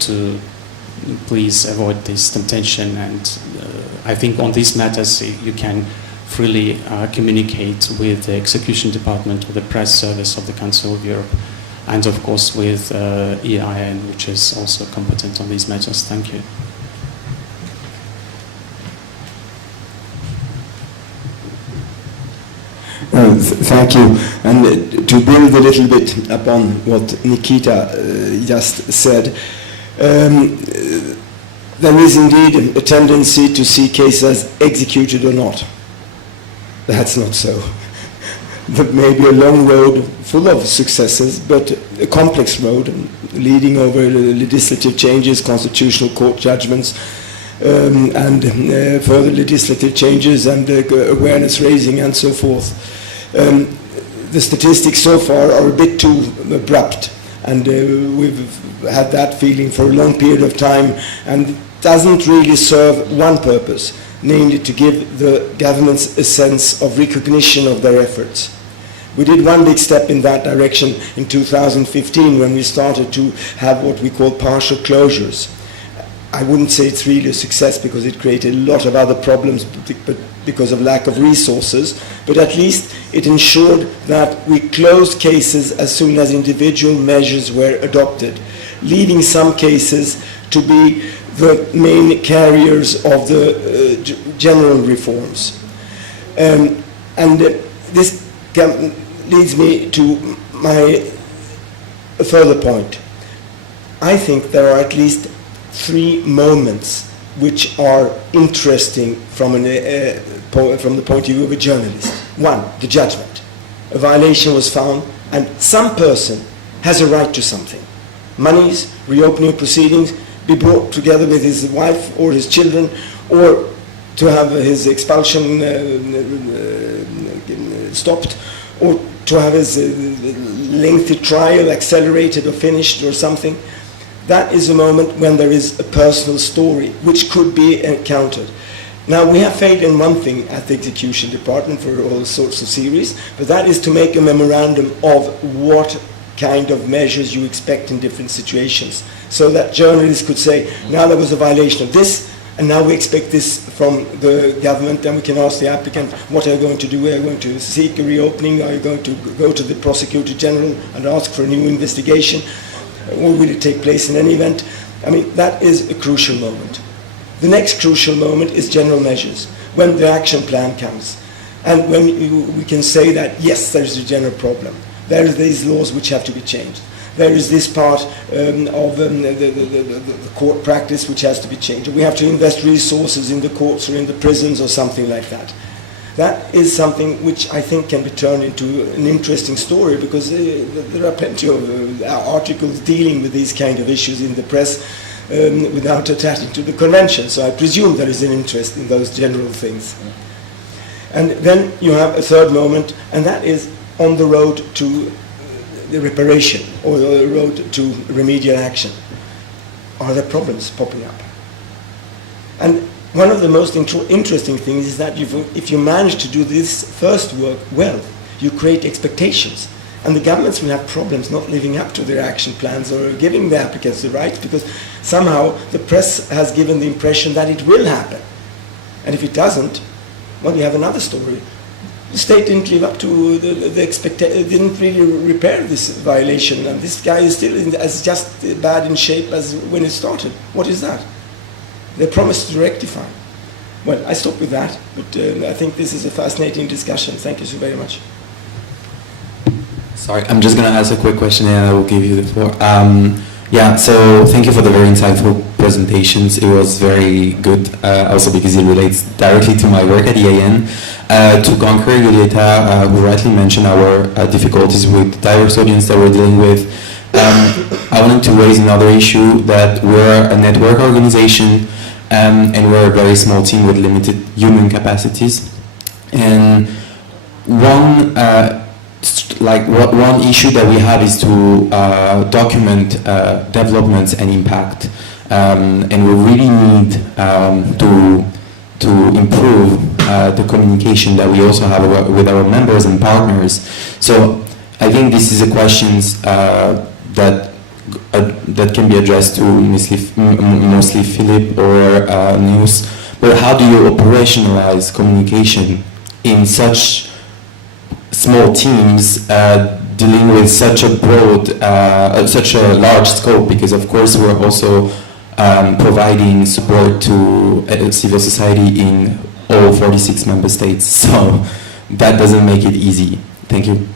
please avoid this temptation. And I think on these matters you can freely communicate with the Execution Department, with the press service of the Council of Europe, and of course with EIN, which is also competent on these matters. Thank you. Thank you. And to build a little bit upon what Nikita just said, there is indeed a tendency to see cases executed or not. That's not so. There may be a long road full of successes, but a complex road leading over legislative changes, constitutional court judgments, and further legislative changes and awareness raising and so forth. The statistics so far are a bit too abrupt, and we've had that feeling for a long period of time, and it doesn't really serve one purpose, namely to give the governments a sense of recognition of their efforts. We did one big step in that direction in 2015 when we started to have what we call partial closures. I wouldn't say it's really a success because it created a lot of other problems because of lack of resources, but at least it ensured that we closed cases as soon as individual measures were adopted, leaving some cases to be the main carriers of the general reforms. This leads me to my further point. I think there are at least 3 moments which are interesting from the point of view of a journalist. 1, the judgment. A violation was found and some person has a right to something. Monies, reopening proceedings, be brought together with his wife or his children, or to have his expulsion stopped, or to have his lengthy trial accelerated or finished or something. That is a moment when there is a personal story which could be encountered. Now, we have failed in one thing at the execution department for all sorts of series, but that is to make a memorandum of what kind of measures you expect in different situations, so that journalists could say, now there was a violation of this, and now we expect this from the government, and we can ask the applicant, what are you going to do? Are you going to seek a reopening? Are you going to go to the Prosecutor General and ask for a new investigation? Or will it take place in any event? I mean, that is a crucial moment. The next crucial moment is general measures, when the action plan comes, and when we can say that, yes, there is a general problem. There are these laws which have to be changed. There is this part of the court practice which has to be changed. We have to invest resources in the courts or in the prisons or something like that. That is something which I think can be turned into an interesting story, because there are plenty of articles dealing with these kind of issues in the press without attaching to the convention. So I presume there is an interest in those general things. And then you have a third moment, and that is on the road to the reparation or the road to remedial action. Are there problems popping up? And one of the most interesting things is that if you manage to do this first work well, you create expectations. And the governments will have problems not living up to their action plans or giving the applicants the rights, because somehow the press has given the impression that it will happen. And if it doesn't, well, you have another story. The state didn't live up to the expectation, didn't really repair this violation, and this guy is still as just bad in shape as when it started. What is that? They promised to rectify. Well, I stop with that, but I think this is a fascinating discussion. Thank you so very much. Sorry, I'm just going to ask a quick question and I will give you the floor. Yeah, so thank you for the very insightful presentations. It was very good, also because it relates directly to my work at EAN. To concur, Julieta, who rightly mentioned our difficulties with diverse audience that we're dealing with, I wanted to raise another issue, that we're a network organization and we're a very small team with limited human capacities. And one issue that we have is to document developments and impact, and we really need to improve the communication that we also have with our members and partners. So I think this is a questions that can be addressed to mostly Philip or News. But how do you operationalize communication in such small teams dealing with such a broad, such a large scope? Because of course we're also providing support to civil society in all 46 member states, so that doesn't make it easy. Thank you.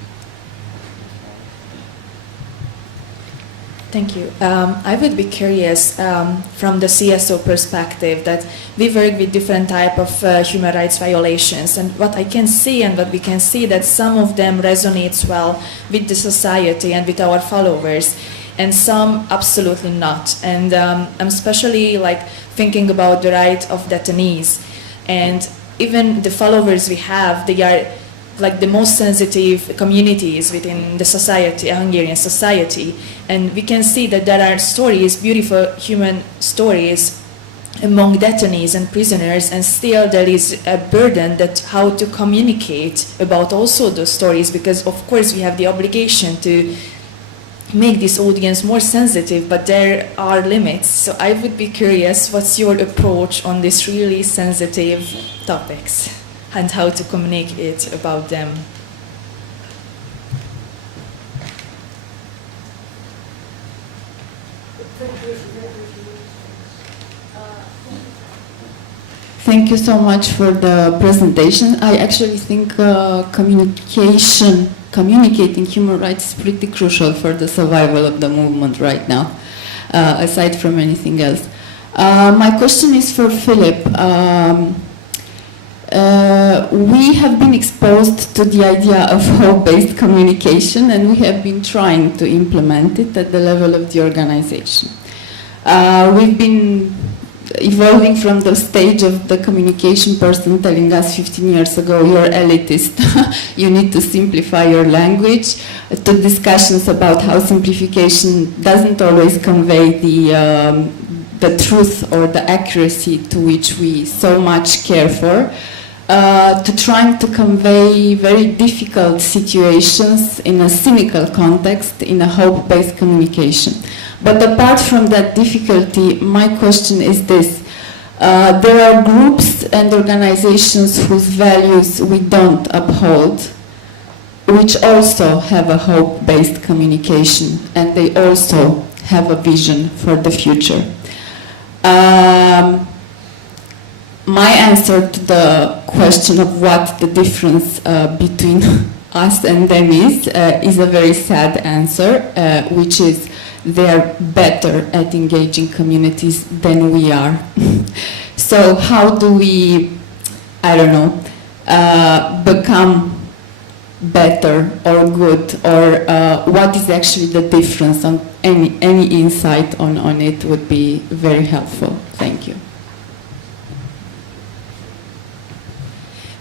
Thank you. I would be curious from the CSO perspective, that we work with different type of human rights violations, and what I can see and what we can see that some of them resonates well with the society and with our followers. and some absolutely not. And I'm especially like thinking about the right of detainees, and even the followers we have, they are like the most sensitive communities within the society, Hungarian society, and we can see that there are stories, beautiful human stories among detainees and prisoners, and still there is a burden that how to communicate about also those stories, because of course we have the obligation to make this audience more sensitive, but there are limits. So I would be curious, what's your approach on these really sensitive topics and how to communicate about them? Thank you so much for the presentation. I actually think communicating human rights is pretty crucial for the survival of the movement right now, aside from anything else. My question is for Philip. We have been exposed to the idea of hope-based communication, and we have been trying to implement it at the level of the organization. We've been evolving from the stage of the communication person telling us 15 years ago, you're elitist, you need to simplify your language, to discussions about how simplification doesn't always convey the truth or the accuracy to which we so much care for, to trying to convey very difficult situations in a cynical context, in a hope-based communication. But apart from that difficulty, my question is this. There are groups and organizations whose values we don't uphold, which also have a hope-based communication, and they also have a vision for the future. My answer to the question of what the difference between us and them is a very sad answer, which is they are better at engaging communities than we are. So how do we, I don't know, become better or good, or what is actually the difference? On any insight on it would be very helpful. Thank you.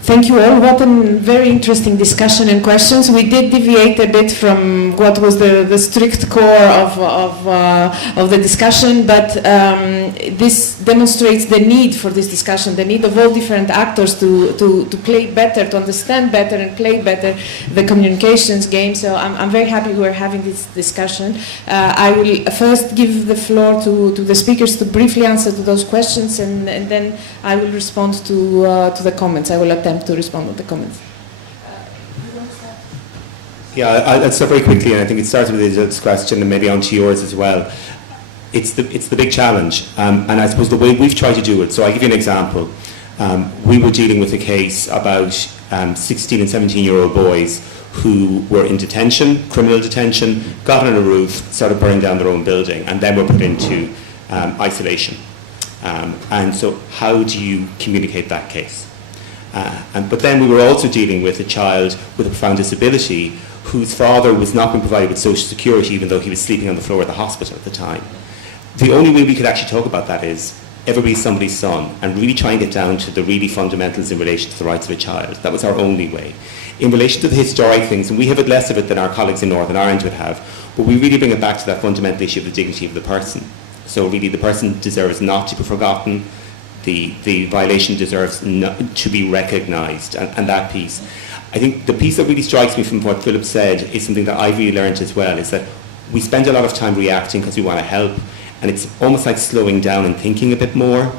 Thank you all. What a very interesting discussion and questions. We did deviate a bit from what was the strict core of the discussion, but this demonstrates the need for this discussion, the need of all different actors to play better, to understand better and play better the communications game. So I'm very happy we're having this discussion. I will first give the floor to the speakers to briefly answer to those questions, and then I will respond to the comments. I will attempt to respond to the comments. Yeah, I'll start very quickly, and I think it starts with Izzet's question and maybe onto yours as well. It's the big challenge, and I suppose the way we've tried to do it. So I'll give you an example. We were dealing with a case about 16 and 17-year-old boys who were in detention, criminal detention, got on a roof, started burning down their own building, and then were put into isolation. And so how do you communicate that case? But then we were also dealing with a child with a profound disability whose father was not being provided with social security, even though he was sleeping on the floor of the hospital at the time. The only way we could actually talk about that is everybody's somebody's son, and really try and get down to the really fundamentals in relation to the rights of a child. That was our only way. In relation to the historic things, and we have less of it than our colleagues in Northern Ireland would have, but we really bring it back to that fundamental issue of the dignity of the person. So really the person deserves not to be forgotten, the violation deserves to be recognised, and that piece. I think the piece that really strikes me from what Philip said is something that I've really learned as well, is that we spend a lot of time reacting because we want to help, and it's almost like slowing down and thinking a bit more.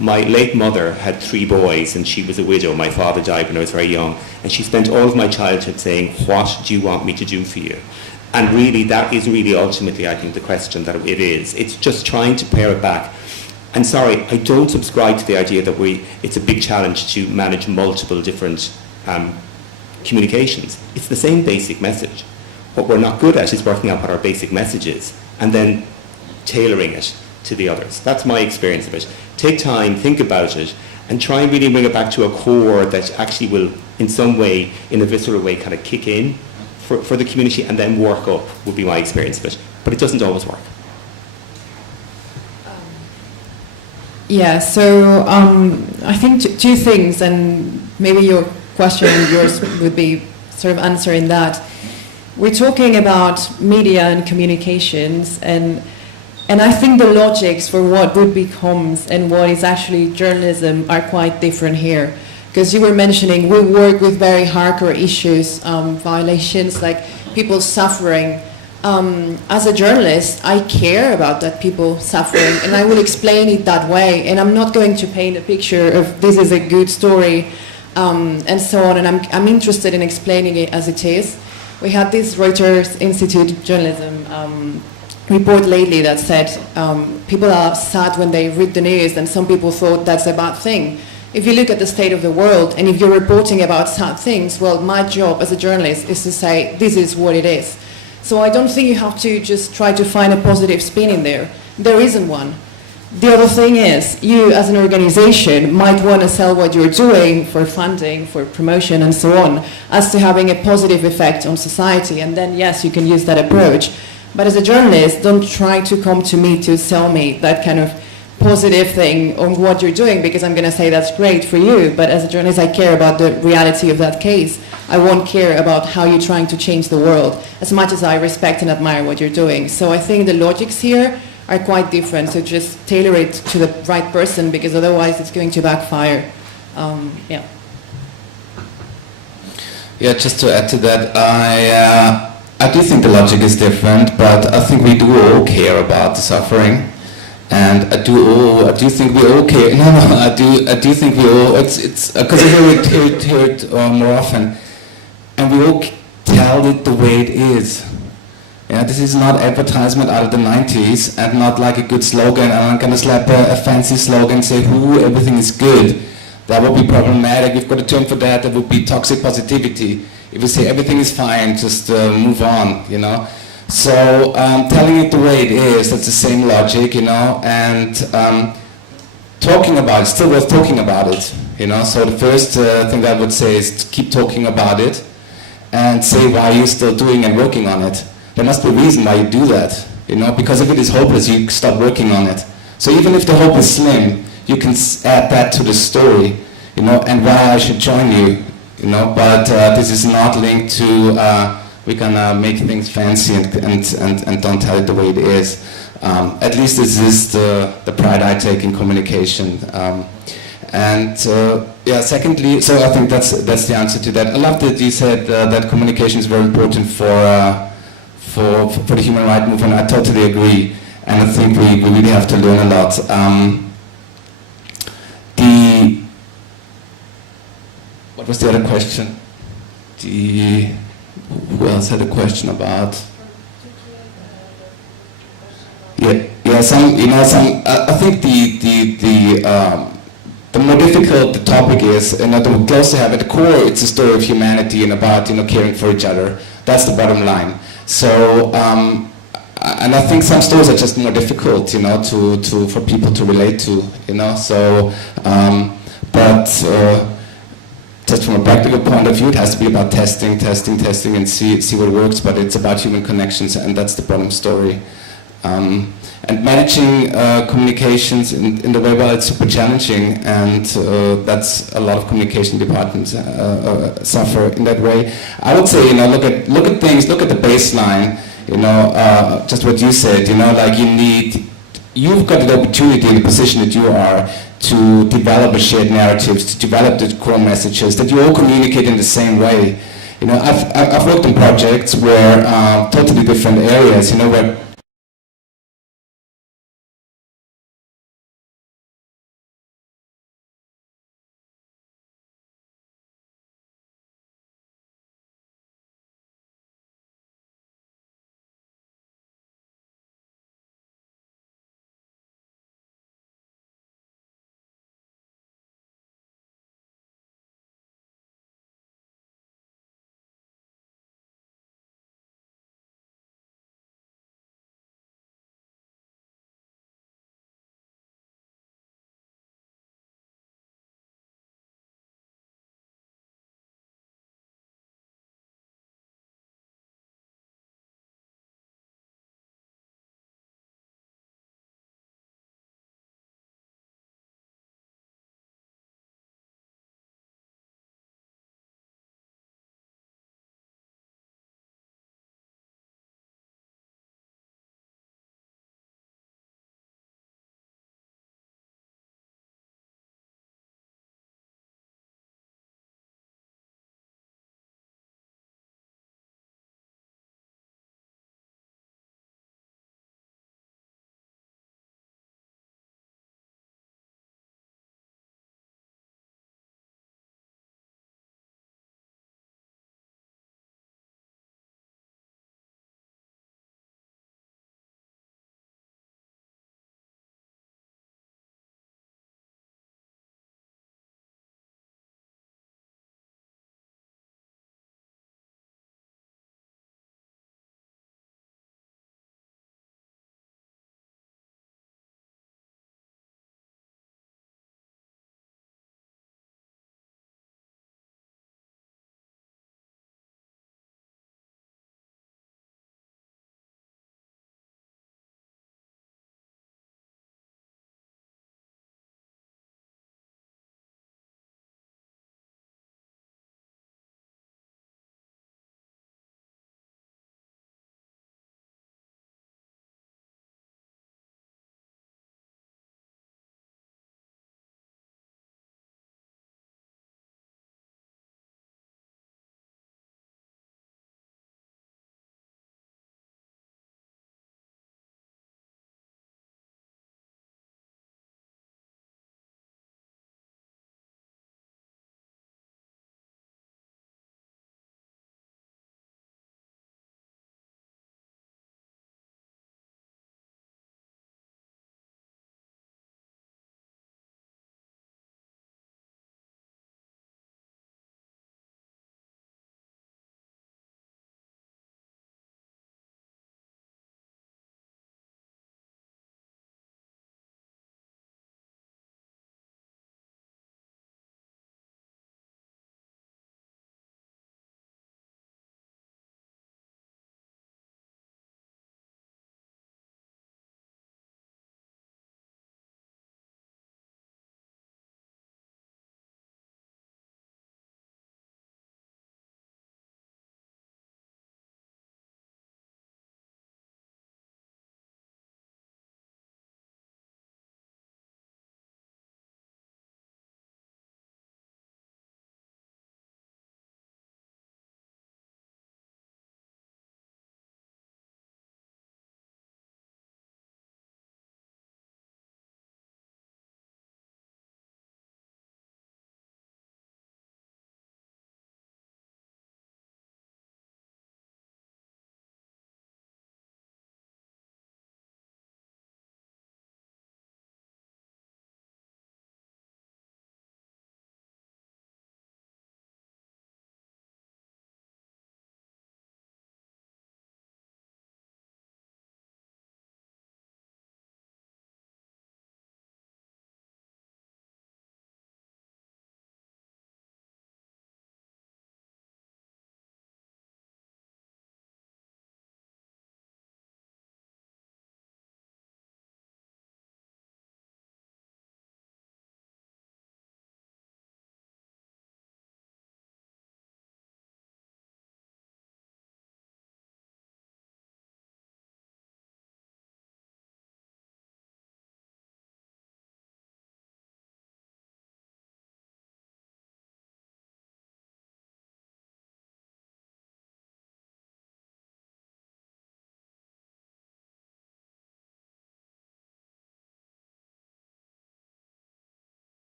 My late mother had 3 boys, and she was a widow. My father died when I was very young, and she spent all of my childhood saying, what do you want me to do for you? And really, that is really ultimately, I think, the question that it is. It's just trying to pare it back. And sorry, I don't subscribe to the idea that it's a big challenge to manage multiple different communications. It's the same basic message. What we're not good at is working out what our basic message is and then tailoring it to the others. That's my experience of it. Take time, think about it, and try and really bring it back to a core that actually will, in some way, in a visceral way, kind of kick in for the community and then work up, would be my experience of it. but it doesn't always work. Yeah, so I think two things, and maybe your question and yours would be sort of answering that. We're talking about media and communications, and I think the logics for what would be comms and what is actually journalism are quite different here. Because you were mentioning we work with very hardcore issues, violations, like people suffering. As a journalist, I care about that people suffering, and I will explain it that way. And I'm not going to paint a picture of this is a good story, and so on. And I'm interested in explaining it as it is. We had this Reuters Institute of Journalism report lately that said people are sad when they read the news, and some people thought that's a bad thing. If you look at the state of the world, and if you're reporting about sad things, well, my job as a journalist is to say this is what it is. So I don't think you have to just try to find a positive spin in there. There isn't one. The other thing is, you as an organization might want to sell what you're doing for funding, for promotion and so on, as to having a positive effect on society, and then yes, you can use that approach. But as a journalist, don't try to come to me to sell me that kind of positive thing on what you're doing, because I'm going to say that's great for you, but as a journalist I care about the reality of that case. I won't care about how you're trying to change the world, as much as I respect and admire what you're doing. So I think the logics here are quite different, so just tailor it to the right person, because otherwise it's going to backfire. Yeah. Yeah, just to add to that, I do think the logic is different, but I think we do all care about the suffering. And I do think we all care. I do think we all. It's because I hear it more often, and we all tell it the way it is. Yeah, this is not advertisement out of the 90s, and not like a good slogan. I'm not gonna slap a fancy slogan and say, "Who everything is good." That would be problematic. We've got a term for that. That would be toxic positivity. If we say everything is fine, just move on. You know. So telling it the way it is, that's the same logic, you know, and talking about it, still worth talking about it, you know. So the first thing I would say is to keep talking about it and say why you're still doing and working on it. There must be a reason why you do that, you know, because if it is hopeless, you stop working on it. So even if the hope is slim, you can add that to the story, you know, and why I should join you, you know, but this is not linked to we're gonna make things fancy and don't tell it the way it is. At least this is the pride I take in communication. Yeah, secondly, so I think that's the answer to that. I love that you said that communication is very important for the human rights movement. I totally agree, and I think we really have to learn a lot. What was the other question? Who else had a question about? Yeah, some. I think the more difficult the topic is, and the closer you have at the core, it's a story of humanity and about caring for each other. That's the bottom line. So, and I think some stories are just more difficult, for people to relate to, So, just from a practical point of view, it has to be about testing, and see what works. But it's about human connections, and that's the bottom story. And managing communications in the way, well, it's super challenging, and that's a lot of communication departments suffer in that way. I would say, look at things, look at the baseline. Just what you said. You've got the opportunity in the position that you are to develop a shared narrative, to develop the core messages, that you all communicate in the same way. I've worked in projects where totally different areas, where